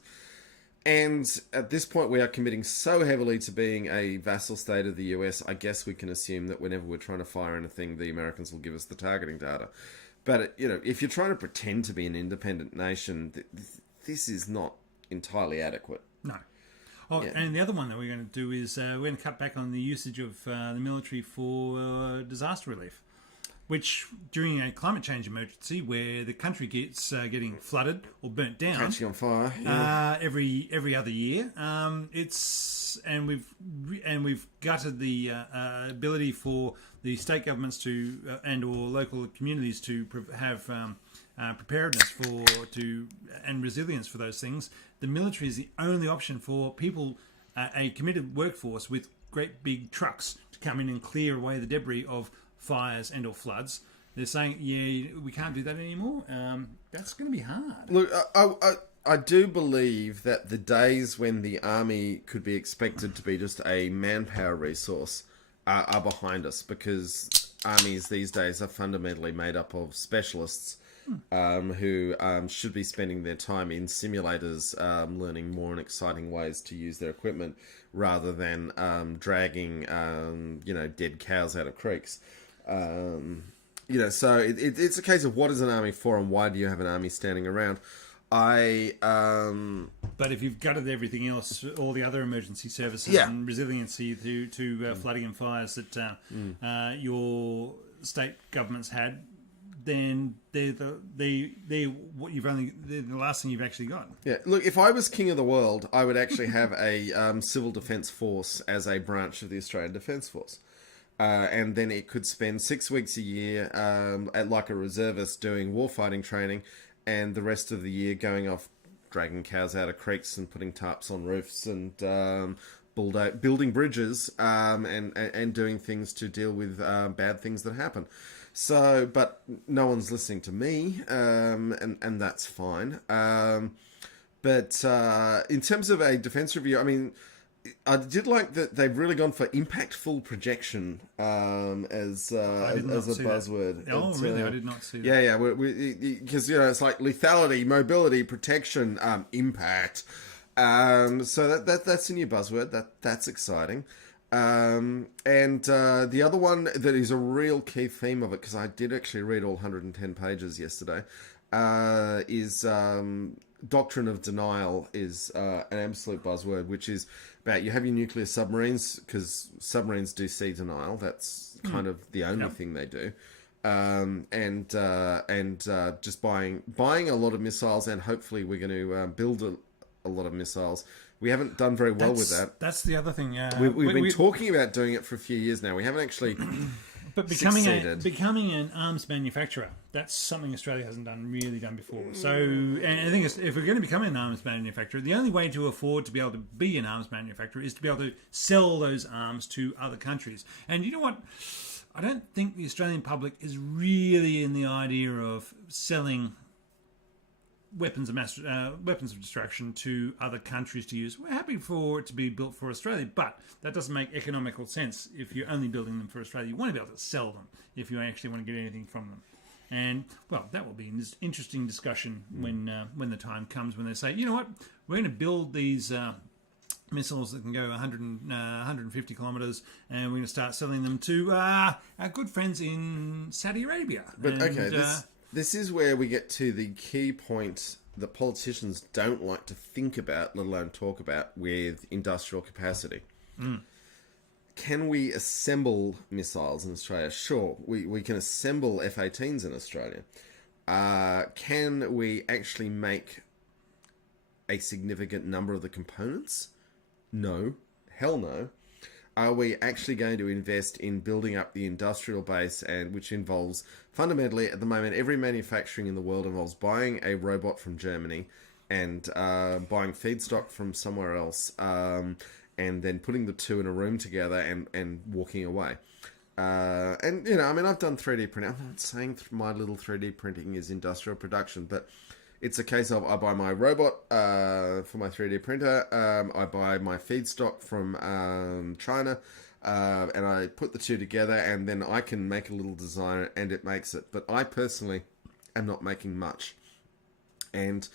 And at this point, we are committing so heavily to being a vassal state of the US, I guess we can assume that whenever we're trying to fire anything, the Americans will give us the targeting data. But, if you're trying to pretend to be an independent nation, this is not entirely adequate. No. Oh, yeah. And the other one that we're going to do is we're going to cut back on the usage of the military for disaster relief, which during a climate change emergency where the country gets getting flooded or burnt down, catching on fire, every other year, we've gutted the ability for the state governments to and or local communities to have preparedness and resilience for those things. The military is the only option for people, a committed workforce with great big trucks to come in and clear away the debris of fires and or floods. They're saying, we can't do that anymore. That's going to be hard. Look, I do believe that the days when the army could be expected to be just a manpower resource are behind us, because armies these days are fundamentally made up of specialists who should be spending their time in simulators learning more and exciting ways to use their equipment rather than dragging dead cows out of creeks. So it's a case of what is an army for and why do you have an army standing around? But if you've gutted everything else, all the other emergency services and resiliency to flooding and fires that your state governments had, then they're the last thing you've actually got. Yeah, look, if I was king of the world, I would actually have a civil defence force as a branch of the Australian Defence Force. And then it could spend 6 weeks a year like a reservist doing warfighting training, and the rest of the year going off dragging cows out of creeks and putting tarps on roofs and building bridges and doing things to deal with bad things that happen. So, but no one's listening to me, and that's fine. But in terms of a defence review, I mean, I did like that they've really gone for impactful projection as a buzzword. That. Oh, really? I did not see that. Yeah, because it's like lethality, mobility, protection, impact. So that's a new buzzword. That's exciting. And the other one that is a real key theme of it, because I did actually read all 110 pages yesterday, is doctrine of denial is an absolute buzzword, which is about you have your nuclear submarines, because submarines do sea denial. That's kind of the only thing they do. And just buying a lot of missiles, and hopefully we're going to build a lot of missiles. We haven't done very well with that. That's the other thing. We've been talking about doing it for a few years now. We haven't actually But becoming an arms manufacturer, that's something Australia hasn't really done before. So, and the thing is, if we're going to become an arms manufacturer, the only way to afford to be able to be an arms manufacturer is to be able to sell those arms to other countries. And you know what? I don't think the Australian public is really in the idea of selling weapons of destruction to other countries to use. We're happy for it to be built for Australia, but that doesn't make economical sense if you're only building them for Australia. You want to be able to sell them if you actually want to get anything from them. And, well, that will be an interesting discussion when the time comes, when they say, you know what, we're going to build these missiles that can go 150 kilometres, and we're going to start selling them to our good friends in Saudi Arabia. But, this is where we get to the key point that politicians don't like to think about, let alone talk about, with industrial capacity. Can we assemble missiles in Australia? Sure, we can assemble F-18s in Australia. Can we actually make a significant number of the components? No. Hell no. Are we actually going to invest in building up the industrial base, and which involves, fundamentally, at the moment, every manufacturing in the world involves buying a robot from Germany and buying feedstock from somewhere else, and then putting the two in a room together and walking away. And, you know, I mean, I've done 3D printing. I'm not saying my little 3D printing is industrial production, but it's a case of I buy my robot for my 3D printer, I buy my feedstock from China, and I put the two together, and then I can make a little design and it makes it. But I personally am not making much. And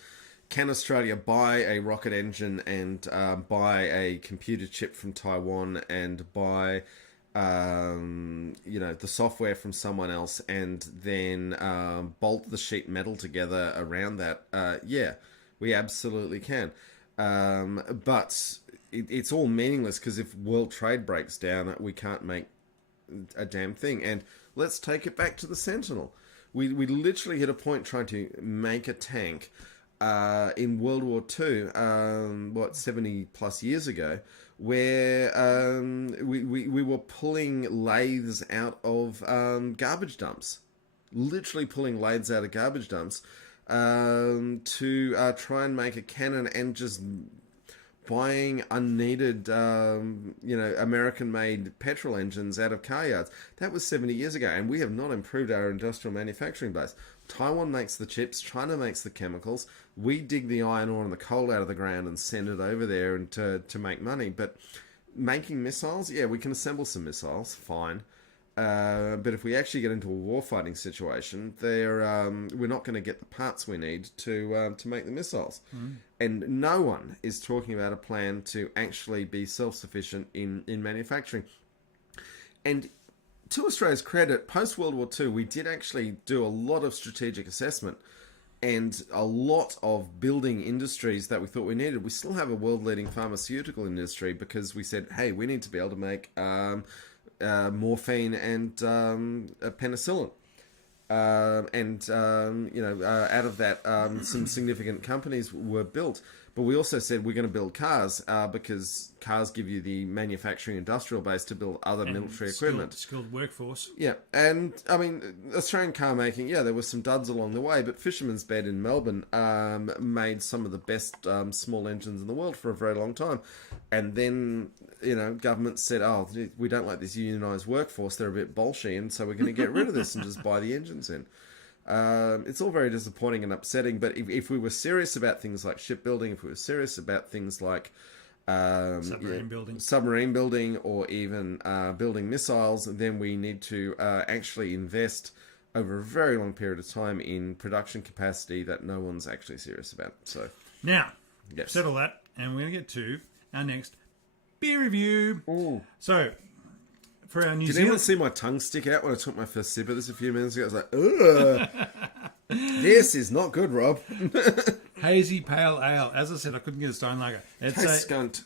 can Australia buy a rocket engine and buy a computer chip from Taiwan and buy the software from someone else and then bolt the sheet metal together around that? Yeah, we absolutely can. But it's all meaningless, because if world trade breaks down, we can't make a damn thing. And let's take it back to the Sentinel. We literally hit a point trying to make a tank in World War II, 70 plus years ago, where we were pulling lathes out of garbage dumps, literally pulling lathes out of garbage dumps to try and make a cannon, and just buying unneeded, American-made petrol engines out of car yards. That was 70 years ago, and we have not improved our industrial manufacturing base. Taiwan makes the chips, China makes the chemicals. We dig the iron ore and the coal out of the ground and send it over there and to make money. But making missiles, yeah, we can assemble some missiles, fine. But if we actually get into a warfighting situation, we're not going to get the parts we need to make the missiles. And no one is talking about a plan to actually be self-sufficient in manufacturing. And to Australia's credit, post-World War II, we did actually do a lot of strategic assessment and a lot of building industries that we thought we needed. We still have a world-leading pharmaceutical industry because we said, hey, we need to be able to make morphine and penicillin. Out of that, some significant companies were built. But we also said we're going to build cars because cars give you the manufacturing industrial base to build other military equipment. Skilled workforce. Yeah, and I mean, Australian car making, yeah, there were some duds along the way, but Fisherman's Bed in Melbourne made some of the best small engines in the world for a very long time. And then, government said, oh, we don't like this unionised workforce, they're a bit bolshy, and so we're going to get rid of this and just buy the engines in. It's all very disappointing and upsetting, but if we were serious about things like shipbuilding, if we were serious about things like submarine building, or even building missiles, then we need to actually invest over a very long period of time in production capacity that no one's actually serious about. So now, yes. Settle that, and we're going to get to our next beer review. Ooh. So, for our New Did Zealand... anyone see my tongue stick out when I took my first sip of this a few minutes ago? I was like, ugh. This is not good, Rob. Hazy Pale Ale. As I said, I couldn't get a Steinlager. It's a skunt.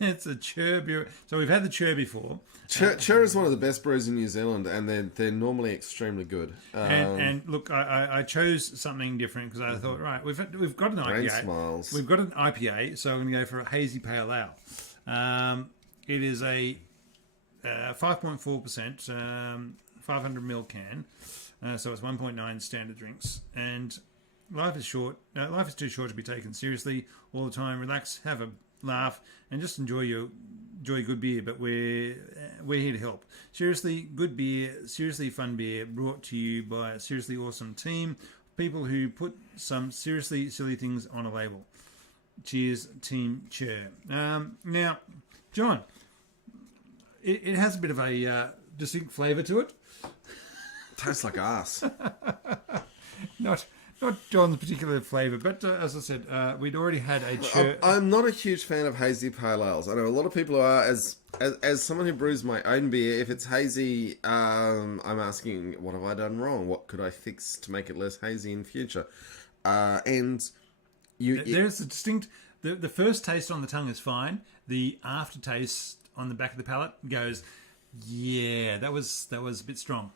It's a Chur beer. So we've had the Chur before. Chur is one of the best brews in New Zealand, and they're normally extremely good. And look, I chose something different because I thought, right, we've got an IPA. Brain smiles. We've got an IPA, so I'm going to go for a Hazy Pale Ale. It is a 5.4%, 500ml can. So it's 1.9 standard drinks. And life is short. Life is too short to be taken seriously all the time. Relax, have a laugh, and just enjoy good beer. But we're here to help. Seriously good beer, seriously fun beer, brought to you by a seriously awesome team. people who put some seriously silly things on a label. Cheers, Team Chair. Now, John, it has a bit of a distinct flavour to it. Tastes like ass. Not John's particular flavour, but as I said, we'd already had a chair. I'm not a huge fan of hazy pale ales. I know a lot of people are. As someone who brews my own beer, if it's hazy, I'm asking, what have I done wrong? What could I fix to make it less hazy in future? There's a distinct. The first taste on the tongue is fine. The aftertaste on the back of the palate goes, yeah, that was a bit strong.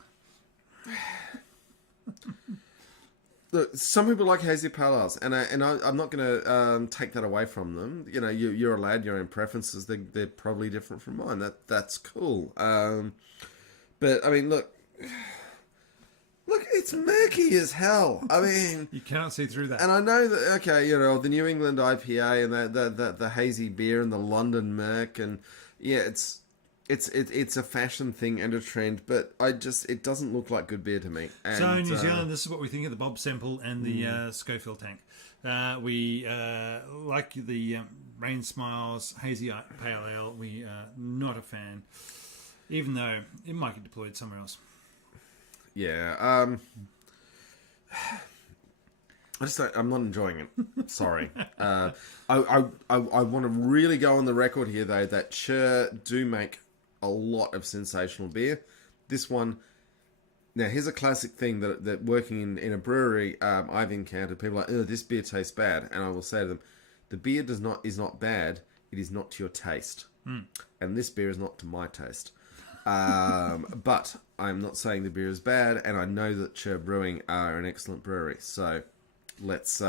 Look, some people like hazy pale ales, and I'm not going to take that away from them. You know, you're allowed your own preferences. They're probably different from mine. That's cool. But I mean, look, it's murky as hell. I mean, you cannot see through that. And I know that, okay, you know, the New England IPA and the hazy beer and the London Murk, and yeah, it's a fashion thing and a trend, but it doesn't look like good beer to me. And, so in New Zealand, this is what we think of the Bob Semple and the Schofield tank. We like the Rain Smiles Hazy Pale Ale. We are not a fan, even though it might get deployed somewhere else. Yeah. I'm not enjoying it. Sorry. I want to really go on the record here, though, that Chur do make a lot of sensational beer. This one, now here's a classic thing that working in a brewery, I've encountered people like, oh, this beer tastes bad, and I will say to them, the beer is not bad. It is not to your taste, and this beer is not to my taste. But I'm not saying the beer is bad, and I know that Chur Brewing are an excellent brewery. So let's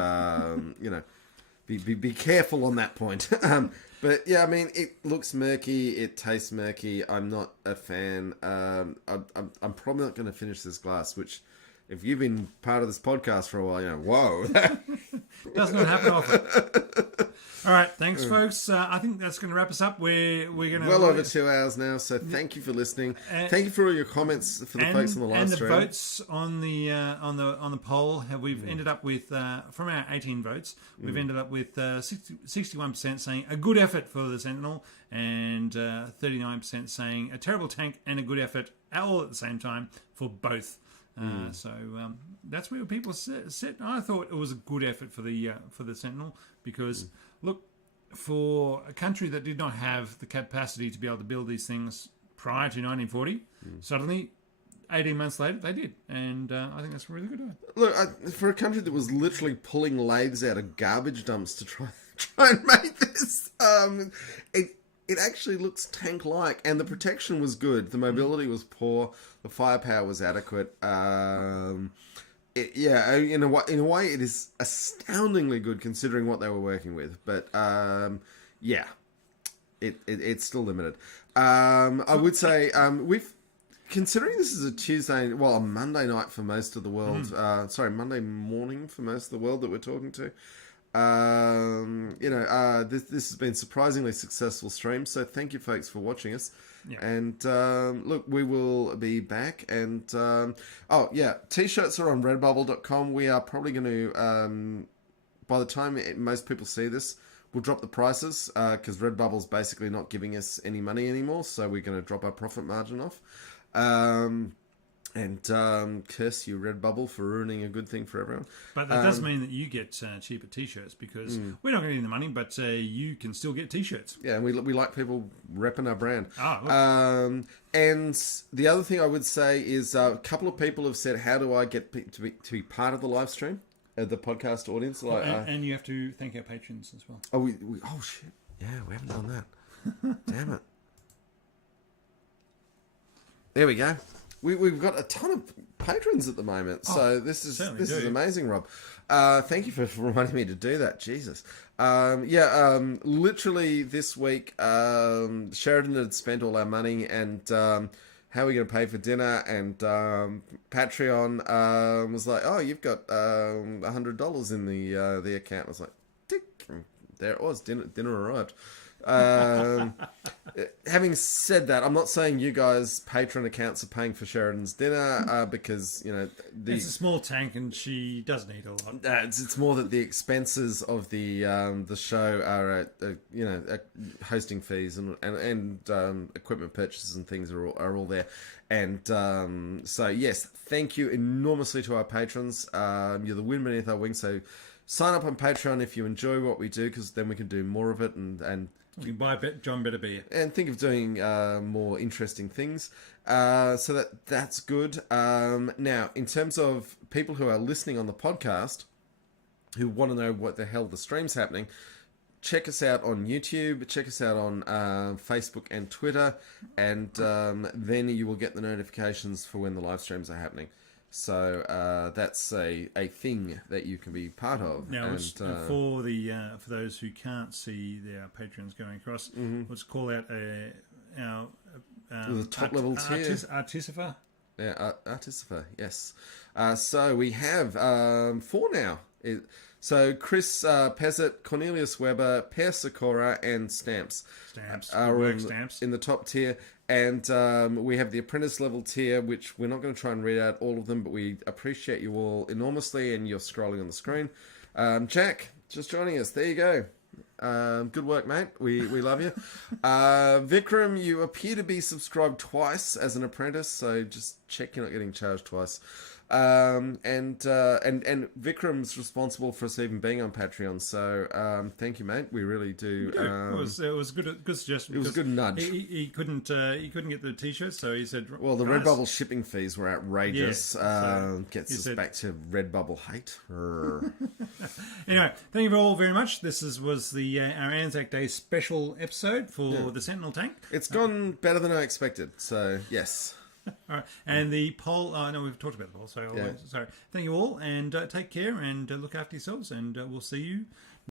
be careful on that point. But yeah, I mean, it looks murky, it tastes murky. I'm not a fan. I'm probably not going to finish this glass, which, if you've been part of this podcast for a while, you know, whoa. Does not happen often. All right, thanks, folks. I think that's going to wrap us up. We're going to well over 2 hours now, so thank you for listening. Thank you for all your comments for the folks on the live stream. And the votes on the poll. We've ended up with from our 18 votes, we've ended up with 61% saying a good effort for the Sentinel, and 39% saying a terrible tank and a good effort all at the same time for both. So that's where people sit. I thought it was a good effort for the Sentinel because, look, for a country that did not have the capacity to be able to build these things prior to 1940, suddenly, 18 months later, they did. And I think that's a really good idea. Look, for a country that was literally pulling lathes out of garbage dumps to try and make this, it actually looks tank-like, and the protection was good. The mobility was poor. The firepower was adequate. In a way, it is astoundingly good considering what they were working with. But it's still limited. I would say considering this is a Monday night for most of the world. Monday morning for most of the world that we're talking to. This has been surprisingly successful stream, so thank you folks for watching us. And look, we will be back, and t-shirts are on redbubble.com. We are probably going to by the time most people see this, we'll drop the prices because Redbubble's basically not giving us any money anymore, so we're going to drop our profit margin off. And curse you, Redbubble, for ruining a good thing for everyone. But that does mean that you get cheaper T-shirts because we're not getting the money, but you can still get T-shirts. Yeah, and we like people repping our brand. And the other thing I would say is a couple of people have said, how do I get to be part of the live stream, the podcast audience? And you have to thank our patrons as well. Oh, shit. Yeah, we haven't done that. Damn it. There we go. We've got a ton of patrons at the moment, so this is amazing, Rob. Thank you for reminding me to do that. Jesus. Literally this week, Sheridan had spent all our money, and how are we going to pay for dinner? And Patreon was like, "Oh, you've got $100 in the account." I was like, "Tick!" There it was. Dinner arrived. Having said that, I'm not saying you guys Patreon accounts are paying for Sheridan's dinner because it's a small tank and she doesn't eat a lot. It's more that the expenses of the show are hosting fees and equipment purchases and things are all there. And so yes, thank you enormously to our patrons. You're the wind beneath our wings. So sign up on Patreon if you enjoy what we do, because then we can do more of it and you can buy John better beer and think of doing more interesting things. So that's good. Now, in terms of people who are listening on the podcast who want to know what the hell the stream's happening, check us out on YouTube, check us out on Facebook and Twitter, and then you will get the notifications for when the live streams are happening. So that's a thing that you can be part of. Now, for those who can't see their patrons going across, let's call out our the top level tier, Artificer. Yeah, Artificer. Yes. So we have 4 now. So Chris Pezzett, Cornelius Weber, Per Sikora, and Stamps are in the top tier. And we have the apprentice level tier, which we're not going to try and read out all of them, but we appreciate you all enormously, and you're scrolling on the screen. Jack, just joining us. There you go. Good work, mate. We love you. Vikram, you appear to be subscribed twice as an apprentice, so just check you're not getting charged twice. And Vikram's responsible for us even being on Patreon, so thank you, mate. We really do. It was a good suggestion. It was a good nudge. He couldn't get the t-shirt, so he said, well, the Redbubble shipping fees were outrageous. So gets us back to Redbubble hate. Anyway, thank you all very much. This was our Anzac Day special episode for the Sentinel tank. It's gone better than I expected, so yes. All right, and the poll. No, we've talked about the poll. So, sorry. Thank you all, and take care, and look after yourselves, and we'll see you